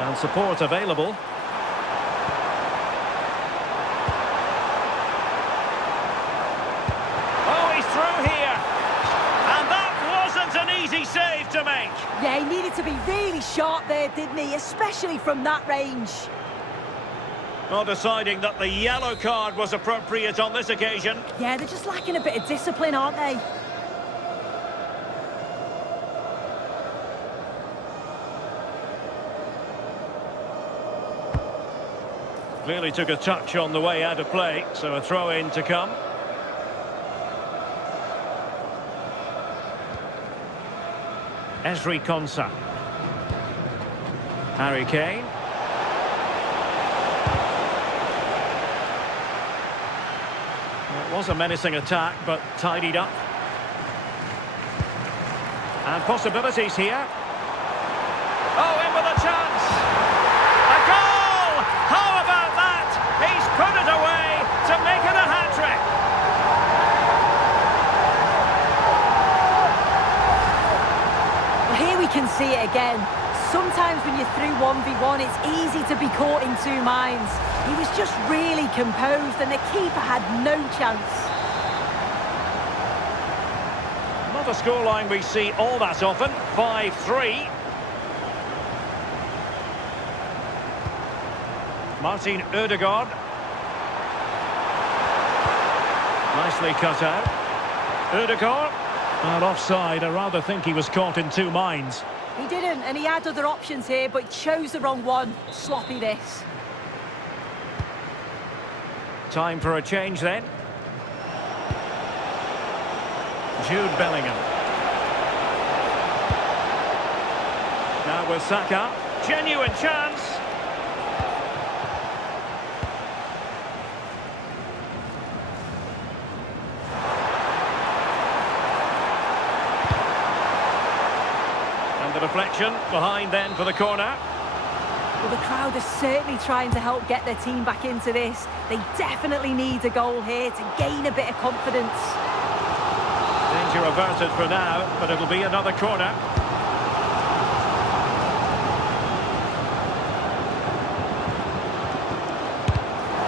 And support available. Oh, he's through here. And that wasn't an easy save to make. Yeah, he needed to be really sharp there, didn't he? Especially from that range. Well, deciding that the yellow card was appropriate on this occasion. Yeah, they're just lacking a bit of discipline, aren't they? Clearly took a touch on the way out of play, so a throw-in to come. Ezri Konsa. Harry Kane. Well, it was a menacing attack, but tidied up. And possibilities here. Oh, in with a chance! A goal! How about that? He's put it away to make it a hat-trick. Well, here we can see it again. Sometimes when you're through 1v1, it's easy to be caught in two minds. He was just really composed and the keeper had no chance. Not a scoreline we see all that often. 5-3. Martin Ødegaard. Nicely cut out. Ødegaard. Well, offside. I rather think he was caught in two minds. He didn't, and he had other options here, but chose the wrong one. Sloppy this. Time for a change then. Jude Bellingham. Now with Saka. Genuine chance. And the deflection behind then for the corner. Well, the crowd are certainly trying to help get their team back into this. They definitely need a goal here to gain a bit of confidence. Danger averted for now, but it'll be another corner.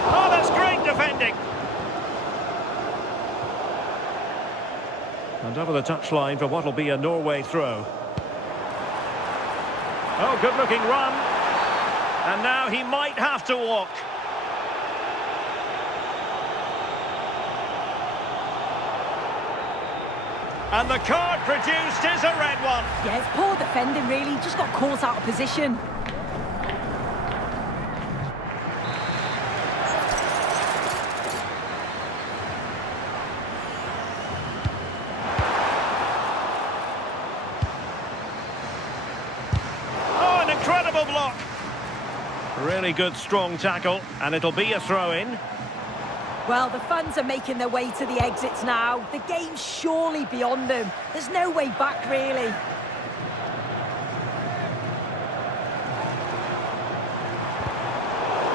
Oh, that's great defending. And over the touchline for what'll be a Norway throw. Oh, good-looking run. And now he might have to walk. And the card produced is a red one. Yeah, it's poor defending, really. Just got caught out of position. Oh, an incredible block. Really good, strong tackle, and it'll be a throw-in. Well, the fans are making their way to the exits now. The game's surely beyond them. There's no way back, really.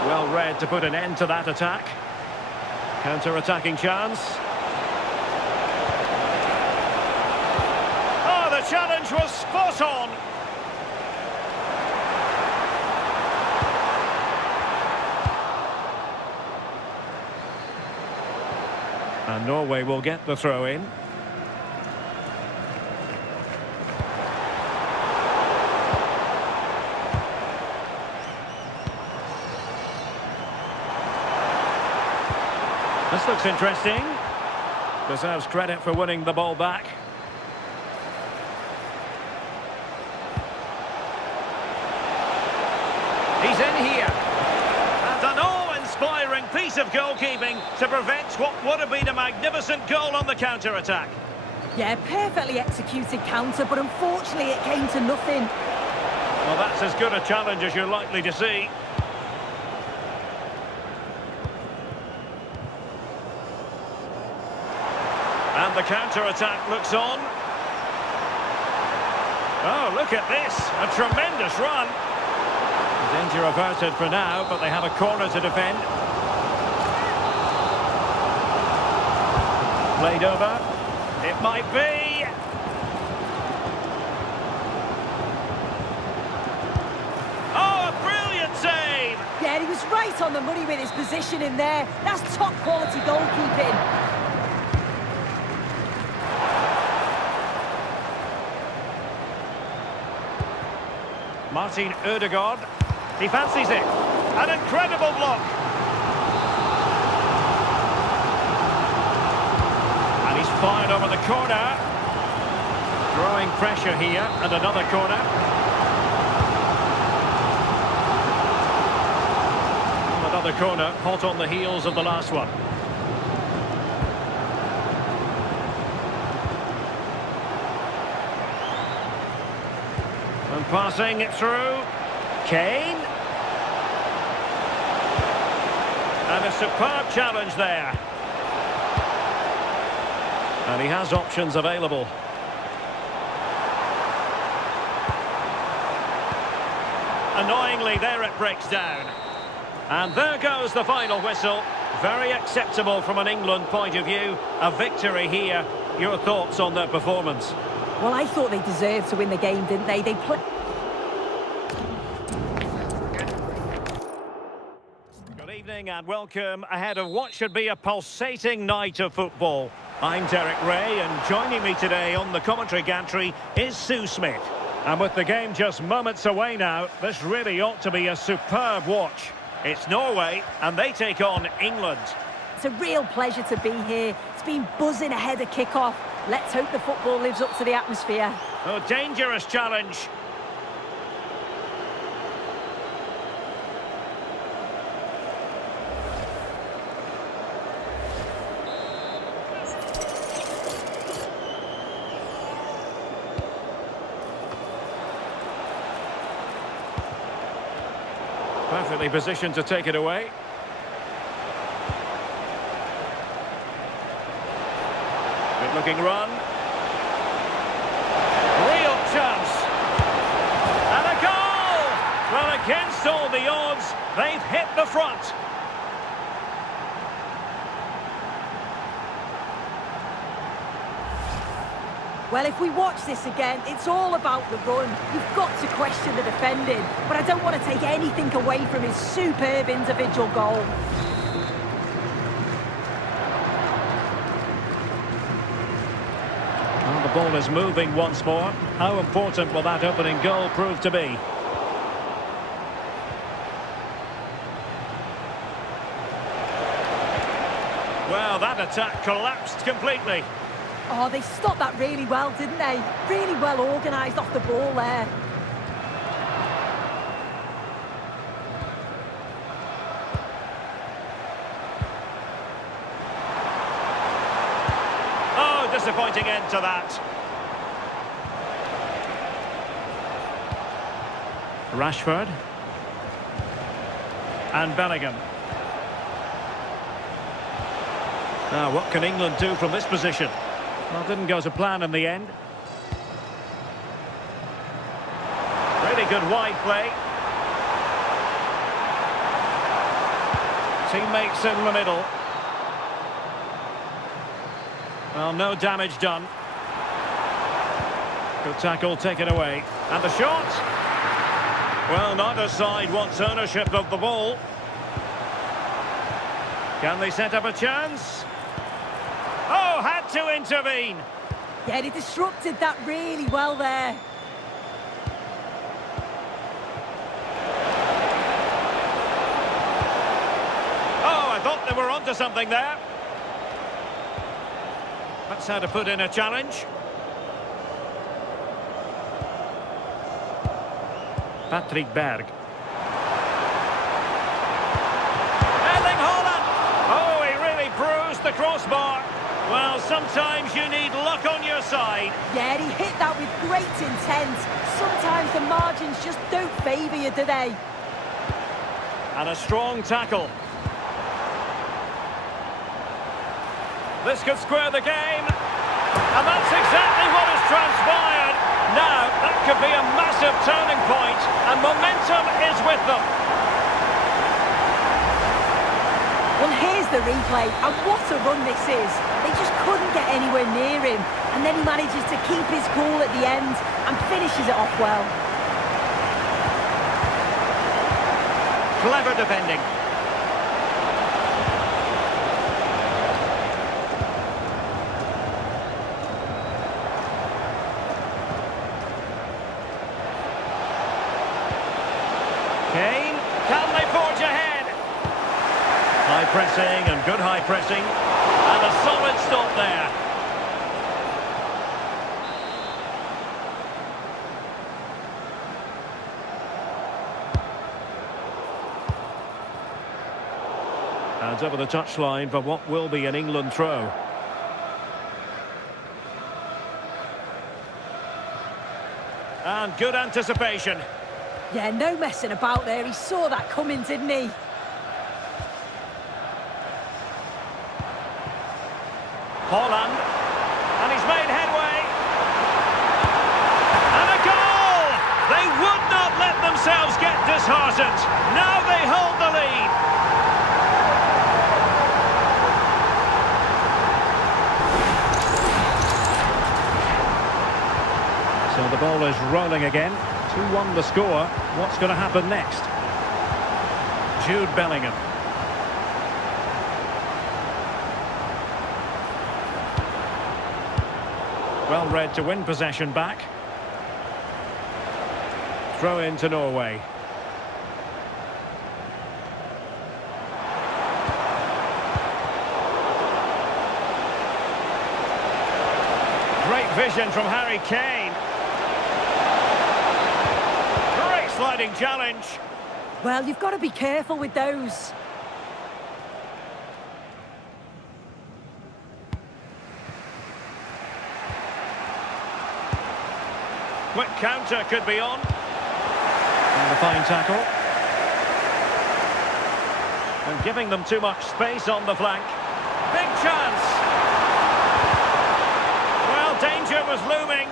Well read to put an end to that attack. Counter-attacking chance. Oh, the challenge was spot on. And Norway will get the throw-in. This looks interesting. Deserves credit for winning the ball back. He's in here. And an awe-inspiring piece of goalkeeping to prevent what would have been a magnificent goal on the counter-attack. Yeah, perfectly executed counter, but unfortunately it came to nothing. Well, that's as good a challenge as you're likely to see. And the counter-attack looks on. Oh, look at this. A tremendous run. Danger averted for now, but they have a corner to defend. Played over. It might be. Oh, a brilliant save! Yeah, he was right on the money with his position in there. That's top-quality goalkeeping. Martin Ødegaard. He fancies it. An incredible block. And he's fired over the corner. Growing pressure here, and another corner. Another corner, hot on the heels of the last one. And passing it through. Kane. And a superb challenge there. And he has options available. Annoyingly, there it breaks down. And there goes the final whistle. Very acceptable from an England point of view. A victory here. Your thoughts on their performance? Well, I thought they deserved to win the game, didn't they? They played. Good evening and welcome ahead of what should be a pulsating night of football. I'm Derek Ray, and joining me today on the commentary gantry is Sue Smith. And with the game just moments away now, this really ought to be a superb watch. It's Norway, and they take on England. It's a real pleasure to be here. It's been buzzing ahead of kick-off. Let's hope the football lives up to the atmosphere. Oh, dangerous challenge. Perfectly positioned to take it away. Good looking run. Real chance. And a goal! Well, against all the odds, they've hit the front. Well, if we watch this again, it's all about the run. You've got to question the defending, but I don't want to take anything away from his superb individual goal. Well, the ball is moving once more. How important will that opening goal prove to be? Well, that attack collapsed completely. Oh, they stopped that really well, didn't they? Really well organised off the ball there. Oh, disappointing end to that. Rashford. And Bellingham. Now, what can England do from this position? Well, didn't go to plan in the end. Really good wide play. Teammates in the middle. Well, no damage done. Good tackle taken away. And the shot. Well, neither side wants ownership of the ball. Can they set up a chance? Oh, had to intervene. Yeah, he disrupted that really well there. Oh, I thought they were onto something there. That's how to put in a challenge. Patrick Berg. Erling Haaland. Oh, he really bruised the crossbar. Well, sometimes you need luck on your side. Yeah, he hit that with great intent. Sometimes the margins just don't favour you, do they? And a strong tackle. This could square the game. And that's exactly what has transpired. Now, that could be a massive turning point, and momentum is with them. Well, here's the replay, and what a run this is. They just couldn't get anywhere near him, and then he manages to keep his cool at the end and finishes it off well. Clever defending. Kane, can they forge ahead? High pressing and good high pressing. And a solid stop there. And over the touchline for what will be an England throw. And good anticipation. Yeah, no messing about there. He saw that coming, didn't he? Haaland. And he's made headway. And a goal! They would not let themselves get disheartened. Now they hold the lead. So the ball is rolling again. 2-1 the score. What's going to happen next? Jude Bellingham. Well read to win possession back. Throw in to Norway. Great vision from Harry Kane. Great sliding challenge. Well, you've got to be careful with those. Quick counter could be on. And a fine tackle. And giving them too much space on the flank. Big chance. Well, danger was looming.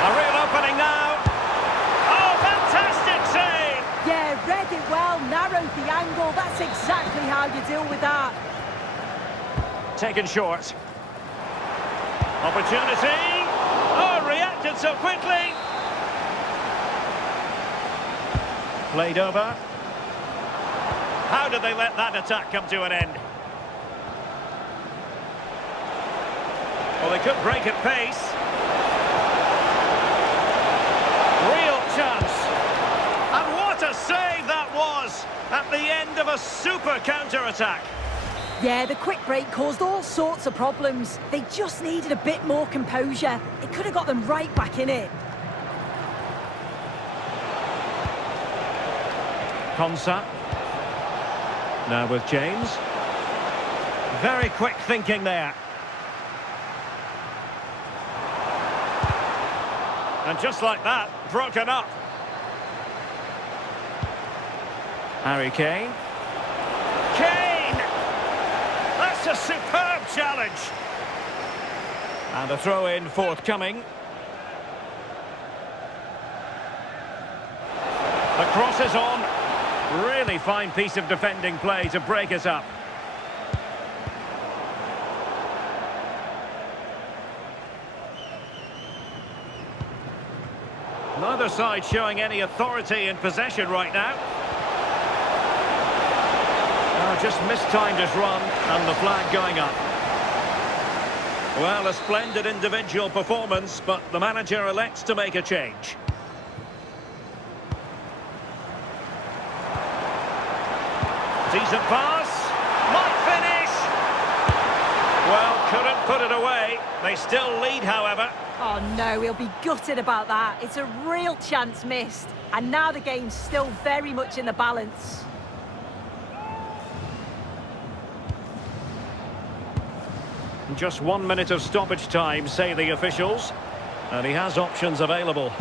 A real opening now. Oh, fantastic save! Yeah, read it well, narrowed the angle. That's exactly how you deal with that. Taken short. Opportunity. Oh, reacted so quickly. Played over. How did they let that attack come to an end? Well, they could break at pace. Real chance. And what a save that was at the end of a super counter-attack. Yeah, the quick break caused all sorts of problems. They just needed a bit more composure. It could have got them right back in it. Konsa. Now with James. Very quick thinking there. And just like that, broken up. Harry Kane. Kane! That's a superb challenge. And a throw-in forthcoming. The cross is on. Really fine piece of defending play to break us up. Neither side showing any authority in possession right now. Just mistimed his run and the flag going up. Well, a splendid individual performance, but the manager elects to make a change. Decent pass. Might finish. Well, couldn't put it away. They still lead, however. Oh no, he'll be gutted about that. It's a real chance missed. And now the game's still very much in the balance. Just 1 minute of stoppage time, say the officials. And he has options available.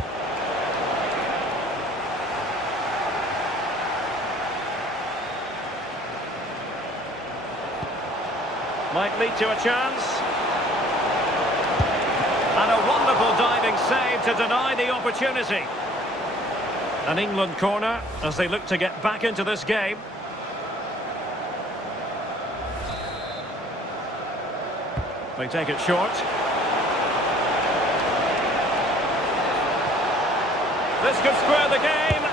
Might lead to a chance. And a wonderful diving save to deny the opportunity. An England corner as they look to get back into this game. They take it short. This could square the game.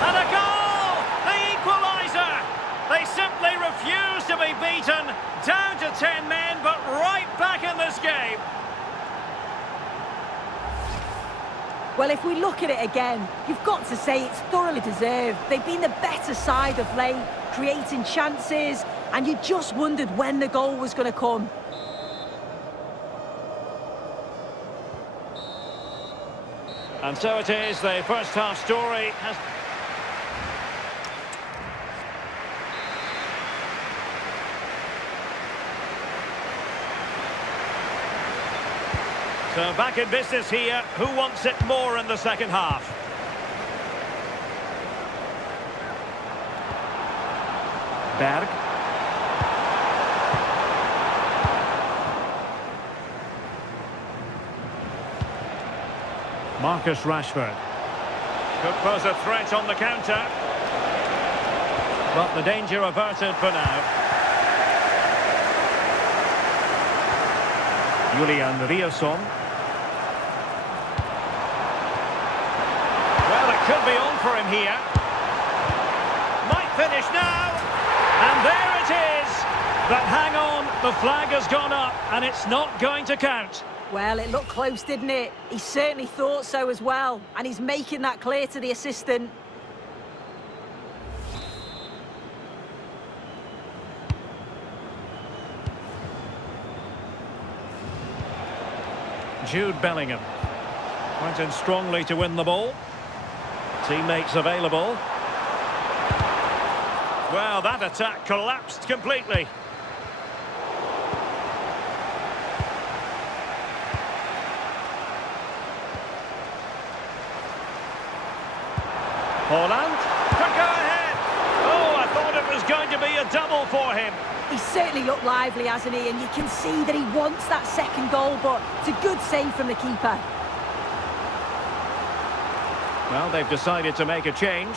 And a goal! The equaliser! They simply refuse to be beaten. Down to 10 men, but right back in this game. Well, if we look at it again, you've got to say it's thoroughly deserved. They've been the better side of late, creating chances, and you just wondered when the goal was going to come. And so it is, the first half story has... So back in business here, who wants it more in the second half? Berg. Marcus Rashford. Could pose a threat on the counter. But the danger averted for now. Julian Riosson. Well, it could be on for him here. Might finish now. And there it is. But hang on, the flag has gone up and it's not going to count. Well, it looked close, didn't it? He certainly thought so as well, and he's making that clear to the assistant. Jude Bellingham went in strongly to win the ball. Teammates available. Well, that attack collapsed completely. Haaland could go ahead. Oh, I thought it was going to be a double for him. He's certainly looked lively, hasn't he? And you can see that he wants that second goal, but it's a good save from the keeper. Well, they've decided to make a change.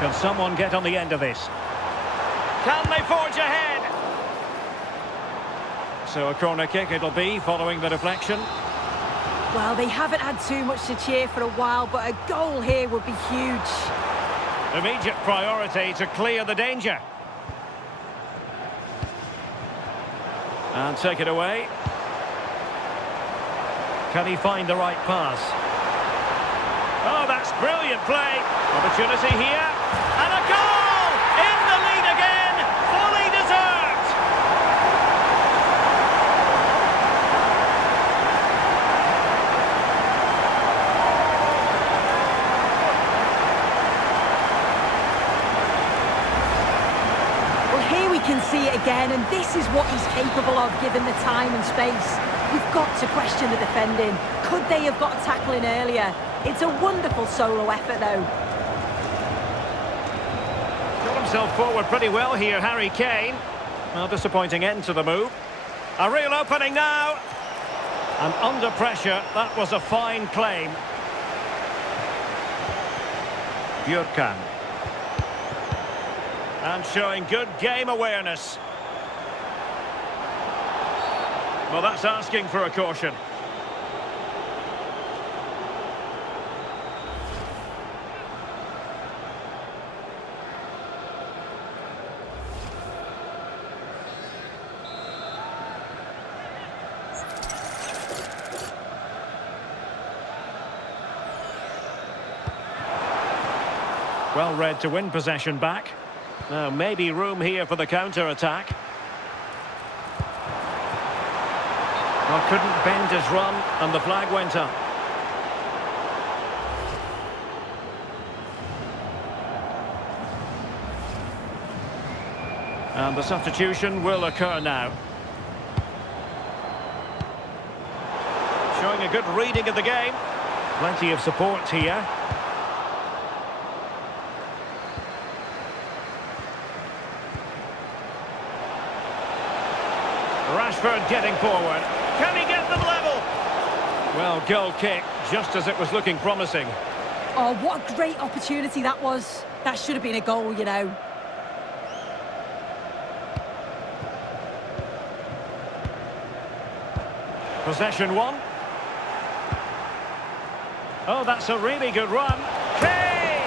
Can someone get on the end of this? Can they forge ahead? So a corner kick it'll be, following the deflection. Well, they haven't had too much to cheer for a while, but a goal here would be huge. Immediate priority to clear the danger. And take it away. Can he find the right pass? Oh, that's brilliant play. Opportunity here. And a goal! In the lead again! Fully deserved! Well, here we can see it again, and this is what he's capable of given the time and space. We've got to question the defending. Could they have got a tackle in earlier? It's a wonderful solo effort, though. Got himself forward pretty well here, Harry Kane. Well, disappointing end to the move. A real opening now. And under pressure, that was a fine claim. Björkan. And showing good game awareness. Well, that's asking for a caution. Well read to win possession back. Now maybe room here for the counter-attack. Well, couldn't bend his run, and the flag went up. And the substitution will occur now. Showing a good reading of the game. Plenty of support here. Rashford getting forward. Can he get them level? Well, goal kick, just as it was looking promising. Oh, what a great opportunity that was. That should have been a goal, you know. Possession one. Oh, that's a really good run. Kane!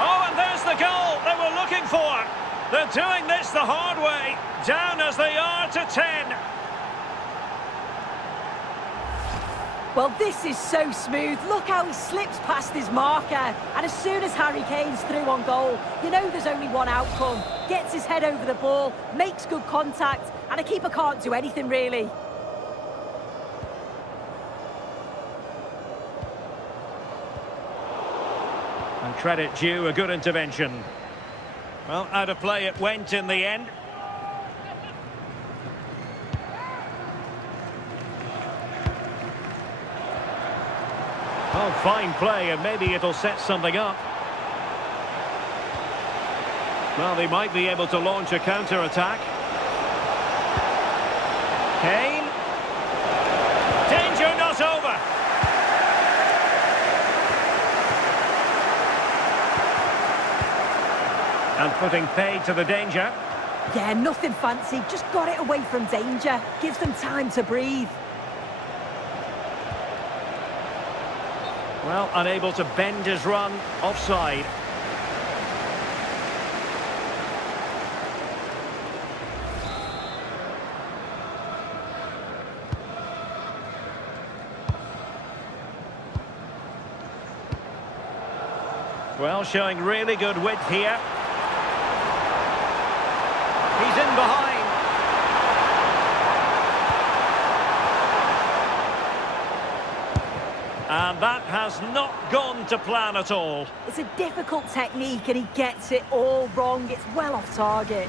Oh, and there's the goal they were looking for. They're doing this the hard way. Down as they are to 10. Well, this is so smooth. Look how he slips past his marker. And as soon as Harry Kane's through on goal, you know there's only one outcome. Gets his head over the ball, makes good contact, and a keeper can't do anything, really. And credit due, a good intervention. Well, out of play it went in the end. Oh, fine play, and maybe it'll set something up. Well, they might be able to launch a counter-attack. Kane. Danger not over. And putting paid to the danger. Yeah, nothing fancy. Just got it away from danger. Gives them time to breathe. Well, unable to bend his run, offside. Well, showing really good width here. He's in behind. And that has not gone to plan at all. It's a difficult technique and he gets it all wrong. It's well off target.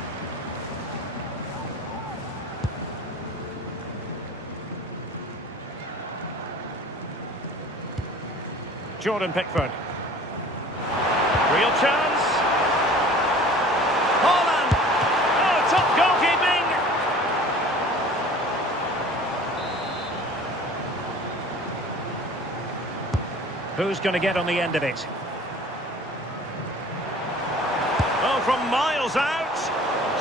Jordan Pickford. Real chance. Haaland. Oh, top goalkeeping. Who's going to get on the end of it? Oh, from miles out.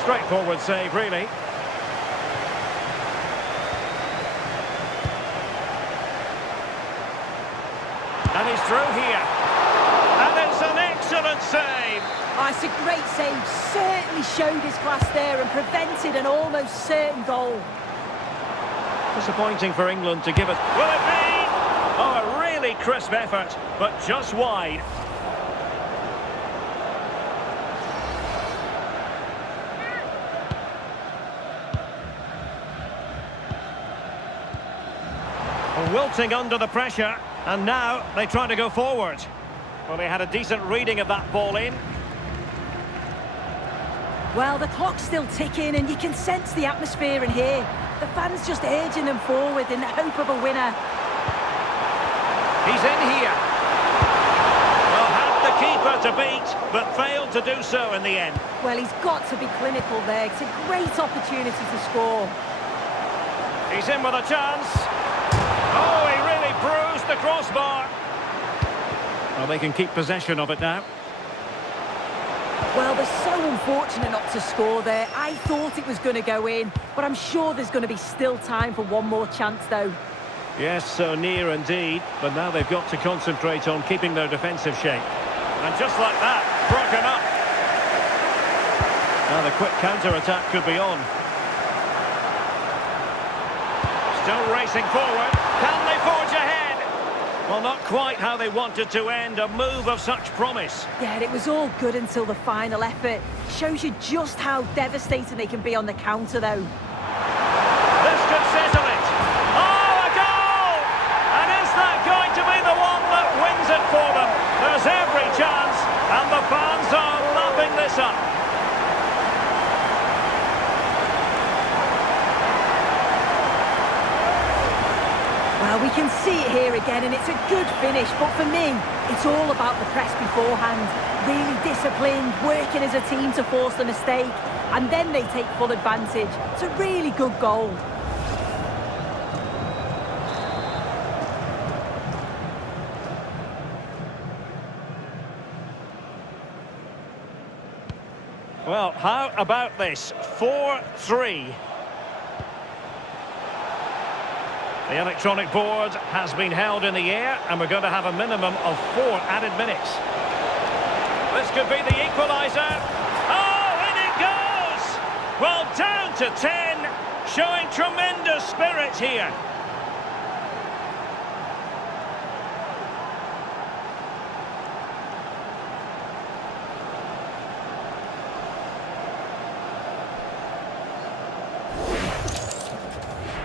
Straightforward save, really. And he's through here. And it's an excellent save. Oh, it's a great save. Certainly showed his class there and prevented an almost certain goal. Disappointing for England to give it. Will it be? Oh, a really crisp effort, but just wide. Wilting under the pressure, and now they try to go forward. Well, they had a decent reading of that ball in. Well, the clock's still ticking and you can sense the atmosphere in here. The fans just urging them forward in the hope of a winner. He's in here. Well, had the keeper to beat, but failed to do so in the end. Well, he's got to be clinical there. It's a great opportunity to score. He's in with a chance. Oh, he really bruised the crossbar. Well, they can keep possession of it now. Well, they're so unfortunate not to score there. I thought it was going to go in, but I'm sure there's going to be still time for one more chance, though. Yes, so near indeed, but now they've got to concentrate on keeping their defensive shape. And just like that, broken up. Now the quick counter-attack could be on. Still racing forward. Can they forge ahead? Well, not quite how they wanted to end a move of such promise. Yeah, it was all good until the final effort. Shows you just how devastating they can be on the counter, though. This could settle it. Oh, a goal! And is that going to be the one that wins it for them? There's every chance, and the fans are lapping this up. Well, we can see it here again, and it's a good finish, but for me, it's all about the press beforehand. Really disciplined, working as a team to force the mistake, and then they take full advantage. It's a really good goal. Well, how about this? 4-3. The electronic board has been held in the air, and we're going to have a minimum of 4 added minutes. This could be the equaliser. Oh, in it goes! Well, down to 10, showing tremendous spirit here.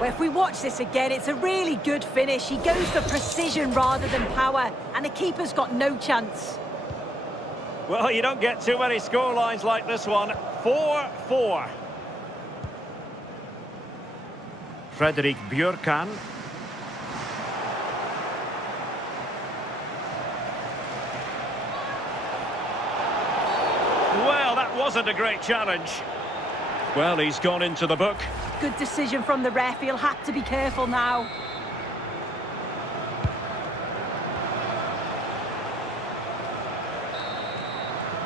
Well, if we watch this again, it's a really good finish. He goes for precision rather than power, and the keeper's got no chance. Well, you don't get too many scorelines like this one. 4-4. Fredrik Björkan. Well, that wasn't a great challenge. Well, he's gone into the book. Good decision from the ref. He'll have to be careful now.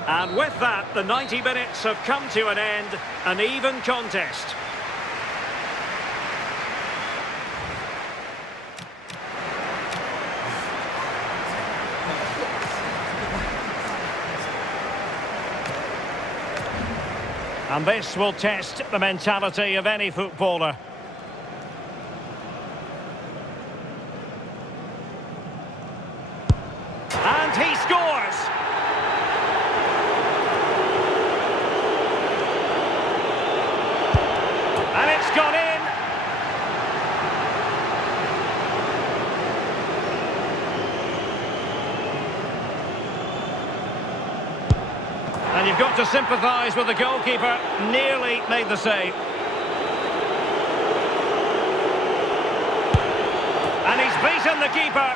And with that, the 90 minutes have come to an end. An even contest. And this will test the mentality of any footballer. And he scores! And you've got to sympathise with the goalkeeper. Nearly made the save. And he's beaten the keeper.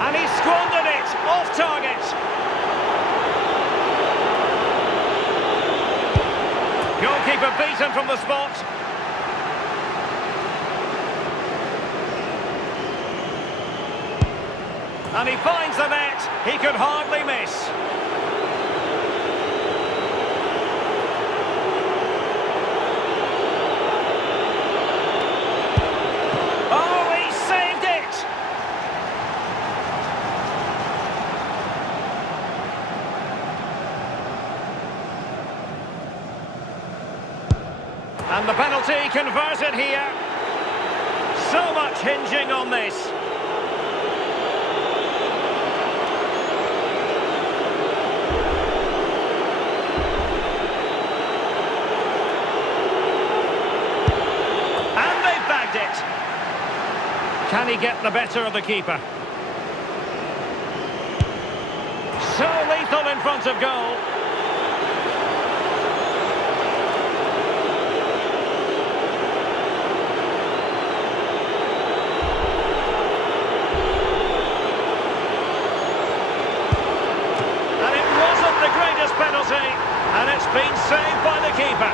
And he squandered it, off target. Goalkeeper beaten from the spot. And he finds the net. He could hardly miss. Oh, he saved it! And the penalty converted here. So much hinging on this. Can he get the better of the keeper? So lethal in front of goal. And it wasn't the greatest penalty, and it's been saved by the keeper.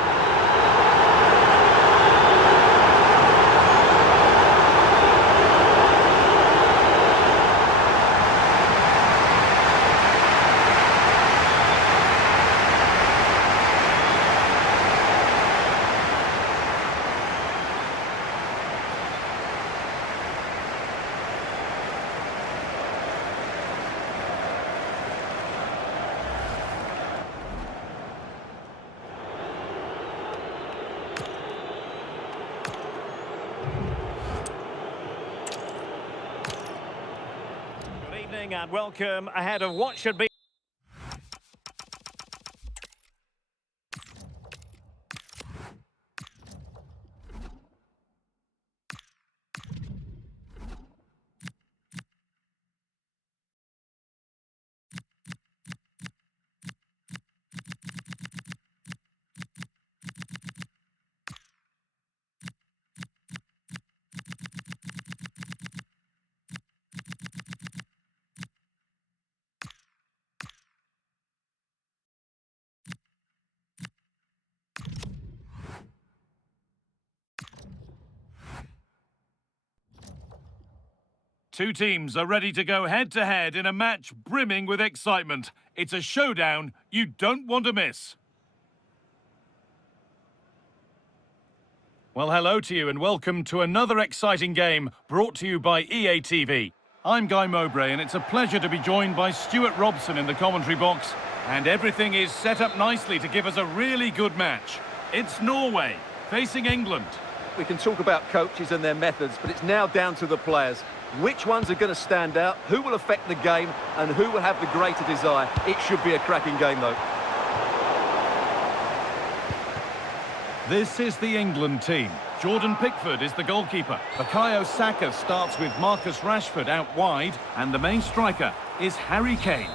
And welcome ahead of what should be Two teams are ready to go head-to-head in a match brimming with excitement. It's a showdown you don't want to miss. Well, hello to you and welcome to another exciting game brought to you by EA TV. I'm Guy Mowbray and it's a pleasure to be joined by Stuart Robson in the commentary box. And everything is set up nicely to give us a really good match. It's Norway facing England. We can talk about coaches and their methods, but it's now down to the players. Which ones are going to stand out, who will affect the game, and who will have the greater desire. It should be a cracking game, though. This is the England team. Jordan Pickford is the goalkeeper. Bukayo Saka starts with Marcus Rashford out wide, and the main striker is Harry Kane.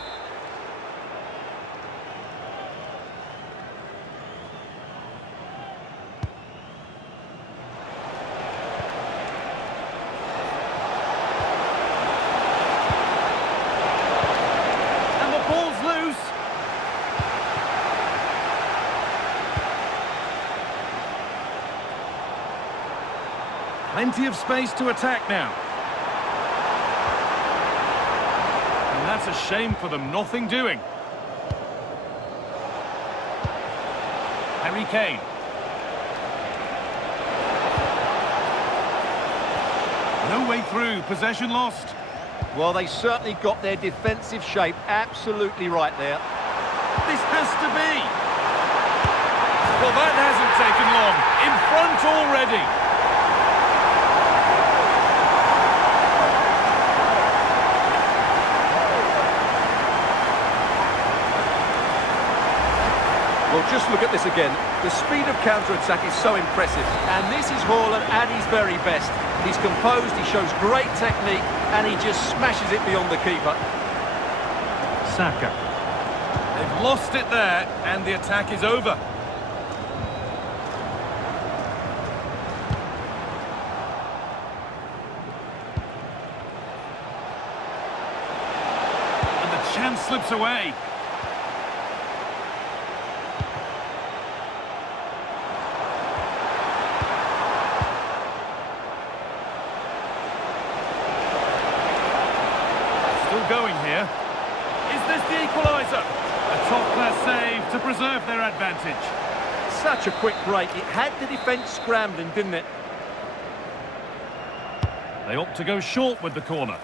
Plenty of space to attack now. And that's a shame for them, nothing doing. Harry Kane. No way through, possession lost. Well, they certainly got their defensive shape absolutely right there. This has to be. Well, that hasn't taken long. In front already. Well, just look at this again. The speed of counter-attack is so impressive. And this is Haaland at his very best. He's composed, he shows great technique, and he just smashes it beyond the keeper. Saka. They've lost it there, and the attack is over. And the chance slips away. Still going here. Is this the equaliser? A top-class save to preserve their advantage. Such a quick break. It had the defence scrambling, didn't it? They opt to go short with the corner.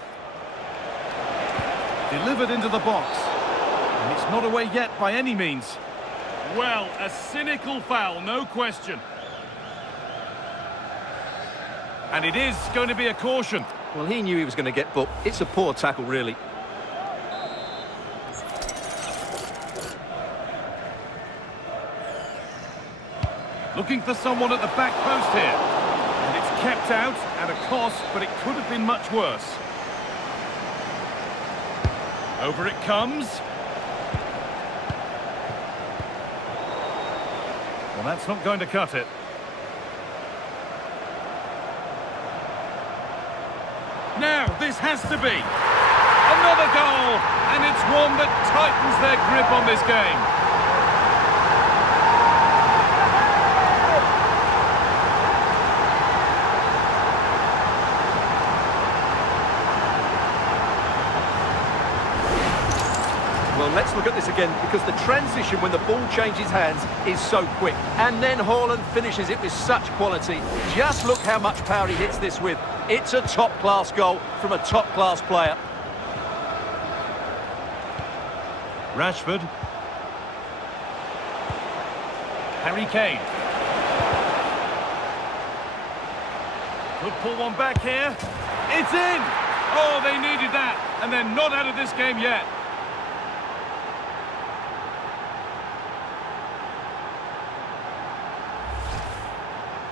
Delivered into the box. And it's not away yet by any means. Well, a cynical foul, no question. And it is going to be a caution. Well, he knew he was going to get booked. It's a poor tackle, really. Looking for someone at the back post here. And it's kept out at a cost, but it could have been much worse. Over it comes. Well, that's not going to cut it. Now, this has to be. Another goal! And it's one that tightens their grip on this game. Well, let's look at this again, because the transition when the ball changes hands is so quick. And then Haaland finishes it with such quality. Just look how much power he hits this with. It's a top-class goal from a top-class player. Rashford. Harry Kane. Could pull one back here. It's in! Oh, they needed that. And they're not out of this game yet.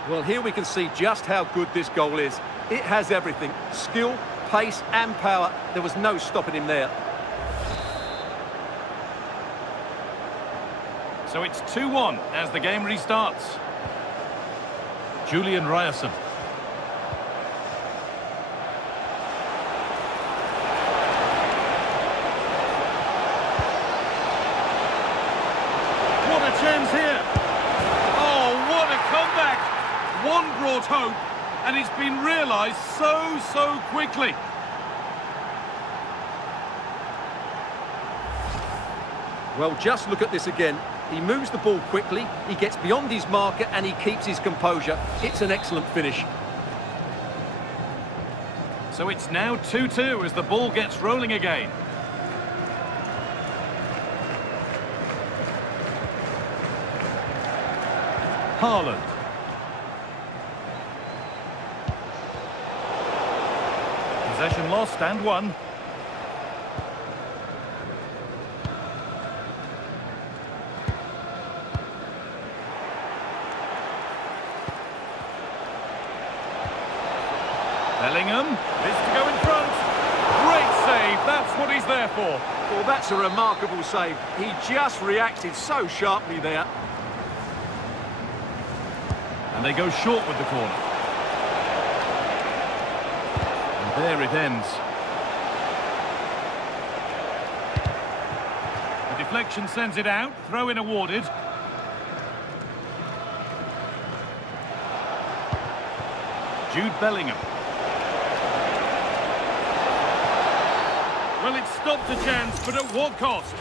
Well, here we can see just how good this goal is. It has everything. Skill, pace and power. There was no stopping him there. So it's 2-1 as the game restarts. Julian Ryerson. What a chance here. Oh, what a comeback. One brought hope, and it's been realised so quickly. Well, just look at this again. He moves the ball quickly, he gets beyond his marker and he keeps his composure. It's an excellent finish. So it's now 2-2 as the ball gets rolling again. Haaland. Possession lost and won. Bellingham, this to go in front. Great save, that's what he's there for. Well, that's a remarkable save. He just reacted so sharply there. And they go short with the corner. And there it ends. The deflection sends it out, throw-in awarded. Jude Bellingham. Well, it stopped a chance, but at what cost?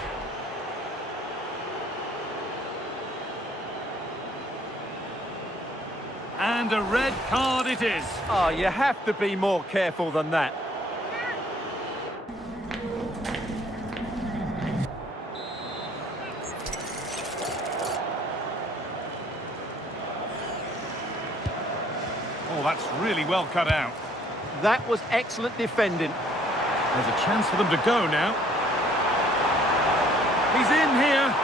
And a red card it is. Oh, you have to be more careful than that. Oh, that's really well cut out. That was excellent defending. There's a chance for them to go now. He's in here.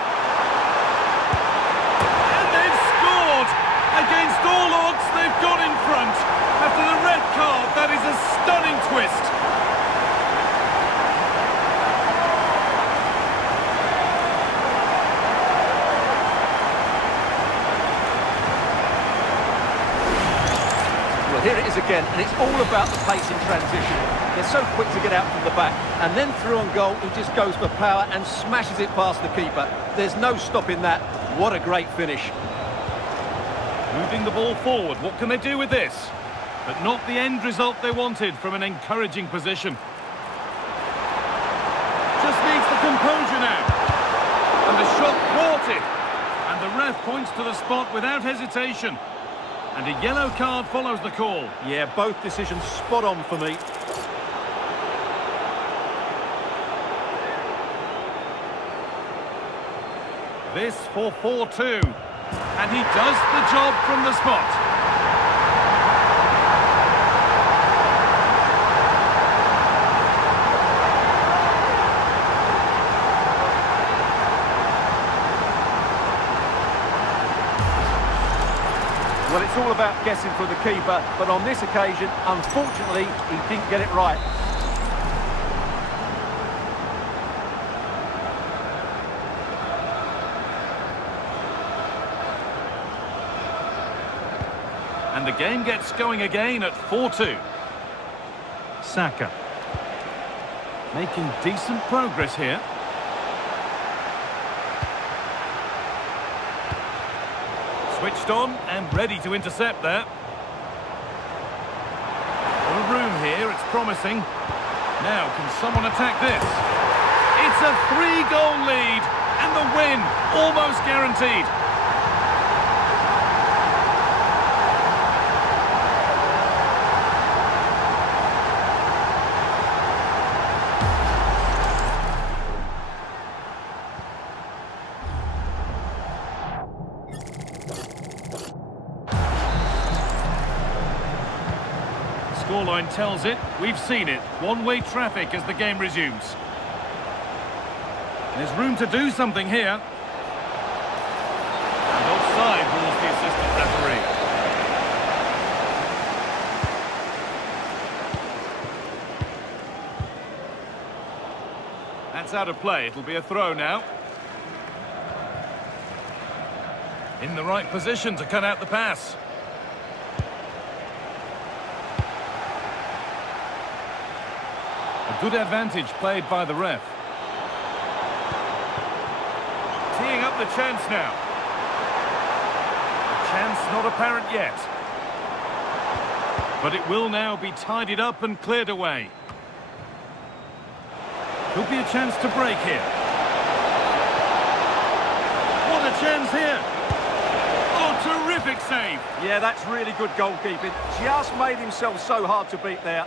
here it is again, and it's all about the pace in transition. They're so quick to get out from the back, and then through on goal, he just goes for power and smashes it past the keeper. There's no stopping that. What a great finish. Moving the ball forward, what can they do with this? But not the end result they wanted from an encouraging position. Just needs the composure now. And the shot thwarted. And the ref points to the spot without hesitation. And a yellow card follows the call. Yeah, both decisions spot on for me. This for 4-2. And he does the job from the spot. Well, it's all about guessing for the keeper, but on this occasion, unfortunately, he didn't get it right. And the game gets going again at 4-2. Saka. Making decent progress here. Switched on and ready to intercept there. A room here, it's promising. Now, can someone attack this? It's a 3-goal lead, and the win almost guaranteed. Scoreline tells it, we've seen it. One-way traffic as the game resumes. There's room to do something here. And offside rules the assistant referee. That's out of play. It'll be a throw now. In the right position to cut out the pass. A good advantage played by the ref. Teeing up the chance now. The chance not apparent yet. But it will now be tidied up and cleared away. Could be a chance to break here. What a chance here. Oh, terrific save. Yeah, that's really good goalkeeping. Just made himself so hard to beat there.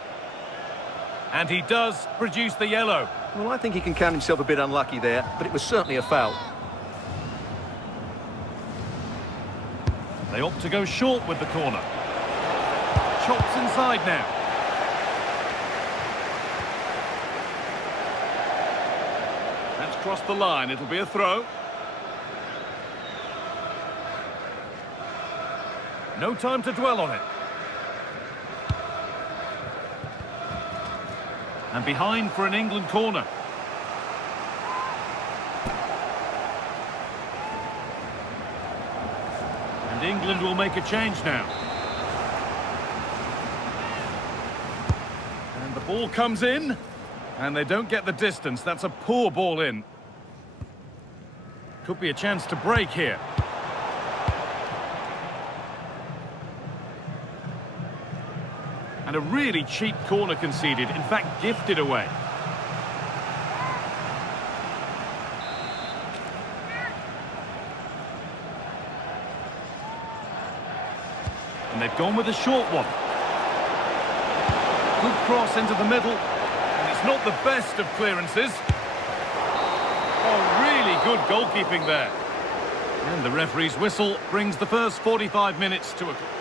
And he does produce the yellow. Well, I think he can count himself a bit unlucky there, but it was certainly a foul. They opt to go short with the corner. Chops inside now. That's crossed the line. It'll be a throw. No time to dwell on it. And behind for an England corner. And England will make a change now. And the ball comes in. And they don't get the distance. That's a poor ball in. Could be a chance to break here. And a really cheap corner conceded, in fact gifted away. And they've gone with a short one. Good cross into the middle. And it's not the best of clearances. Oh, really good goalkeeping there. And the referee's whistle brings the first 45 minutes to a close.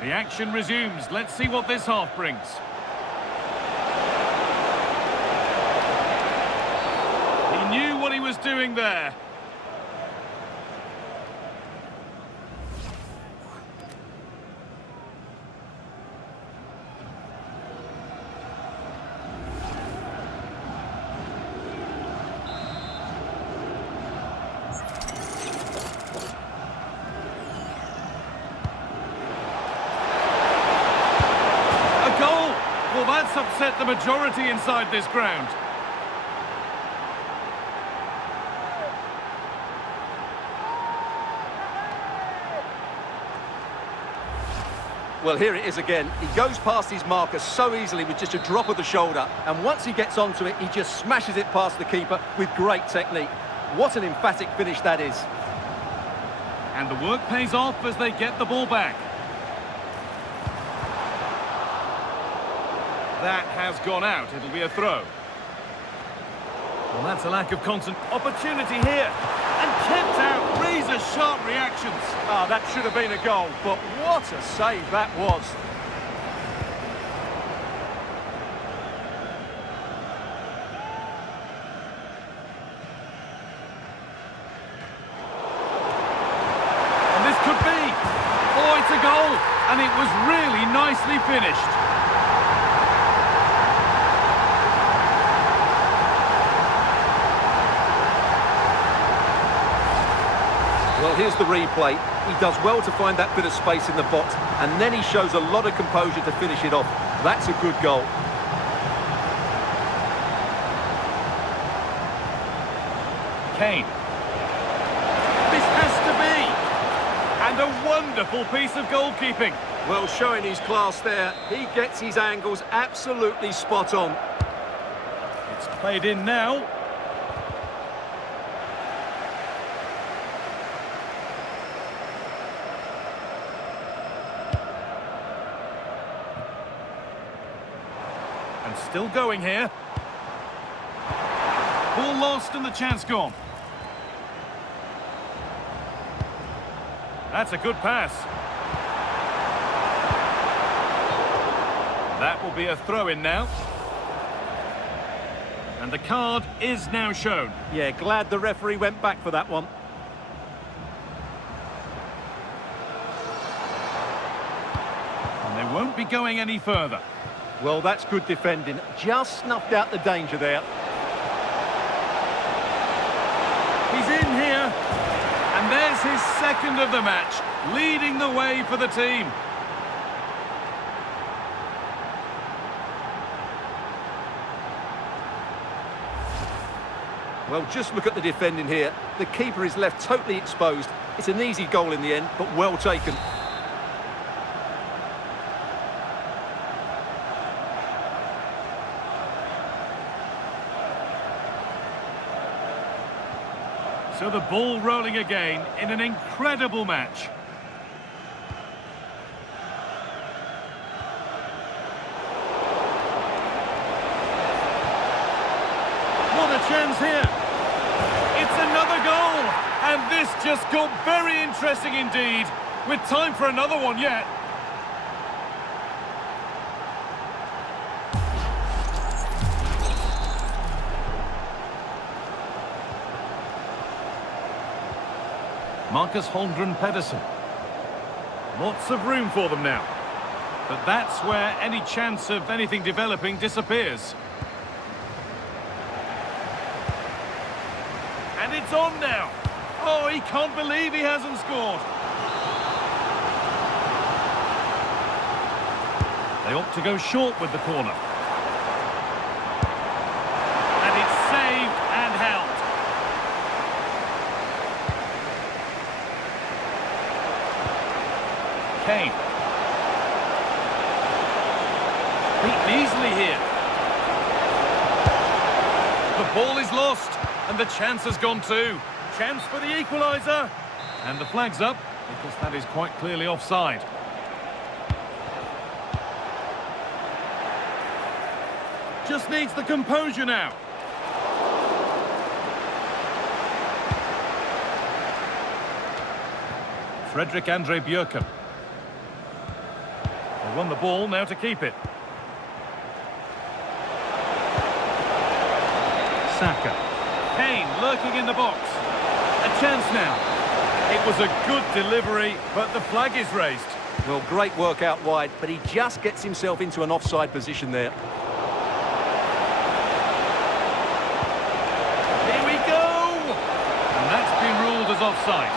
The action resumes. Let's see what this half brings. He knew what he was doing there. That's upset the majority inside this ground. Well, here it is again. He goes past his marker so easily with just a drop of the shoulder. And once he gets onto it, he just smashes it past the keeper with great technique. What an emphatic finish that is. And the work pays off as they get the ball back. That has gone out. It'll be a throw. Well, that's a lack of constant opportunity here. And kept out. Razor-sharp reactions. Ah, that should have been a goal, but what a save that was. And this could be. Oh, it's a goal. And it was really nicely finished. Well, here's the replay. He does well to find that bit of space in the box, and then he shows a lot of composure to finish it off. That's a good goal. Kane. This has to be. And a wonderful piece of goalkeeping. Well, showing his class there. He gets his angles absolutely spot on. It's played in now. And still going here. Ball lost and the chance gone. That's a good pass. That will be a throw-in now. And the card is now shown. Yeah, glad the referee went back for that one. And they won't be going any further. Well, that's good defending. Just snuffed out the danger there. He's in here. And there's his second of the match, leading the way for the team. Well, just look at the defending here. The keeper is left totally exposed. It's an easy goal in the end, but well taken. So the ball rolling again in an incredible match. What a chance here. It's another goal. And this just got very interesting indeed. With time for another one yet. Marcus Holmgren Pedersen. Lots of room for them now. But that's where any chance of anything developing disappears. And it's on now. Oh, he can't believe he hasn't scored. They opt to go short with the corner. And it's saved and held. Kane. Beaten easily here. The ball is lost, and the chance has gone too. Chance for the equaliser. And the flag's up, because that is quite clearly offside. Just needs the composure now. Fredrik Andre Bjørken. They won the ball, now to keep it. Saka. Kane lurking in the box. A chance now. It was a good delivery, but the flag is raised. Well, great work out wide, but he just gets himself into an offside position there. Here we go! And that's been ruled as offside.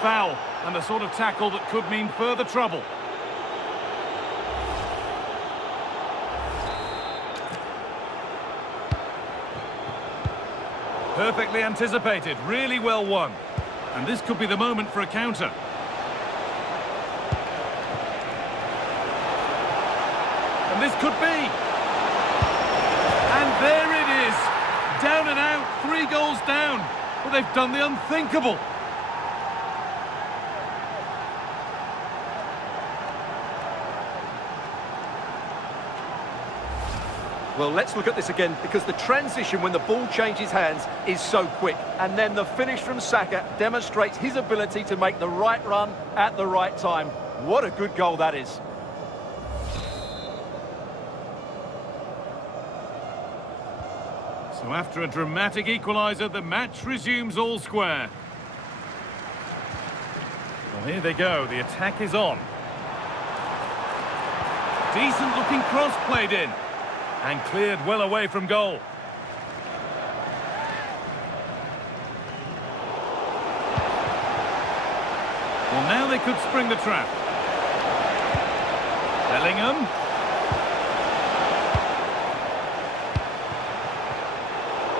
foul, and the sort of tackle that could mean further trouble. Perfectly anticipated, really well won. And this could be the moment for a counter. And this could be. And there it is. Down and out, 3 goals down. But they've done the unthinkable. Well, let's look at this again, because the transition when the ball changes hands is so quick. And then the finish from Saka demonstrates his ability to make the right run at the right time. What a good goal that is. So after a dramatic equaliser, the match resumes all square. Well, here they go. The attack is on. Decent looking cross played in. And cleared well away from goal. Well, now they could spring the trap. Bellingham.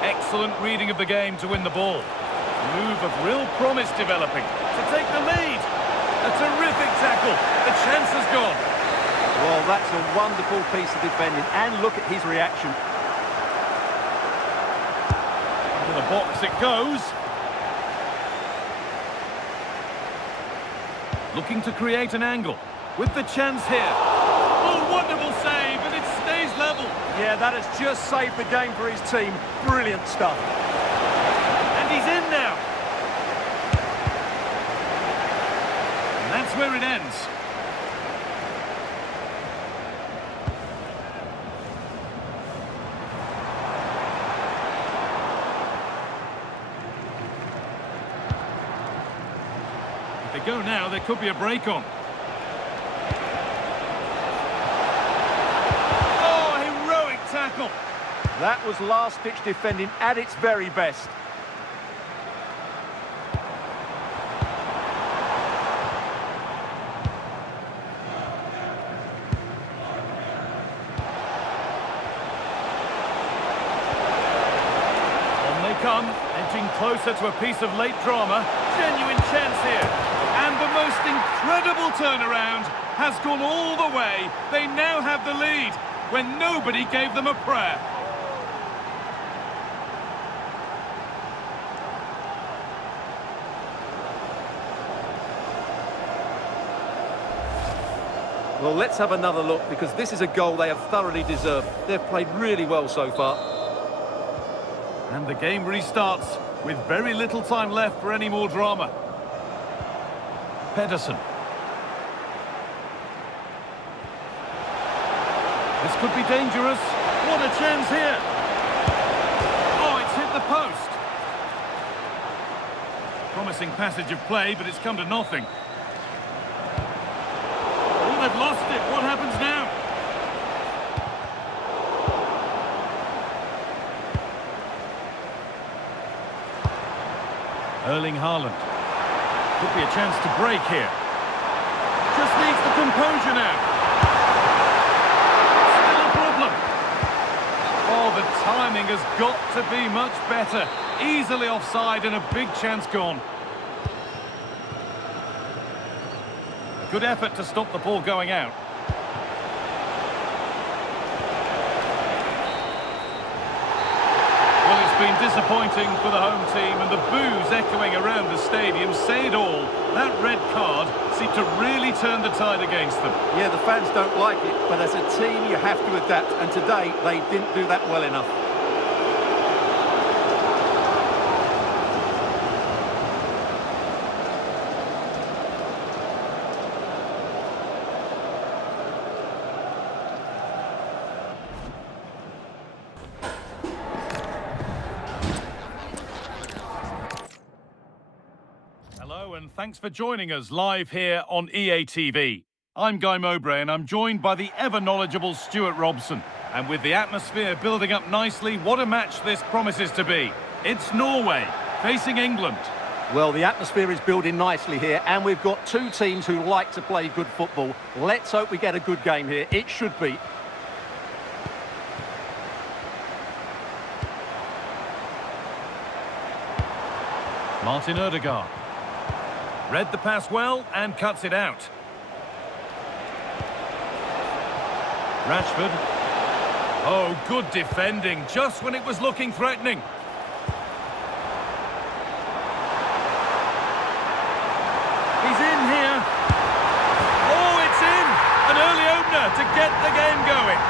Excellent reading of the game to win the ball. A move of real promise developing to take the lead. A terrific tackle. The chance has gone. Well, that's a wonderful piece of defending, and look at his reaction. Into the box it goes. Looking to create an angle with the chance here. Oh, wonderful save, and it stays level. Yeah, that has just saved the game for his team. Brilliant stuff. And he's in now. And that's where it ends. If they go now, there could be a break on. Oh, heroic tackle. That was last-ditch defending at its very best. On they come, edging closer to a piece of late drama. Genuine chance here. And the most incredible turnaround has gone all the way. They now have the lead when nobody gave them a prayer. Well, let's have another look, because this is a goal they have thoroughly deserved. They've played really well so far. And the game restarts with very little time left for any more drama. Pedersen. This could be dangerous. What a chance here. Oh, it's hit the post. Promising passage of play, but it's come to nothing. Oh, they've lost it. What happens now? Erling Haaland. Could be a chance to break here. Just needs the composure now. Still a problem. Oh, the timing has got to be much better. Easily offside and a big chance gone. A good effort to stop the ball going out. Well, it's been disappointing for the home team, and the boos echoing around the stadium say it all. That red card seemed to really turn the tide against them. Yeah, the fans don't like it, but as a team you have to adapt, and today they didn't do that well enough. Hello and thanks for joining us live here on EA TV. I'm Guy Mowbray and I'm joined by the ever-knowledgeable Stuart Robson. And with the atmosphere building up nicely, what a match this promises to be. It's Norway facing England. Well, the atmosphere is building nicely here, and we've got two teams who like to play good football. Let's hope we get a good game here. It should be. Martin Odegaard. Read the pass well and cuts it out. Rashford. Oh, good defending, just when it was looking threatening. He's in here. Oh, it's in! An early opener to get the game going.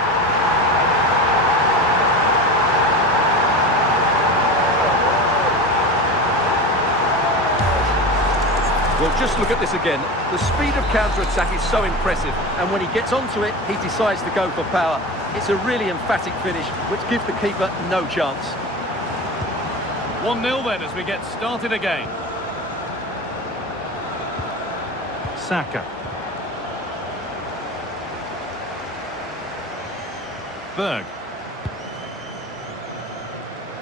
Well, just look at this again. The speed of counter-attack is so impressive, and when he gets onto it, he decides to go for power. It's a really emphatic finish, which gives the keeper no chance. 1-0 then as we get started again. Saka. Berg.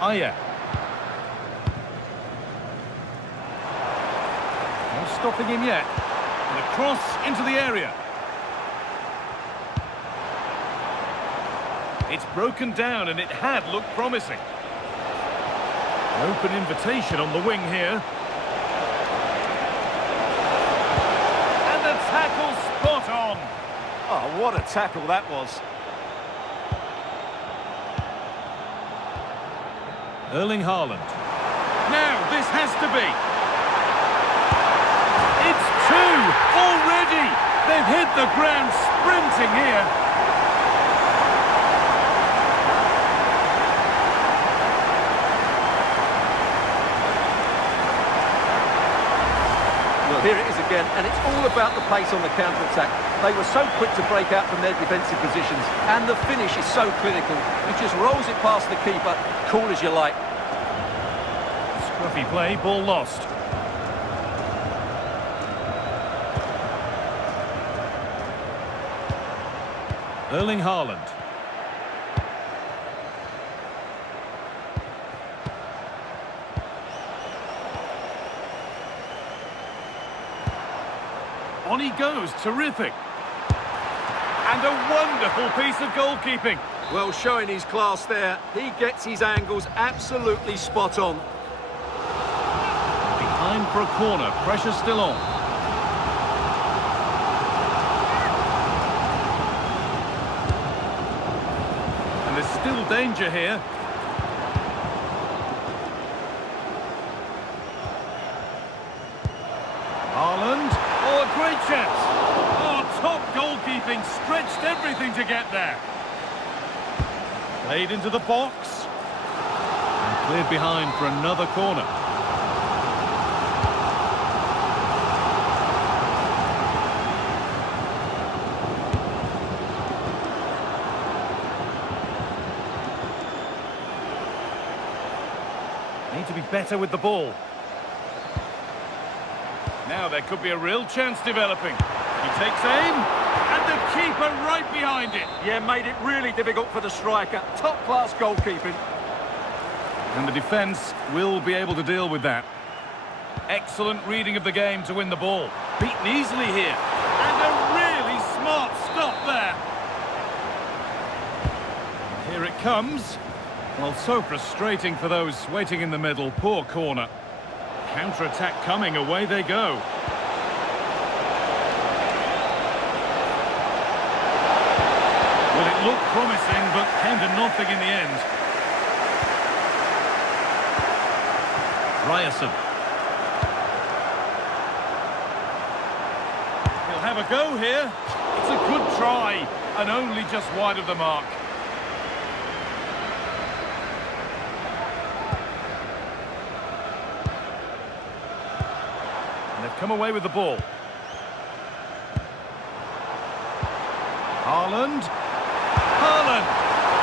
Ayer. No stopping him yet. And a cross into the area. It's broken down and it had looked promising. An open invitation on the wing here. And the tackle spot on. Oh, what a tackle that was. Erling Haaland. Now, this has to be. It's two already. They've hit the ground sprinting here. Well, here it is again, and it's all about the pace on the counter-attack. They were so quick to break out from their defensive positions, and the finish is so clinical. He just rolls it past the keeper, cool as you like. Scruffy play, ball lost. Erling Haaland. On he goes, terrific. And a wonderful piece of goalkeeping. Well, showing his class there. He gets his angles absolutely spot on. Behind for a corner, pressure still on. And there's still danger here. Haaland. Oh, a great chance. Oh, top goalkeeping, stretched everything to get there. Played into the box. And cleared behind for another corner. Need to be better with the ball. Now there could be a real chance developing. He takes aim, and the keeper right behind it. Yeah, made it really difficult for the striker. Top-class goalkeeping. And the defence will be able to deal with that. Excellent reading of the game to win the ball. Beaten easily here. And a really smart stop there. Here it comes. Well, so frustrating for those waiting in the middle. Poor corner. Counter-attack coming, away they go. Well, it looked promising, but came to nothing in the end. Ryerson. He'll have a go here. It's a good try, and only just wide of the mark. They've come away with the ball. Haaland. Haaland!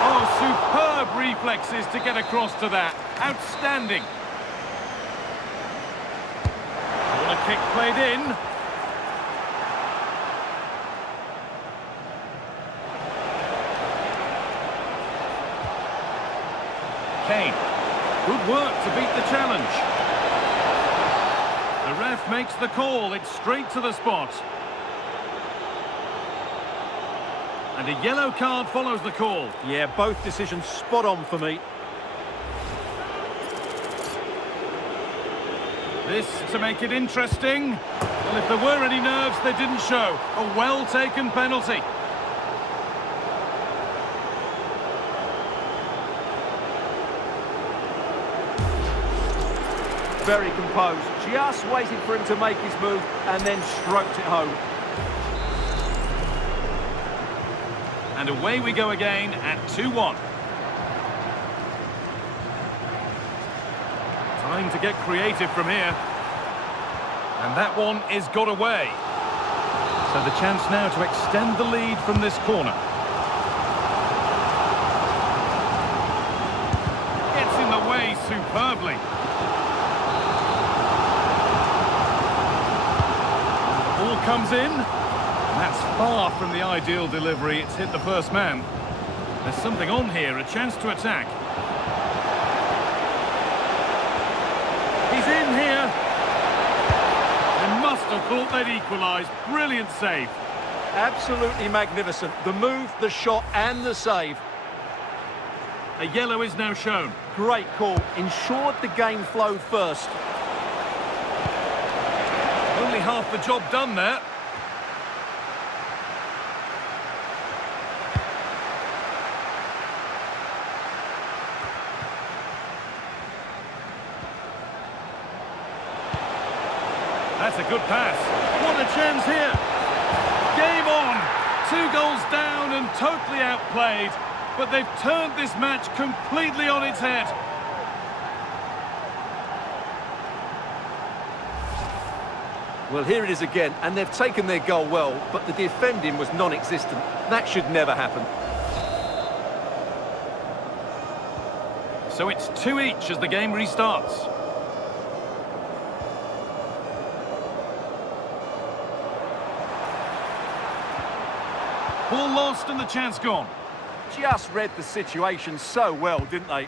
Oh, superb reflexes to get across to that. Outstanding. Corner kick played in. Kane. Good work to beat the challenge. ref makes the call. It's straight to the spot. And a yellow card follows the call. Yeah, both decisions spot on for me. This to make it interesting. Well, if there were any nerves, they didn't show. A well-taken penalty. Very composed, just waiting for him to make his move and then stroked it home. And away we go again at 2-1. Time to get creative from here. And that one is got away. So the chance now to extend the lead from this corner. Gets in the way superbly. Ball comes in. And that's far from the ideal delivery. It's hit the first man. There's something on here, a chance to attack. He's in here. They must have thought they'd equalise. Brilliant save. Absolutely magnificent. The move, the shot and the save. A yellow is now shown. Great call. Ensured the game flowed first. Only half the job done there. That's a good pass. What a chance here. Game on. 2 goals down and totally outplayed. But they've turned this match completely on its head. Well, here it is again, and they've taken their goal well, but the defending was non-existent. That should never happen. So it's 2 each as the game restarts. Ball lost and the chance gone. Just read the situation so well, didn't they?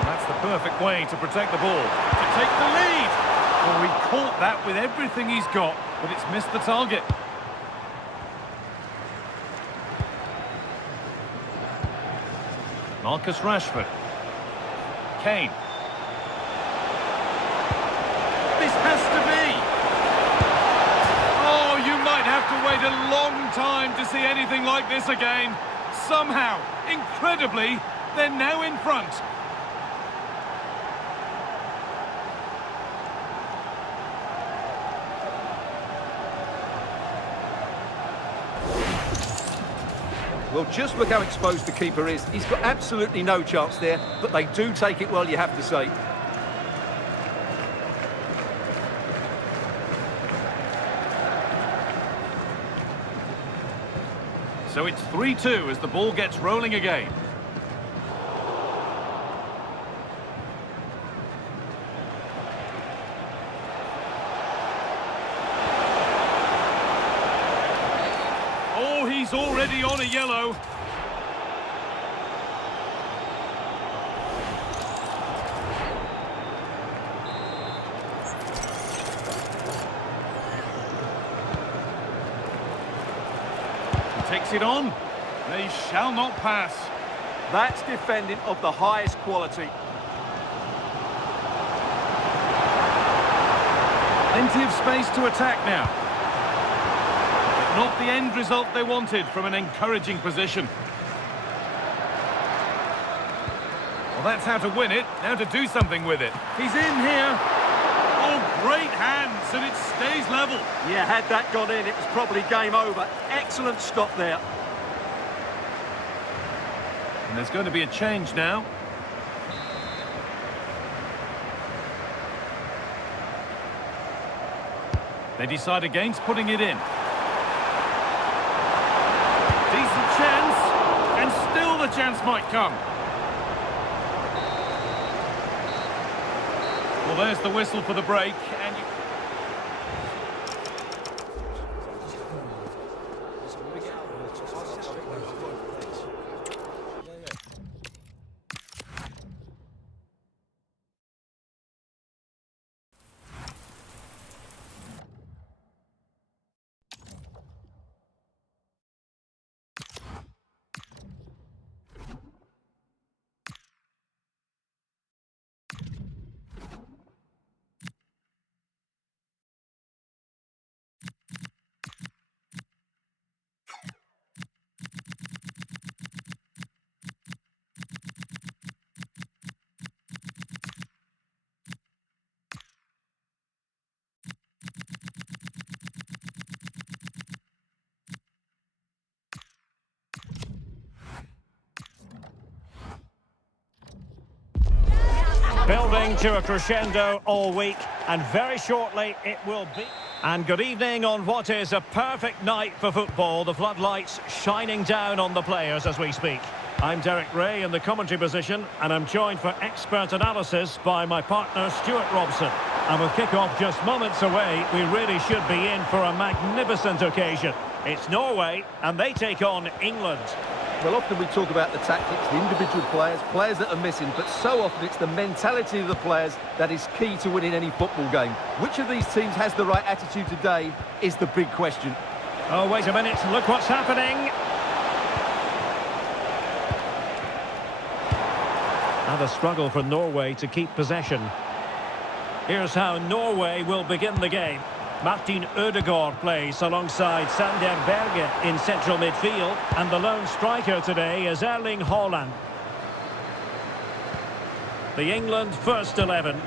That's the perfect way to protect the ball, to take the lead. Well, he caught that with everything he's got, but it's missed the target. Marcus Rashford. Kane. This has to be. Oh, you might have to wait a long time to see anything like this again. Somehow, incredibly, they're now in front. Well, just look how exposed the keeper is. He's got absolutely no chance there, but they do take it well, you have to say. So it's 3-2 as the ball gets rolling again. Oh, he's already on a yellow. Takes it on. They shall not pass. That's defending of the highest quality. Plenty of space to attack now. But not the end result they wanted from an encouraging position. Well, that's how to win it. Now to do something with it. He's in here. Oh, great hands, and it stays level. Yeah, had that gone in, it was probably game over. Excellent stop there. And there's going to be a change now. They decide against putting it in. Decent chance, and still the chance might come. Well, there's the whistle for the break, and building to a crescendo all week, and very shortly it will be. And good evening on what is a perfect night for football. The floodlights shining down on the players as we speak. I'm Derek Ray in the commentary position, and I'm joined for expert analysis by my partner Stuart Robson. And with kick-off just moments away, we really should be in for a magnificent occasion. It's Norway, and they take on England. Well, often we talk about the tactics, the individual players that are missing, but so often it's the mentality of the players that is key to winning any football game. Which of these teams has the right attitude today is the big question. Oh, wait a minute, look what's happening. Now the struggle for Norway to keep possession. Here's how Norway will begin the game. Martin Ødegaard plays alongside Sander Berge in central midfield, and the lone striker today is Erling Haaland. The England first 11.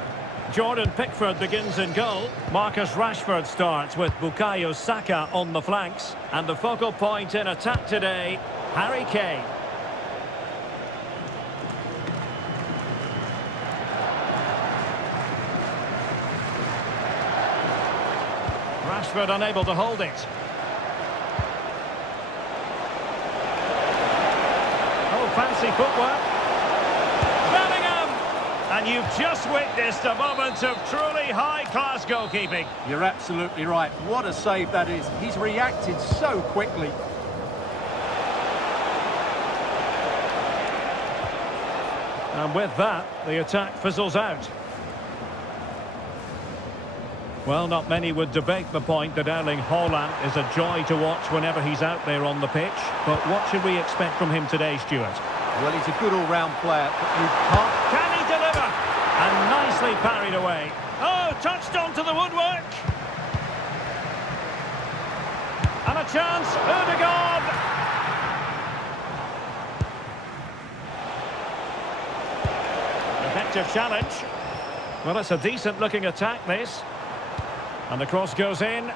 Jordan Pickford begins in goal. Marcus Rashford starts with Bukayo Saka on the flanks, and the focal point in attack today, Harry Kane. Rashford unable to hold it. Oh, fancy footwork. Bellingham! And you've just witnessed a moment of truly high-class goalkeeping. You're absolutely right. What a save that is. He's reacted so quickly. And with that, the attack fizzles out. Well, not many would debate the point that Erling Haaland is a joy to watch whenever he's out there on the pitch. But what should we expect from him today, Stuart? Well, he's a good all-round player, but you can't... Can he deliver? And nicely parried away. Oh, touched onto the woodwork. And a chance, Ødegaard. Effective challenge. Well, it's a decent-looking attack, this. And the cross goes in.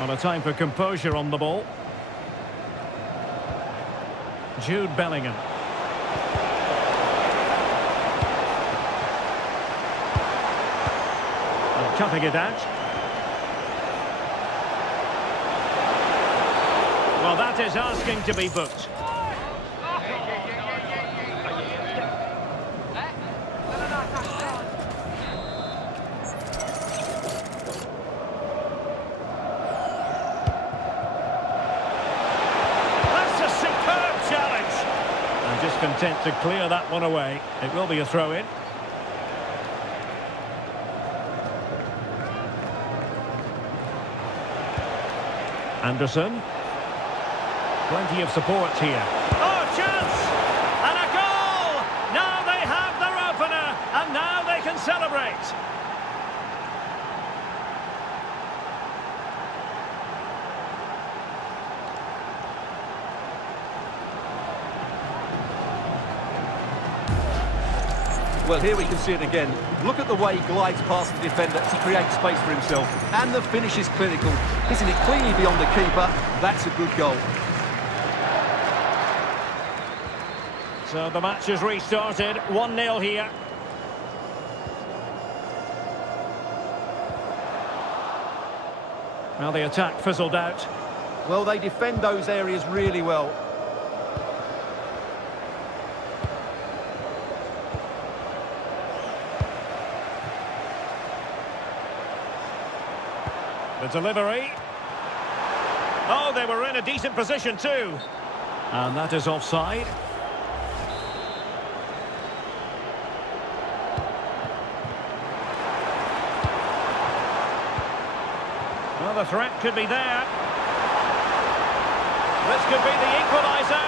On a time for composure on the ball. Jude Bellingham. And cutting it out. Well, that is asking to be booked. Content to clear that one away. It will be a throw-in. Anderson. Plenty of support here. Oh, chance! And a goal! Now they have their opener, and now they can celebrate. Well, here we can see it again. Look at the way he glides past the defender to create space for himself. And the finish is clinical. Hitting it cleanly beyond the keeper. That's a good goal. So the match has restarted. 1-0 here. Well, the attack fizzled out. Well, they defend those areas really well. The delivery. Oh, they were in a decent position too. And that is offside. Well, the threat could be there. This could be the equaliser.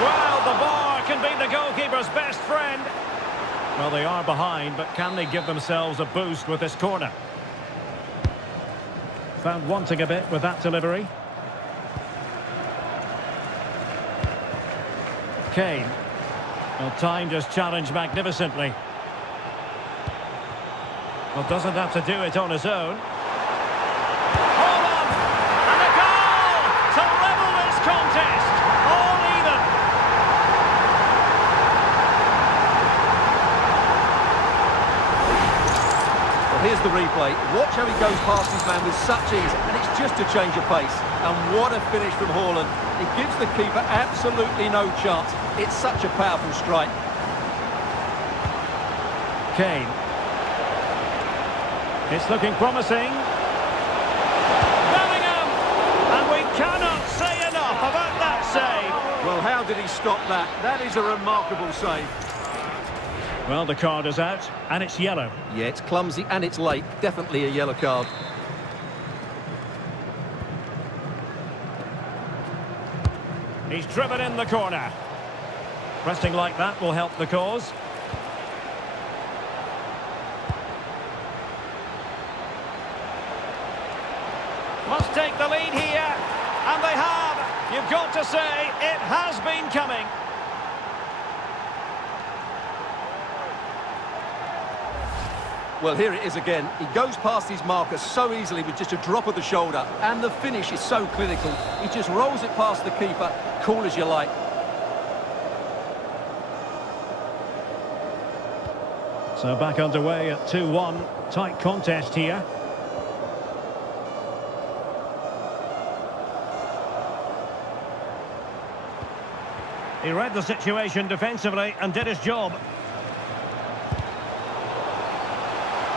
Well, the bar can be the goalkeeper's best friend. Well, they are behind, but can they give themselves a boost with this corner? Found wanting a bit with that delivery. Kane. Well, timed his challenge magnificently. Well, doesn't have to do it on his own. Haaland! And a goal to level this contest. All even. Here's the replay. Watch how he goes past his man with such ease, and it's just a change of pace. And what a finish from Haaland. It gives the keeper absolutely no chance. It's such a powerful strike. Kane. It's looking promising. Bellingham! And we cannot say enough about that save. Well, how did he stop that? That is a remarkable save. Well, the card is out, and it's yellow. Yeah, it's clumsy and it's late. Definitely a yellow card. He's driven in the corner. Pressing like that will help the cause. Must take the lead here, and they have. You've got to say, it has been coming. Well, here it is again. He goes past his marker so easily with just a drop of the shoulder, and the finish is so clinical. He just rolls it past the keeper, cool as you like. So back underway at 2-1. Tight contest here. He read the situation defensively and did his job.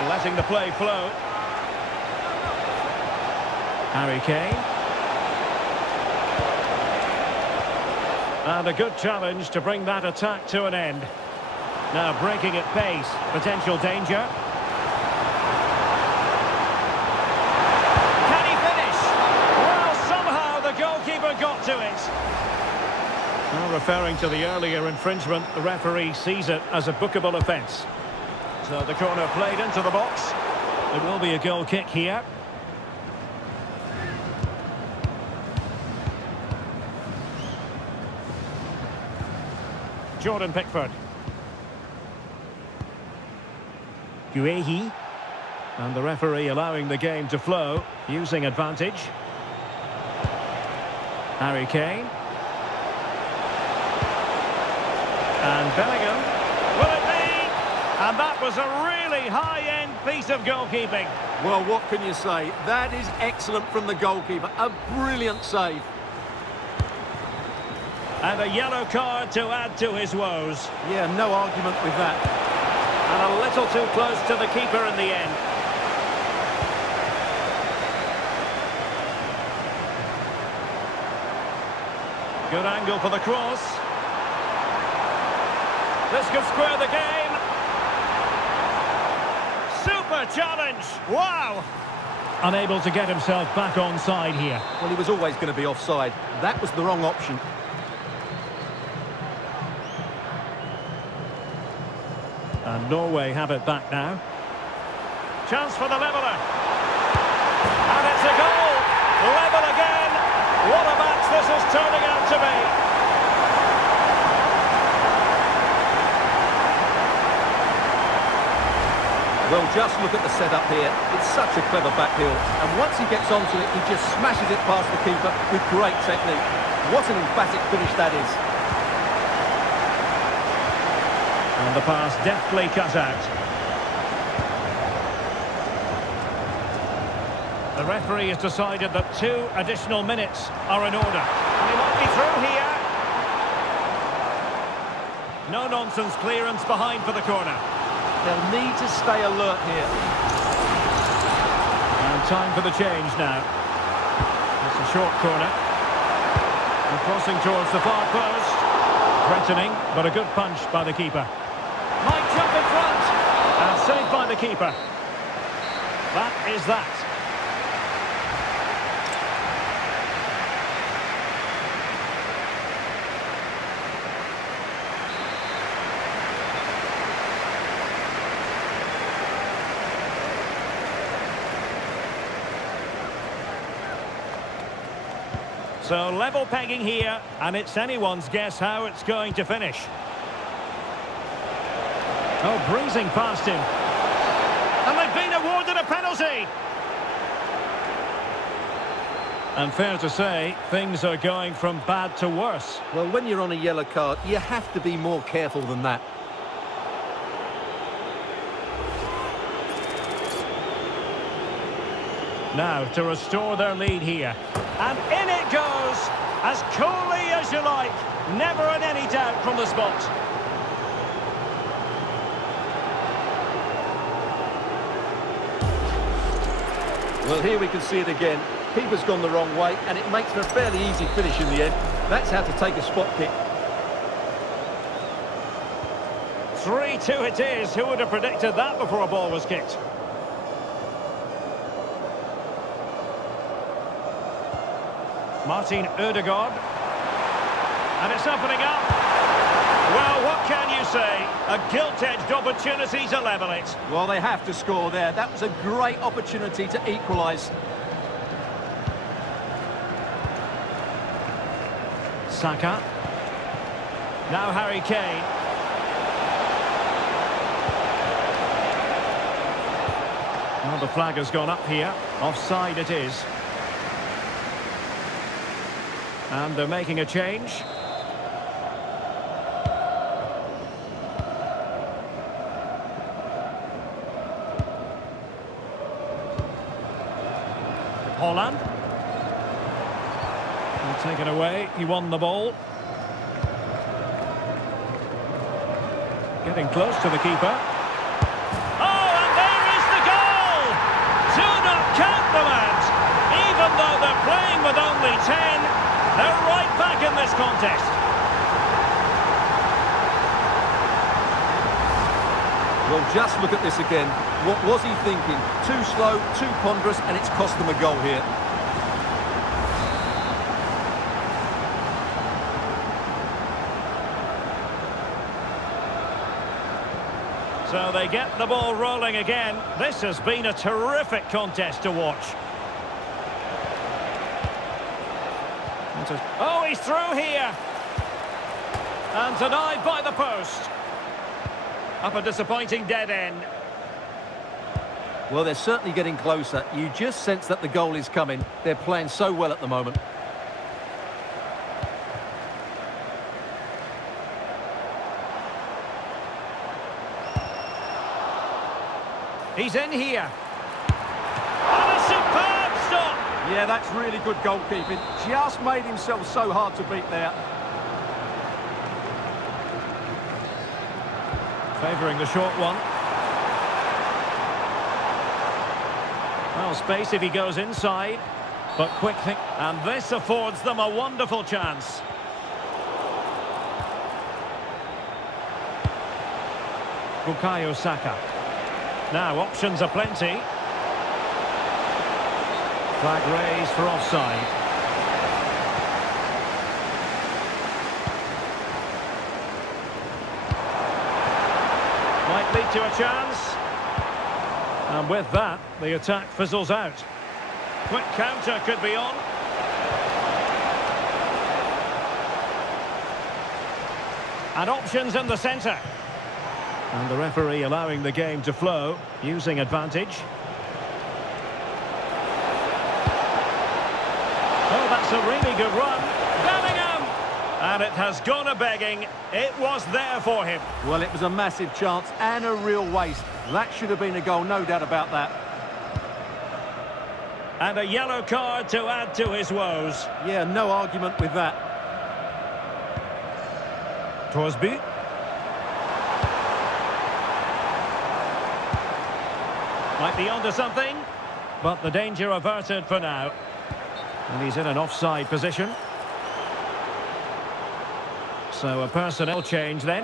Letting the play flow. Harry Kane. And a good challenge to bring that attack to an end. Now breaking at pace. Potential danger. Can he finish? Well, somehow the goalkeeper got to it. Well, referring to the earlier infringement, the referee sees it as a bookable offence. So the corner played into the box. It will be a goal kick here. Jordan Pickford. Guehi. And the referee allowing the game to flow, using advantage. Harry Kane. And Bellingham. Will it be? And that was a really high-end piece of goalkeeping. Well, what can you say? That is excellent from the goalkeeper. A brilliant save. And a yellow card to add to his woes. Yeah, no argument with that. And a little too close to the keeper in the end. Good angle for the cross. This could square the game. Super challenge. Wow. Unable to get himself back on side here. Well, he was always going to be offside. That was the wrong option. And Norway have it back now. Chance for the leveller. And it's a goal. Level again. What a match this is turning out to be. Well, just look at the setup here. It's such a clever backheel. And once he gets onto it, he just smashes it past the keeper with great technique. What an emphatic finish that is. And the pass deftly cut out. The referee has decided that 2 additional minutes are in order. And he might be through here. No-nonsense clearance behind for the corner. They'll need to stay alert here. And time for the change now. It's a short corner. And crossing towards the far post. Threatening, but a good punch by the keeper. Might jump in front. And saved by the keeper. That is that. So level pegging here, and it's anyone's guess how it's going to finish. Oh, breezing past him. And they've been awarded a penalty. And fair to say, things are going from bad to worse. Well, when you're on a yellow card, you have to be more careful than that. Now, to restore their lead here. And in it goes! As coolly as you like. Never in any doubt from the spot. Well, here we can see it again. Keeper's gone the wrong way, and it makes for a fairly easy finish in the end. That's how to take a spot kick. 3-2 it is. Who would have predicted that before a ball was kicked? Martin Ødegaard. And it's opening up. Well, what can you say? A gilt-edged opportunity to level it. Well, they have to score there. That was a great opportunity to equalise. Saka. Now Harry Kane. Well, the flag has gone up here. Offside it is. And they're making a change. Haaland. He'll take it away. He won the ball. Getting close to the keeper. Oh, and there is the goal! Do not count them out. Even though they're playing with only 10, they're right back in this contest. Well, just look at this again. What was he thinking? Too slow, too ponderous, and it's cost them a goal here. So they get the ball rolling again. This has been a terrific contest to watch. Oh, he's through here. And denied by the post. Up a disappointing dead end. Well, they're certainly getting closer. You just sense that the goal is coming. They're playing so well at the moment. He's in here. And a superb stop. Yeah, that's really good goalkeeping. Just made himself so hard to beat there. Favouring the short one. Well, space if he goes inside. But quick think. And this affords them a wonderful chance. Bukayo Saka. Now, options are plenty. Flag raised for offside. Might lead to a chance. And with that, the attack fizzles out. Quick counter could be on. And options in the centre. And the referee allowing the game to flow, using advantage. Oh, that's a really good run. Bellingham! And it has gone a-begging. It was there for him. Well, it was a massive chance and a real waste. That should have been a goal, no doubt about that. And a yellow card to add to his woes. Yeah, no argument with that. Torsby. Might be onto something, but the danger averted for now. And he's in an offside position. So a personnel change then.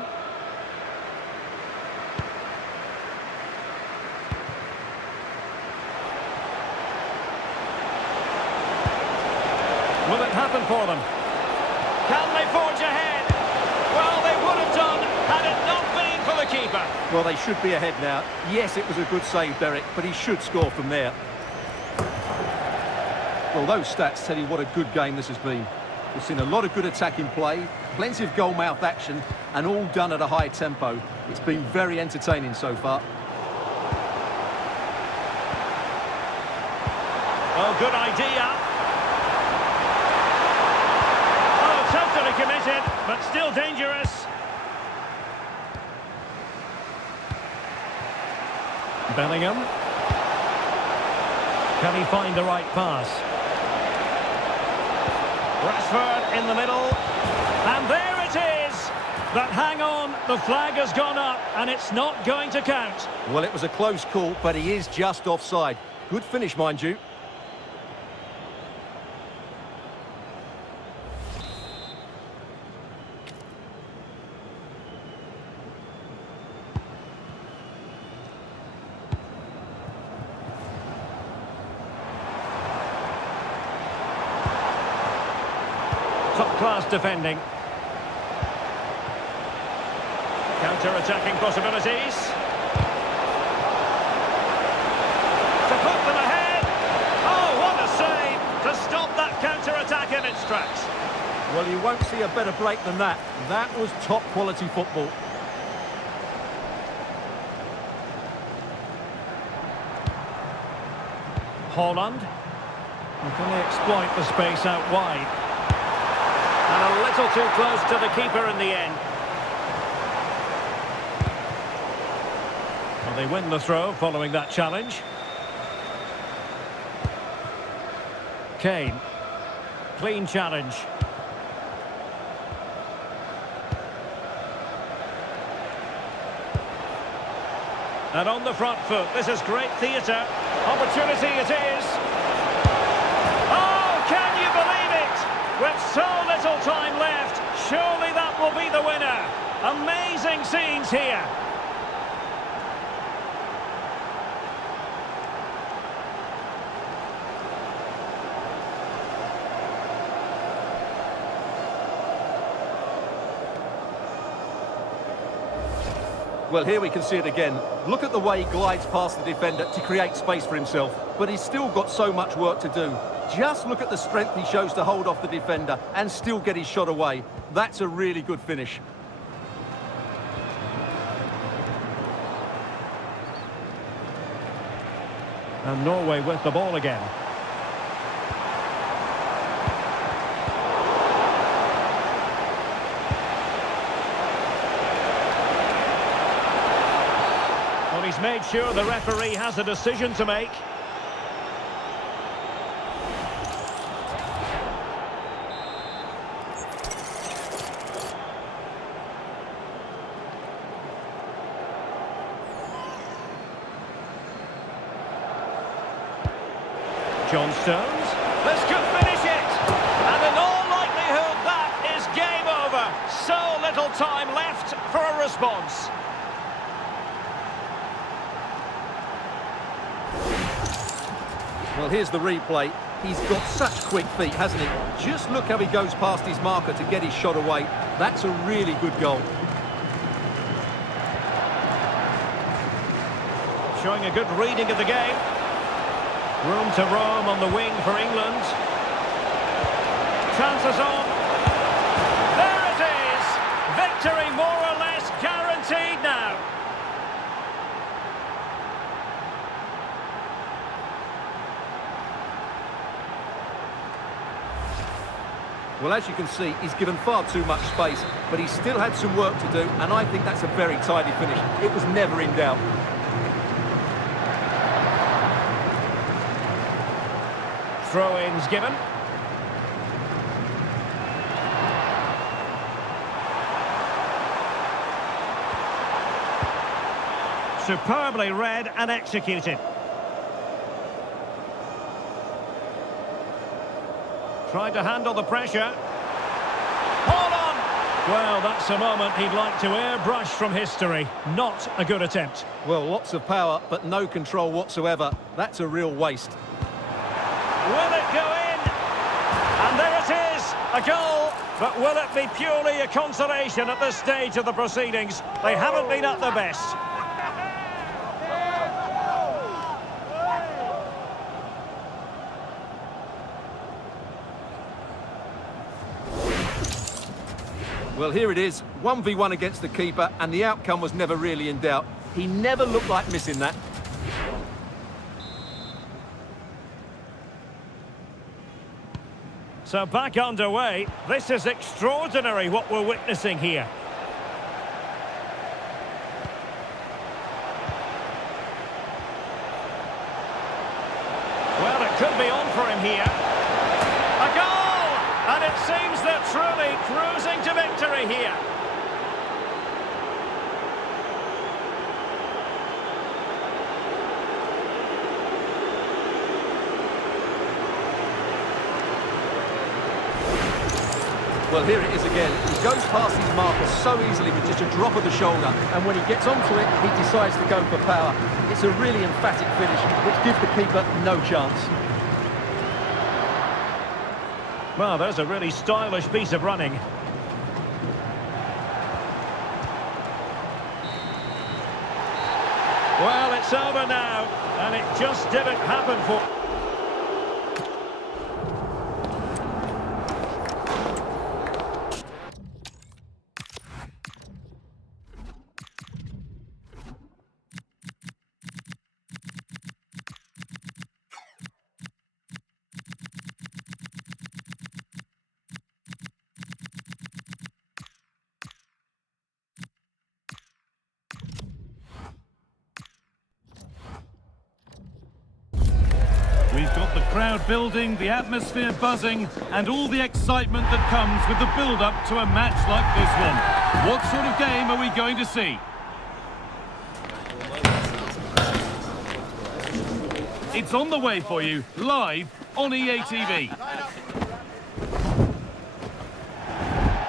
Will it happen for them? Can they forge ahead? Well, they would have done had it not been for the keeper. Well, they should be ahead now. Yes, it was a good save, Derek, but he should score from there. Well, those stats tell you what a good game this has been. We've seen a lot of good attacking play, plenty of goal-mouth action, and all done at a high tempo. It's been very entertaining so far. Oh, good idea. Oh, totally committed, but still dangerous. Bellingham. Can he find the right pass? Rashford in the middle. And there it is! But hang on, the flag has gone up and it's not going to count. Well, it was a close call, but he is just offside. Good finish, mind you. Top-class defending. Counter-attacking possibilities. To put them ahead. Oh, what a save! To stop that counter-attack in its tracks. Well, you won't see a better break than that. That was top-quality football. Haaland. Can they exploit the space out wide? And a little too close to the keeper in the end. Well, they win the throw following that challenge. Kane. Clean challenge. And on the front foot, this is great theatre. Opportunity it is. Oh, can you believe it? With so little time left, surely that will be the winner. Amazing scenes here. Well, here we can see it again. Look at the way he glides past the defender to create space for himself. But he's still got so much work to do. Just look at the strength he shows to hold off the defender and still get his shot away. That's a really good finish. And Norway with the ball again. Well, he's made sure the referee has a decision to make. John Stones. This could finish it. And in all likelihood, that is game over. So little time left for a response. Well, here's the replay. He's got such quick feet, hasn't he? Just look how he goes past his marker to get his shot away. That's a really good goal. Showing a good reading of the game. Room to roam on the wing for England. Chances on. There it is! Victory more or less guaranteed now. Well, as you can see, he's given far too much space, but he still had some work to do, and I think that's a very tidy finish. It was never in doubt. Throw-ins given. Superbly read and executed. Tried to handle the pressure. Haaland! Well, that's a moment he'd like to airbrush from history. Not a good attempt. Well, lots of power, but no control whatsoever. That's a real waste. Will it go in? And there it is, a goal. But will it be purely a consolation at this stage of the proceedings? They haven't been at their best. Well, here it is, 1v1 against the keeper, and the outcome was never really in doubt. He never looked like missing that. So back underway. This is extraordinary what we're witnessing here. Well, could be on for him here. A goal! And it seems they're truly cruising to victory here. Well, here it is again. He goes past his marker so easily with just a drop of the shoulder, and when he gets onto it, he decides to go for power. It's a really emphatic finish, which gives the keeper no chance. Well, there's a really stylish piece of running. Well, it's over now, and it just didn't happen for... We've got the crowd building, the atmosphere buzzing, and all the excitement that comes with the build-up to a match like this one. What sort of game are we going to see? It's on the way for you, live on EA TV.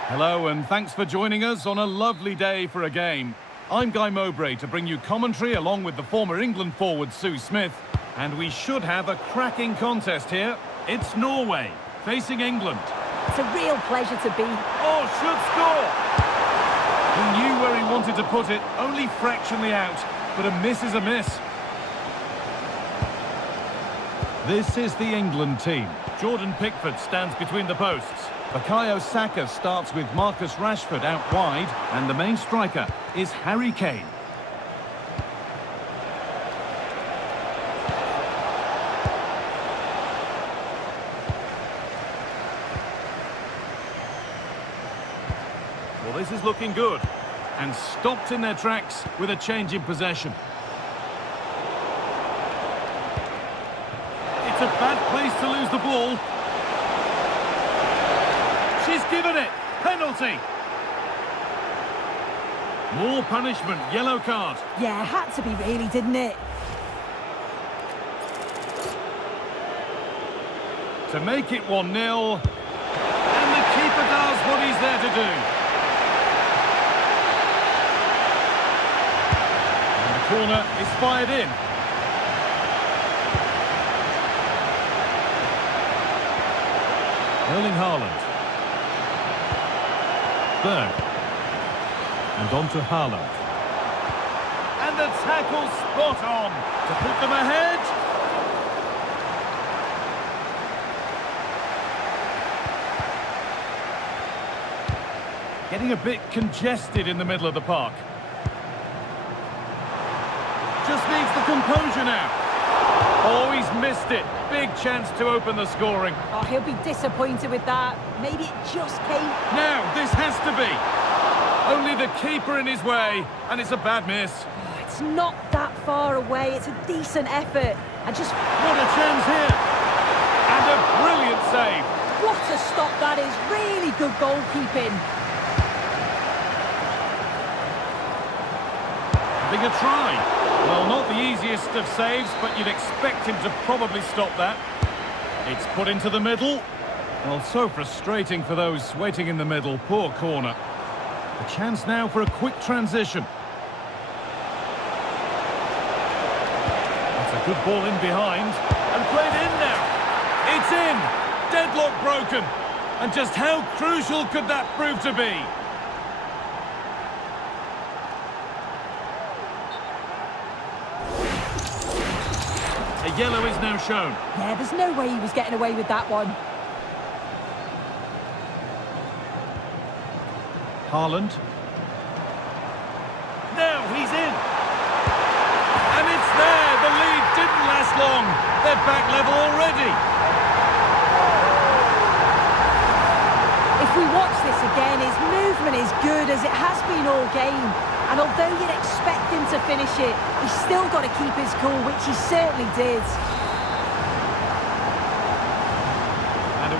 Hello and thanks for joining us on a lovely day for a game. I'm Guy Mowbray to bring you commentary along with the former England forward Sue Smith. And we should have a cracking contest here. It's Norway facing England. It's a real pleasure to be. Oh, should score! He knew where he wanted to put it, only fractionally out, but a miss is a miss. This is the England team. Jordan Pickford stands between the posts. Bukayo Saka starts with Marcus Rashford out wide, and the main striker is Harry Kane. Well, this is looking good, and stopped in their tracks with a change in possession. It's a bad place to lose the ball. She's given it. Penalty. More punishment. Yellow card. Yeah, had to be really, didn't it? To make it 1-0. And the keeper does what he's there to do. And the corner is fired in. Erling Haaland. Berg. And on to Haaland. And the tackle spot on to put them ahead. Getting a bit congested in the middle of the park. Just needs the composure now. Oh, he's missed it. Big chance to open the scoring. Oh, he'll be disappointed with that. Maybe it just came... Now, this has to be. Only the keeper in his way, and it's a bad miss. Oh, it's not that far away. It's a decent effort. And just... What a chance here. And a brilliant save. What a stop that is. Really good goalkeeping. Having a try. Well, not the easiest of saves, but you'd expect him to probably stop that. It's put into the middle. Well, so frustrating for those waiting in the middle. Poor corner. A chance now for a quick transition. That's a good ball in behind. And played in now. It's in. Deadlock broken. And just how crucial could that prove to be? A yellow is now shown. Yeah, there's no way he was getting away with that one. Haaland. Now he's in. And it's there. The lead didn't last long. They're back level already. If we watch this again, his movement is good as it has been all game. And although you'd expect him to finish it, he's still got to keep his cool, which he certainly did.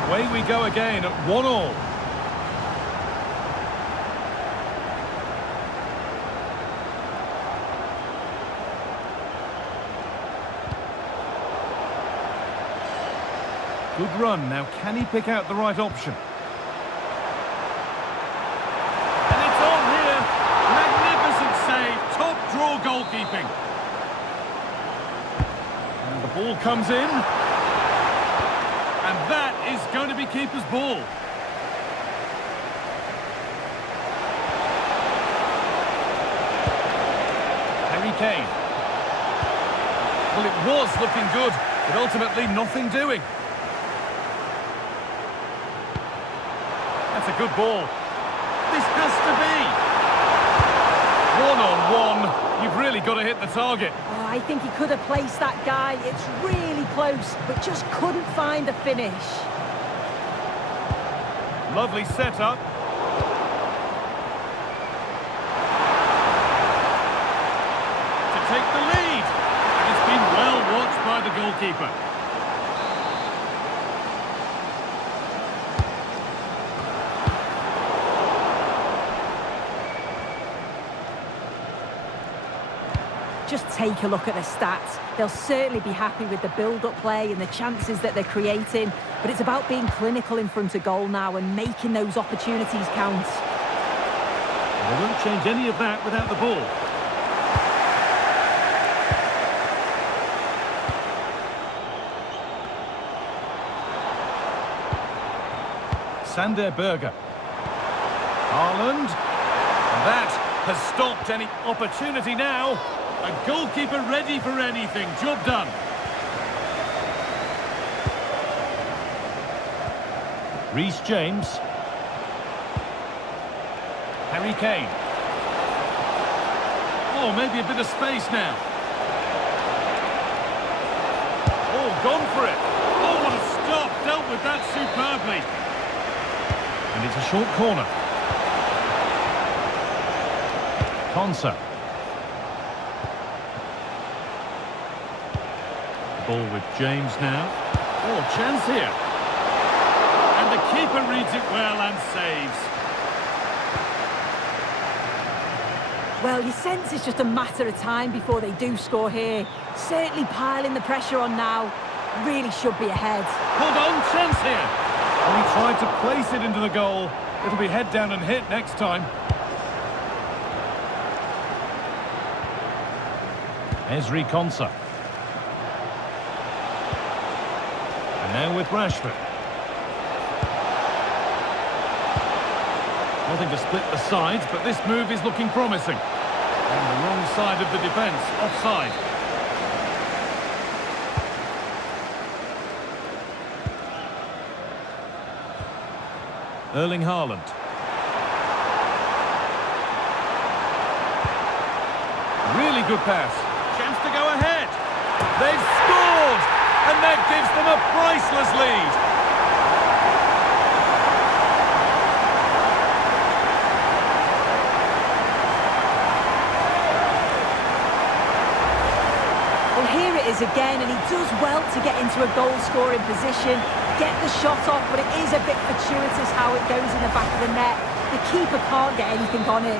Away we go again at 1-1. Good run. Now, can he pick out the right option? And it's on here. Magnificent save. Top draw goalkeeping. And the ball comes in. And that is going to be keeper's ball. Harry Kane. Well, it was looking good, but ultimately nothing doing. That's a good ball. This has to be. 1-on-1. You've really got to hit the target. Oh, I think he could have placed that guy. It's really close, but just couldn't find the finish. Lovely setup. To take the lead. And it's been well watched by the goalkeeper. Just take a look at the stats. They'll certainly be happy with the build-up play and the chances that they're creating, but it's about being clinical in front of goal now and making those opportunities count. They won't change any of that without the ball. Sander Berger. Haaland. And that has stopped any opportunity now. A goalkeeper ready for anything. Job done. Reece James. Harry Kane. Oh, maybe a bit of space now. Oh, gone for it. Oh, what a stop. Dealt with that superbly. And it's a short corner. Konsa. Ball with James now. Oh, chance here. And the keeper reads it well and saves. Well, you sense it's just a matter of time before they do score here. Certainly piling the pressure on now. Really should be ahead. Hold on, chance here. Oh, he tried to place it into the goal. It'll be head down and hit next time. Ezri Konsa. Now with Rashford. Nothing to split the sides, but this move is looking promising. On the wrong side of the defence, offside. Erling Haaland. Really good pass. Chance to go ahead. They've scored! And that gives them a priceless lead. Well, here it is again, and he does well to get into a goal-scoring position, get the shot off, but it is a bit fortuitous how it goes in the back of the net. The keeper can't get anything on it.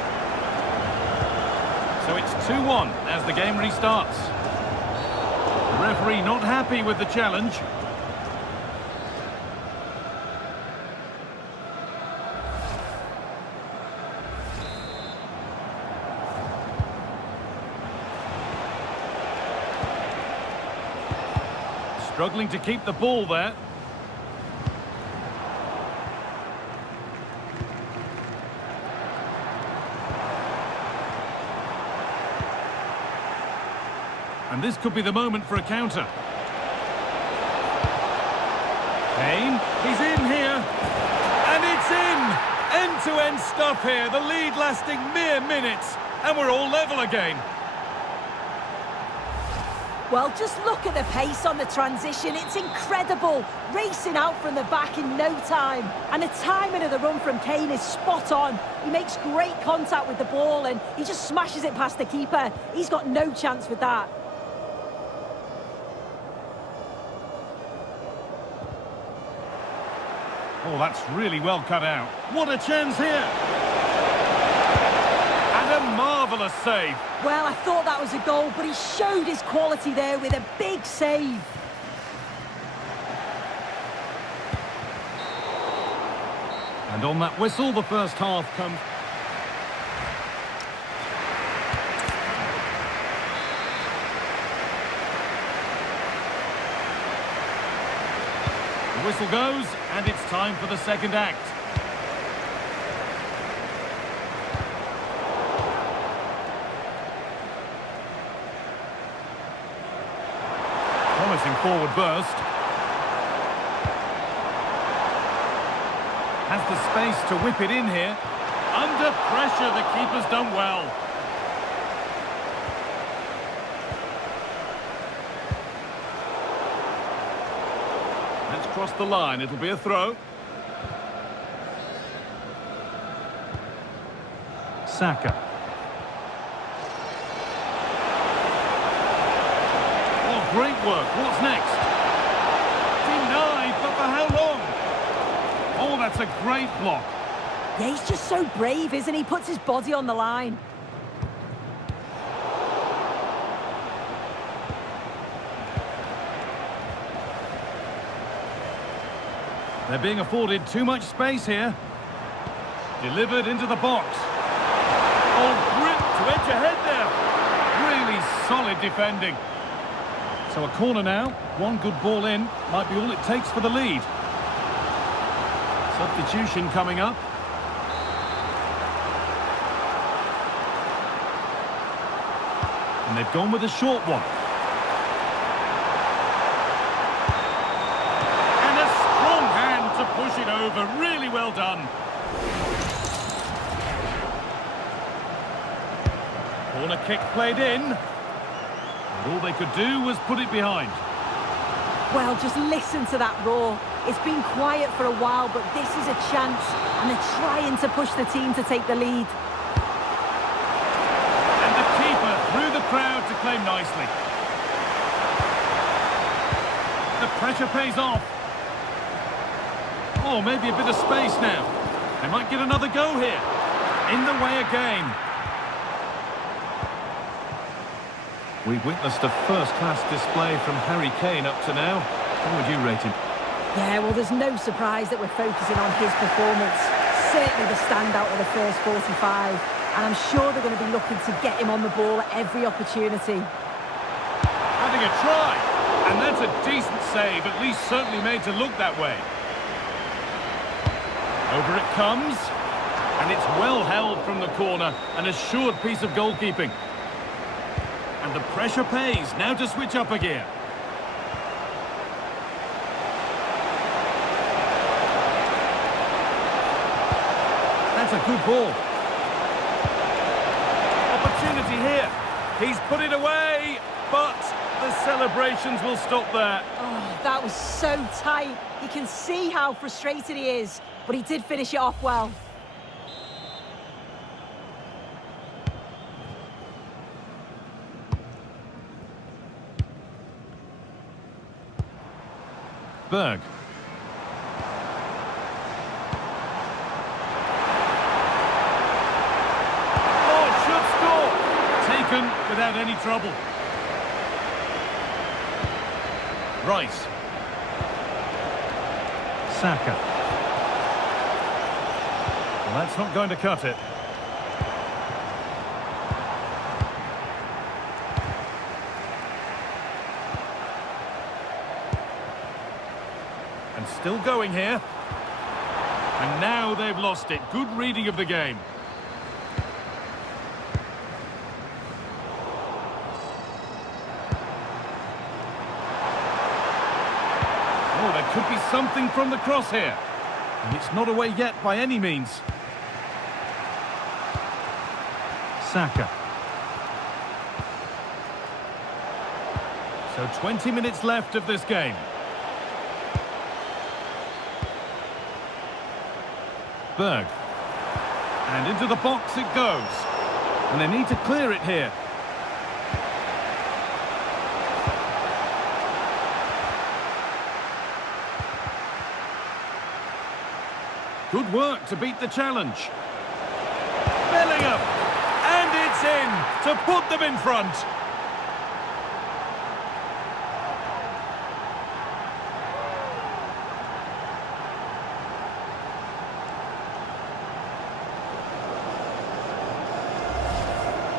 So it's 2-1 as the game restarts. The referee not happy with the challenge. Struggling to keep the ball there. And this could be the moment for a counter. Kane, he's in here. And it's in! End-to-end stuff here. The lead lasting mere minutes. And we're all level again. Well, just look at the pace on the transition. It's incredible. Racing out from the back in no time. And the timing of the run from Kane is spot on. He makes great contact with the ball and he just smashes it past the keeper. He's got no chance with that. Oh, that's really well cut out. What a chance here! And a marvellous save. Well, I thought that was a goal, but he showed his quality there with a big save. And on that whistle, the first half comes. The whistle goes, and it's time for the second act. Promising forward burst. Has the space to whip it in here. Under pressure, the keeper's done well. Let's cross the line, it'll be a throw. Saka. Oh, great work. What's next? Denied, but for how long? Oh, that's a great block. Yeah, he's just so brave, isn't he? Puts his body on the line. They're being afforded too much space here. Delivered into the box. Oh, grip to edge ahead there. Really solid defending. So a corner now. One good ball in. Might be all it takes for the lead. Substitution coming up. And they've gone with a short one. And a strong hand to push it over. Really well done. Corner kick played in. And all they could do was put it behind. Well, just listen to that roar. It's been quiet for a while, but this is a chance, and they're trying to push the team to take the lead. And the keeper through the crowd to claim nicely. The pressure pays off. Oh, maybe a bit of space now. They might get another go here. In the way again. We've witnessed a first-class display from Harry Kane up to now. How would you rate him? Yeah, well, there's no surprise that we're focusing on his performance. Certainly the standout of the first 45. And I'm sure they're going to be looking to get him on the ball at every opportunity. Having a try. And that's a decent save, at least certainly made to look that way. Over it comes. And it's well held from the corner. An assured piece of goalkeeping. And the pressure pays. Now to switch up a gear. That's a good ball. Opportunity here. He's put it away, but the celebrations will stop there. Oh, that was so tight. You can see how frustrated he is, but he did finish it off well. Berg. Oh, should score! Taken without any trouble. Rice. Saka. Well, that's not going to cut it. And still going here. And now they've lost it. Good reading of the game. Oh, there could be something from the cross here. And it's not away yet by any means. Saka. So 20 minutes left of this game. Berg. And into the box it goes. And they need to clear it here. Good work to beat the challenge. Bellingham. And it's in to put them in front.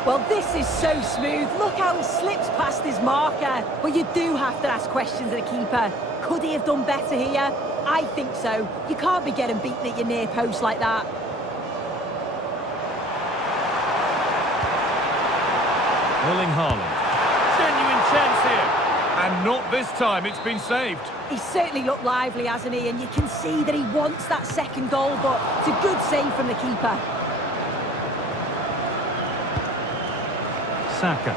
Well, this is so smooth. Look how he slips past his marker. But you do have to ask questions of the keeper. Could he have done better here? I think so. You can't be getting beaten at your near post like that. Erling Haaland. Genuine chance here. And not this time, it's been saved. He's certainly looked lively, hasn't he? And you can see that he wants that second goal, but it's a good save from the keeper. Saka.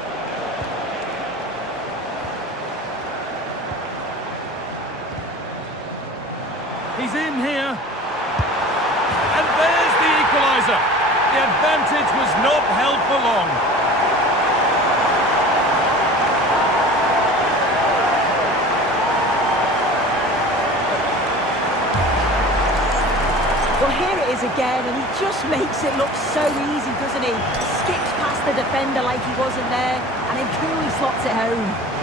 He's in here. And there's the equaliser. The advantage was not held for long. Well, here it is again, and he just makes it look so easy, doesn't he? Skips past the defender like he wasn't there, and then coolly slots it home.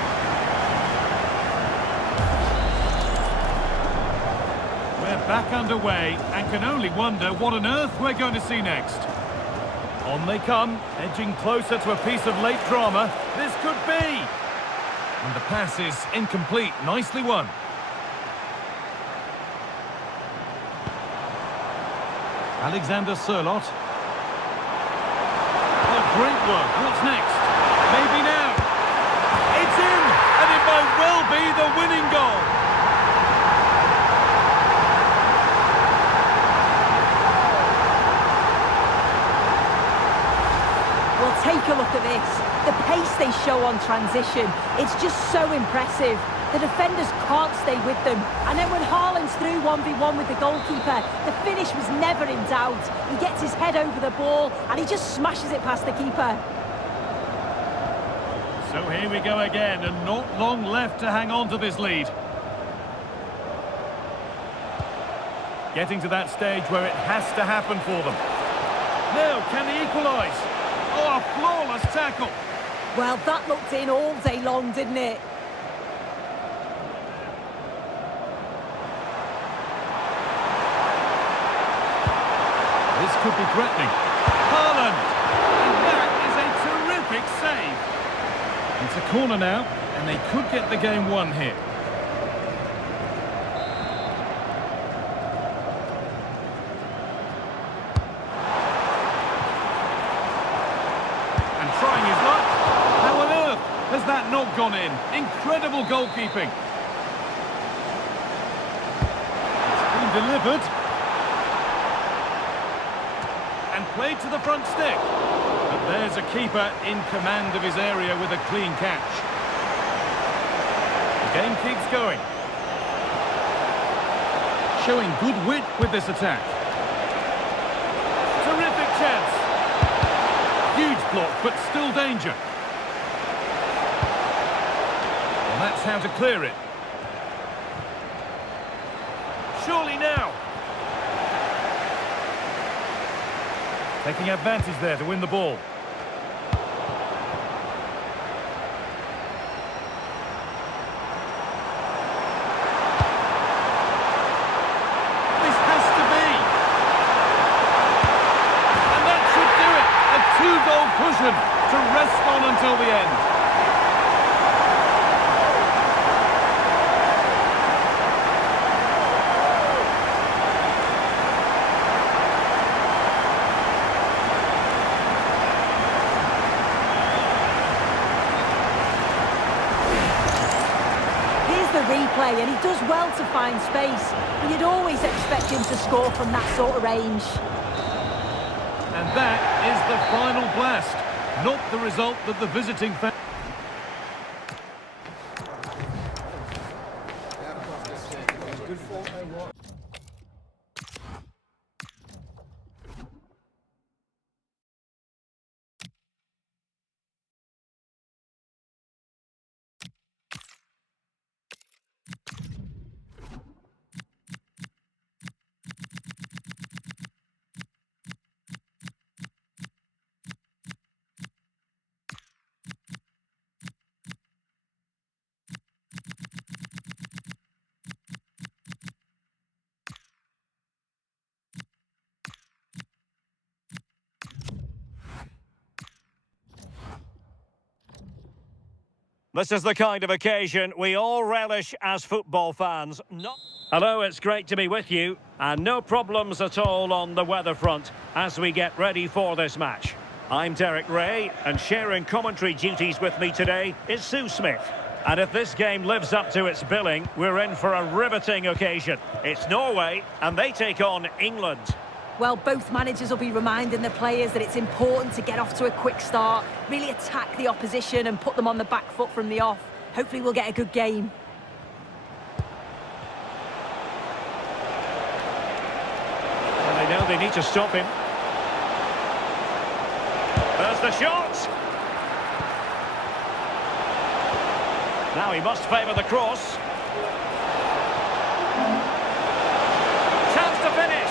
We're back underway and can only wonder what on earth we're going to see next. On they come, edging closer to a piece of late drama. This could be! And the pass is incomplete. Nicely won. Alexander Sørloth. Oh, great work. What's next? Maybe now. It's in! And it might well be the winning goal. Well, take a look at this. The pace they show on transition, it's just so impressive. The defenders can't stay with them. And then when Haaland's through 1v1 with the goalkeeper, the finish was never in doubt. He gets his head over the ball and he just smashes it past the keeper. So here we go again, and not long left to hang on to this lead. Getting to that stage where it has to happen for them. Now, can they equalise? Oh, a flawless tackle. Well, that looked in all day long, didn't it? This could be threatening. Haaland! And that is a terrific save. It's a corner now, and they could get the game won here. And trying his luck. How on earth has that not gone in? Incredible goalkeeping. It's been delivered. And played to the front stick. But there's a keeper in command of his area with a clean catch. The game keeps going. Showing good wit with this attack. Terrific chance. Huge block, but still danger. Well, that's how to clear it. Surely now. Taking advantage there to win the ball. This has to be. And that should do it. A two-goal cushion to rest on until the end. The replay, and he does well to find space, but you'd always expect him to score from that sort of range. And that is the final blast, not the result that the visiting fans... This is the kind of occasion we all relish as football fans. Hello, it's great to be with you, and no problems at all on the weather front as we get ready for this match. I'm Derek Ray, and sharing commentary duties with me today is Sue Smith. And if this game lives up to its billing, we're in for a riveting occasion. It's Norway, and they take on England. Well, both managers will be reminding the players that it's important to get off to a quick start, really attack the opposition and put them on the back foot from the off. Hopefully we'll get a good game. And they know they need to stop him. There's the shot! Now he must favour the cross. Chance to finish!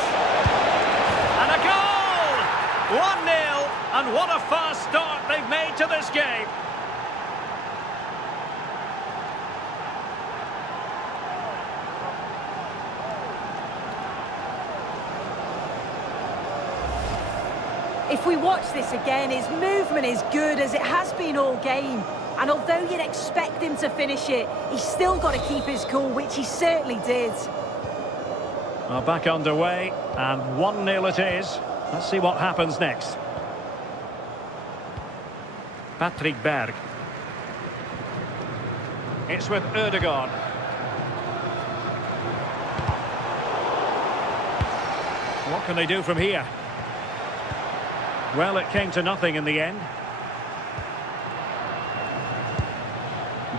And a goal! 1-0, and what a fast start they've made to this game. If we watch this again, his movement is good as it has been all game. And although you'd expect him to finish it, he's still got to keep his cool, which he certainly did. Well, back underway, and 1-0 it is. Let's see what happens next. Patrick Berg. It's with Ødegaard. What can they do from here? Well, it came to nothing in the end.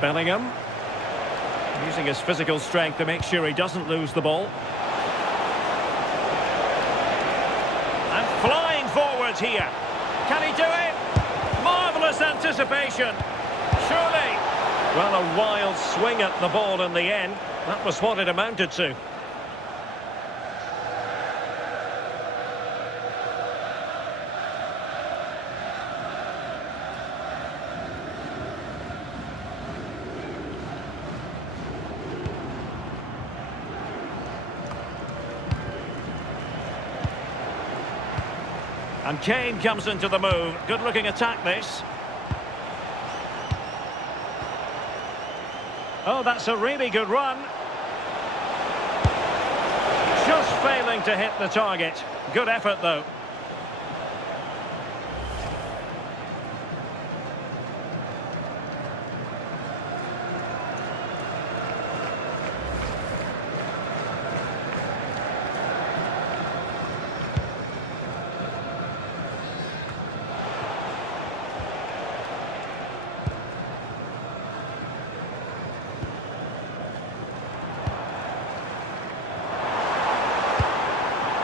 Bellingham. Using his physical strength to make sure he doesn't lose the ball. And flying forwards here. Can he do it? Marvellous anticipation. Surely. Well, a wild swing at the ball in the end. That was what it amounted to. And Kane comes into the move. Good-looking attack, this. Oh, that's a really good run. Just failing to hit the target. Good effort, though.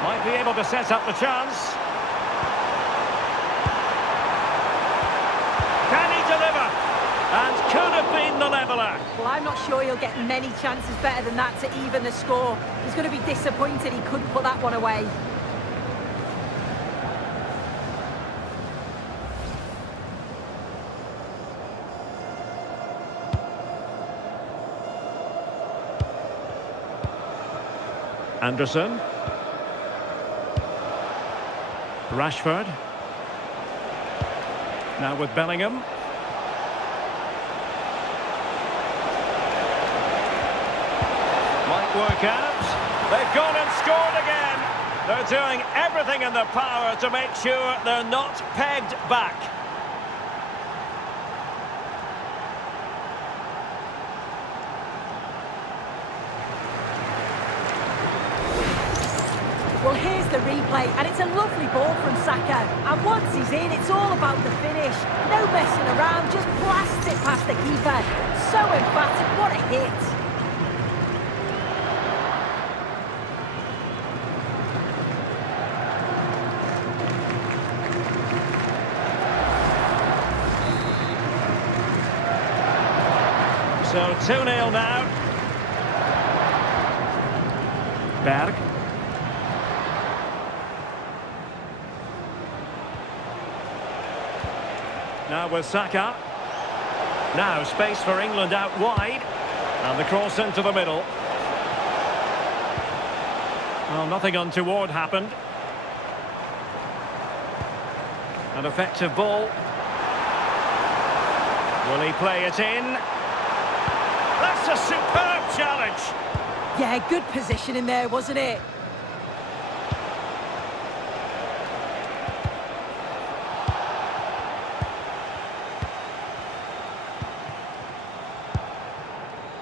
Might be able to set up the chance. Can he deliver? And could have been the leveller. Well, I'm not sure he'll get many chances better than that to even the score. He's going to be disappointed he couldn't put that one away. Anderson. Rashford. Now with Bellingham. Might work out. They've gone and scored again. They're doing everything in their power to make sure they're not pegged back. Well, here's the replay, and it's a lovely ball from Saka. And once he's in, it's all about the finish. No messing around, just blasts it past the keeper. So emphatic, what a hit. So 2-0 now. Berg. Now with Saka. Now space for England out wide. And the cross into the middle. Well, nothing untoward happened. An effective ball. Will he play it in? That's a superb challenge. Yeah, good position in there, wasn't it?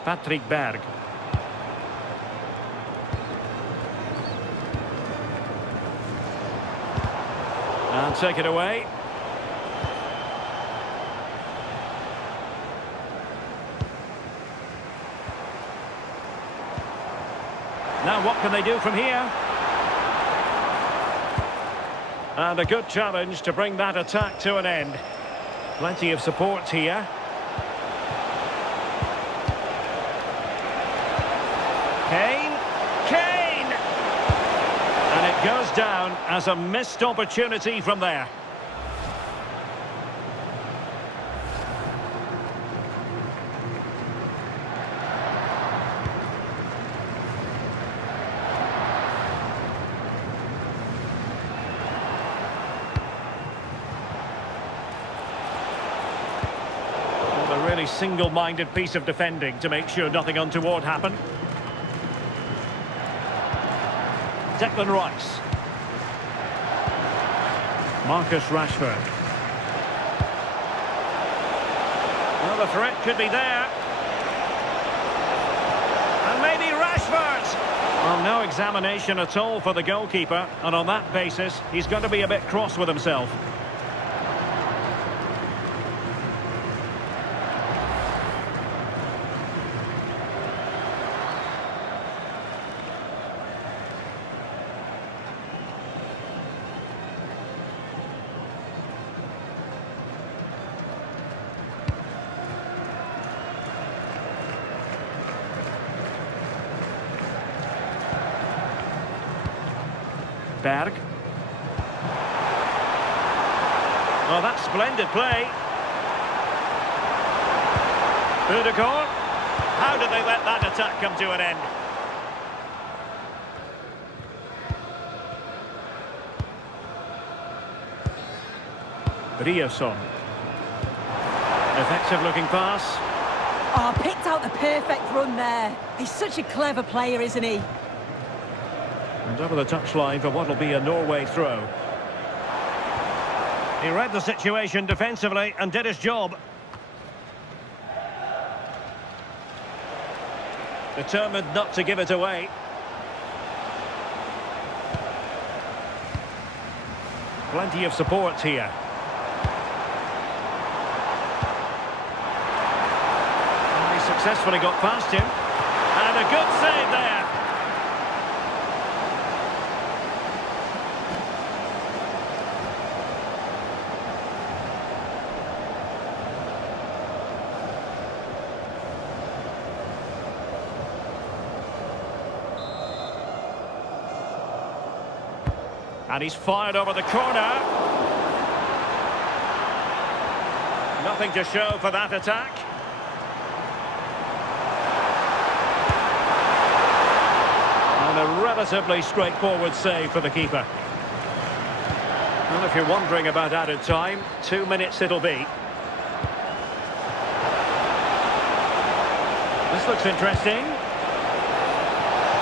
Patrick Berg. And take it away. Now what can they do from here? And a good challenge to bring that attack to an end. Plenty of support here. Kane! And it goes down as a missed opportunity from there. A really single-minded piece of defending to make sure nothing untoward happened. Declan Rice. Marcus Rashford. Well, the threat could be there. And maybe Rashford! Well, no examination at all for the goalkeeper, and on that basis, he's going to be a bit cross with himself. Berg. Oh, that's splendid play. Udegaard. How did they let that attack come to an end? Riosson. Effective looking pass. Oh, picked out the perfect run there. He's such a clever player, isn't he? And over the touchline for what will be a Norway throw. He read the situation defensively and did his job. Determined not to give it away. Plenty of support here. And he successfully got past him. And a good save there. And he's fired over the corner. Nothing to show for that attack. And a relatively straightforward save for the keeper. Well, if you're wondering about added time, 2 minutes it'll be. This looks interesting.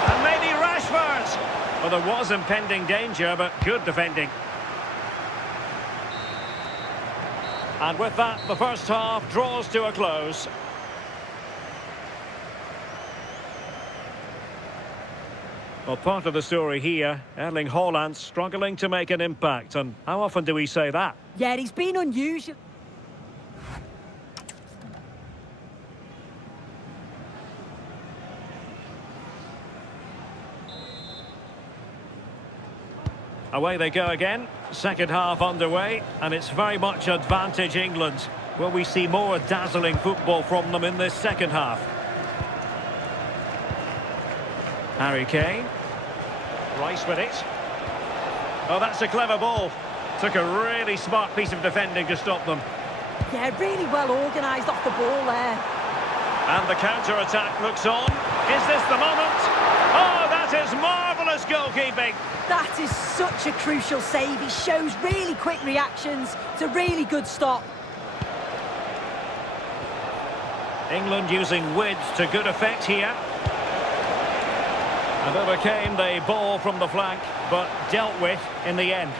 And maybe Rashford! Well, there was impending danger, but good defending. And with that, the first half draws to a close. Well, part of the story here, Erling Haaland struggling to make an impact. And how often do we say that? Yeah, he's been unusual. Away they go again. Second half underway, and it's very much advantage England. Will we see more dazzling football from them in this second half? Harry Kane. Rice with it. Oh, that's a clever ball. Took a really smart piece of defending to stop them. Yeah, really well organised off the ball there. And the counter-attack looks on. Is this the moment? Oh, that is marvellous goalkeeping. That is such a crucial save. He shows really quick reactions. It's a really good stop. England using width to good effect here. And overcame the ball from the flank, but dealt with in the end.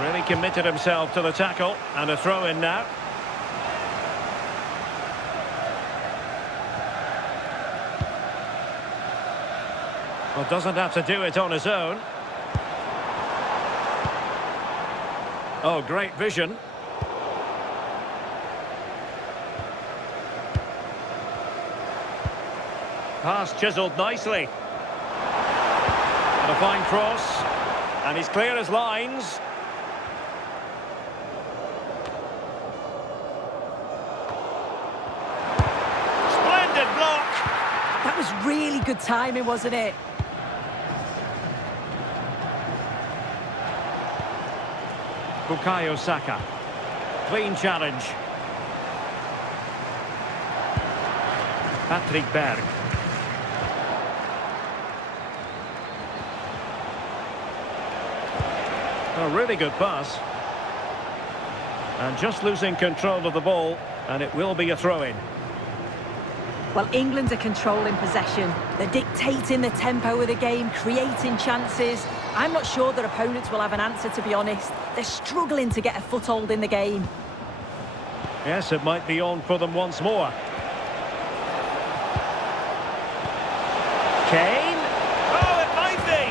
Really committed himself to the tackle, and a throw-in now. Well, doesn't have to do it on his own. Oh, great vision. Pass chiselled nicely. And a fine cross. And he's clear as lines. Splendid block. That was really good timing, wasn't it? Bukayo Saka. Clean challenge. Patrick Berg. A really good pass. And just losing control of the ball, and it will be a throw-in. Well, England are controlling possession. They're dictating the tempo of the game, creating chances. I'm not sure their opponents will have an answer, to be honest. They're struggling to get a foothold in the game. Yes, it might be on for them once more. Kane. Oh, it might be.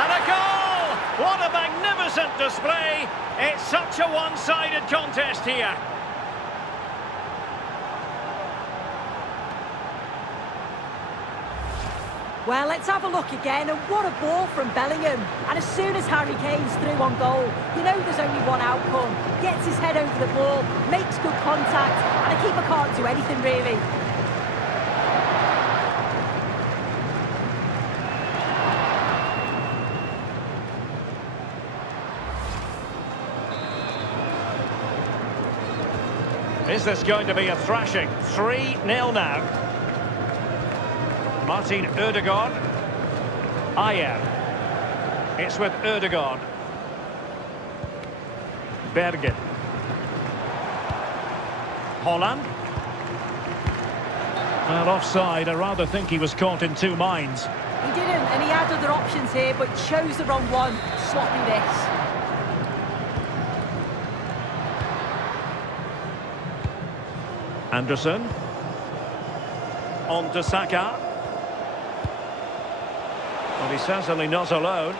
And a goal! What a magnificent display. It's such a one-sided contest here. Well, let's have a look again, and what a ball from Bellingham. And as soon as Harry Kane's through on goal, you know there's only one outcome. Gets his head over the ball, makes good contact, and the keeper can't do anything really. Is this going to be a thrashing? 3-0 now. Martin Ødegaard. Ayer. It's with Ødegaard. Bergen. Haaland. Well, offside. I rather think he was caught in two minds. He didn't, and he had other options here, but chose the wrong one. Sloppy this. Anderson. On to Saka. Well, he's certainly not alone.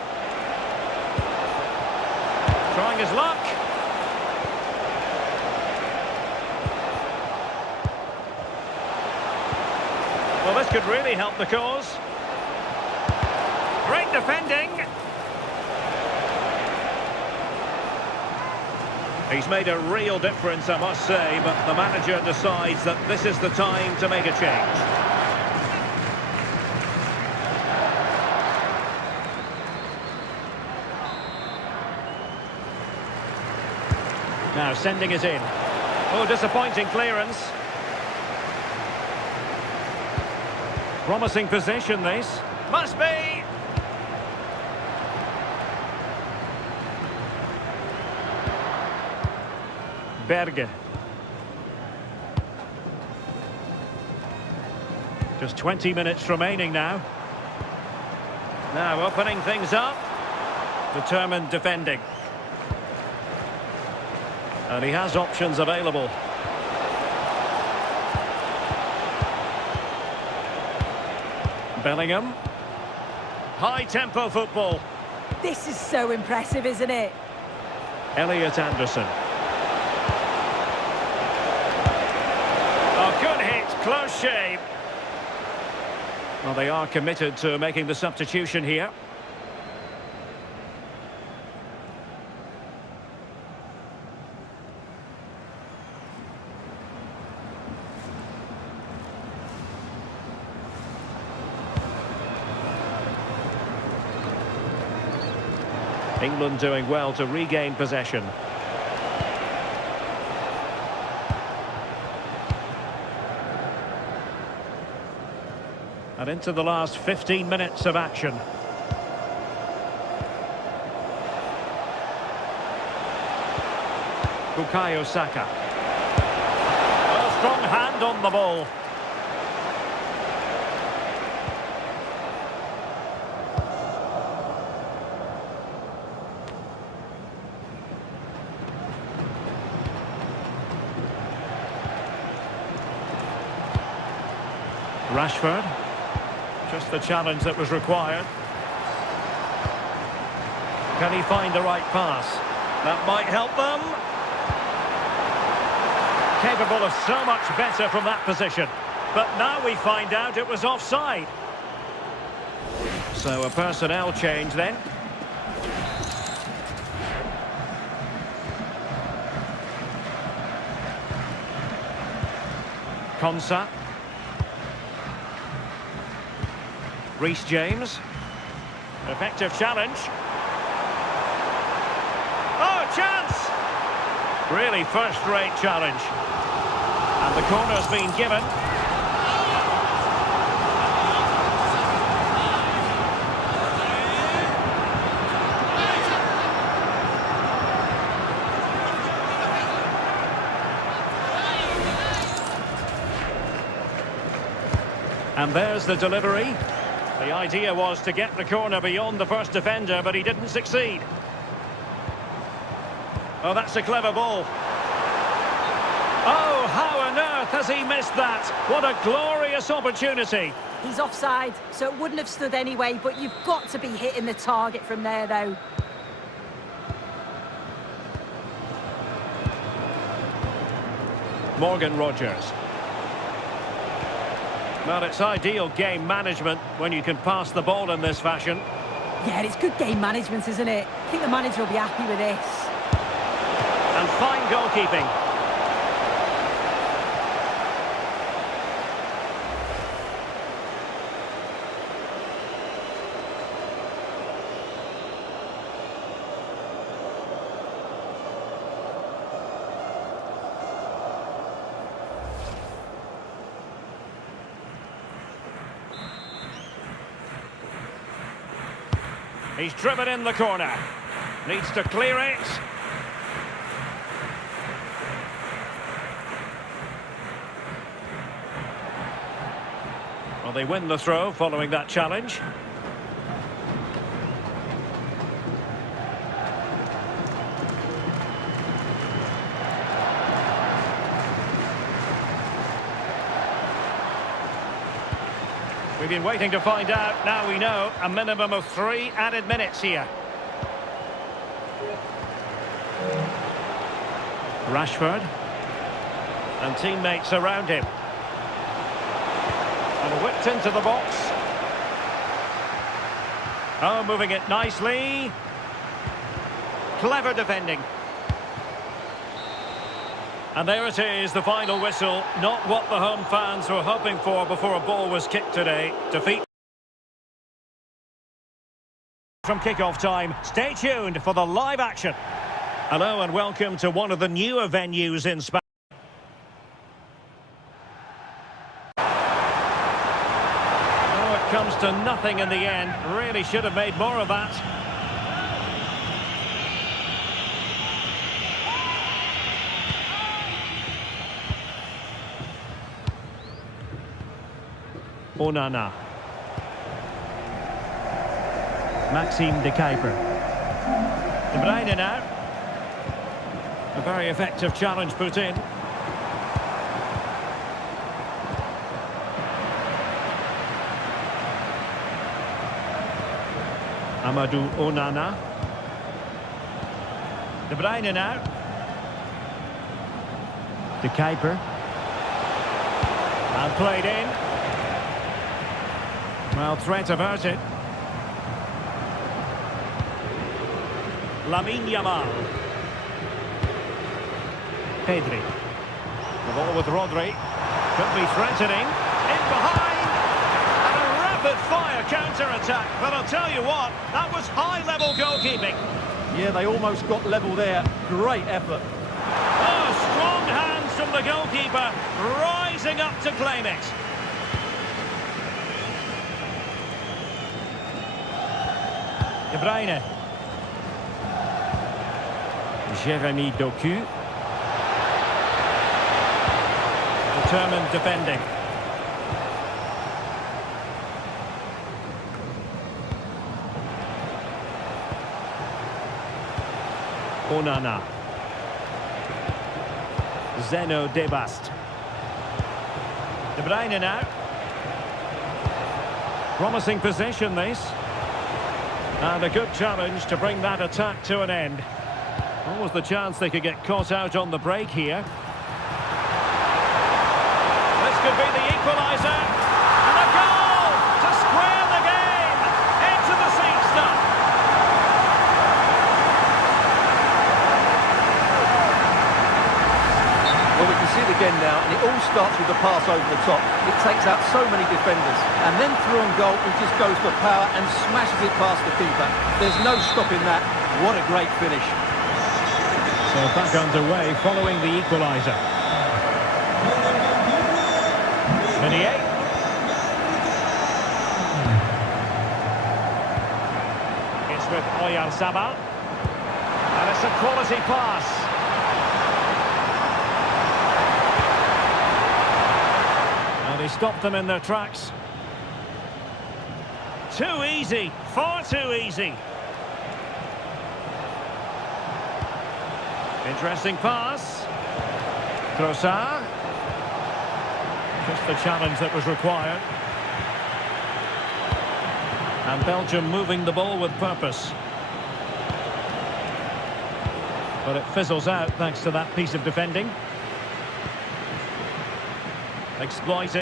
Trying his luck. Well, this could really help the cause. Great defending. He's made a real difference, I must say, but the manager decides that this is the time to make a change. Now sending it in. Oh, disappointing clearance. Promising position, this. Must be! Berge. Just 20 minutes remaining now. Now opening things up. Determined defending. And he has options available. Bellingham. High-tempo football. This is so impressive, isn't it? Elliot Anderson. Oh, good hit. Close shave. Well, they are committed to making the substitution here. England doing well to regain possession. And into the last 15 minutes of action. Bukayo Saka. Oh, strong on the ball. Rashford. Just the challenge that was required. Can he find the right pass? That might help them. Capable of so much better from that position. But now we find out it was offside. So a personnel change then. Konsa. Reece James. Effective challenge. Oh, chance! Really first-rate challenge. And the corner's been given. And there's the delivery. The idea was to get the corner beyond the first defender, but he didn't succeed. Oh, that's a clever ball. Oh, how on earth has he missed that? What a glorious opportunity. He's offside, so it wouldn't have stood anyway, but you've got to be hitting the target from there, though. Morgan Rogers. Well, it's ideal game management when you can pass the ball in this fashion. Yeah, it's good game management, isn't it? I think the manager will be happy with this. And fine goalkeeping. He's driven in the corner. Needs to clear it. Well, they win the throw following that challenge. We've been waiting to find out. Now we know a minimum of 3 added minutes here. Rashford. And teammates around him. And whipped into the box. Oh, moving it nicely. Clever defending. And there it is, the final whistle. Not what the home fans were hoping for before a ball was kicked today. Defeat from kick-off time. Stay tuned for the live action. Hello and welcome to one of the newer venues in Spain. Oh, it comes to nothing in the end. Really should have made more of that. Onana. Maxime de Kuiper. De Bruyne now. A very effective challenge put in. Amadou Onana. De Bruyne now. De Kuiper. And played in. Well, threat averted. Lamine Yamal. Pedri. The ball with Rodri. Could be threatening. In behind. And a rapid-fire counter-attack. But I'll tell you what, that was high-level goalkeeping. Yeah, they almost got level there. Great effort. Oh, strong hands from the goalkeeper. Rising up to claim it. De Bruyne. Jérémy Doku. Determined defending. Onana. Zeno Debast. De Bruyne now. Promising possession, this. And a good challenge to bring that attack to an end. What was the chance they could get caught out on the break here? This could be the equaliser. And a goal to square the game. Into the seat stuff. Well, we can see it again now, and it all starts with the pass over the top. It takes out so many defenders. And then through on goal, he just goes for power and smashes it past the keeper. There's no stopping that. What a great finish. So back underway following the equaliser. Meunier. It's with Oyarzabal. And it's a quality pass. And he stopped them in their tracks. Too easy, far too easy. Interesting pass. Trossard. Just the challenge that was required. And Belgium moving the ball with purpose. But it fizzles out thanks to that piece of defending. Exploited.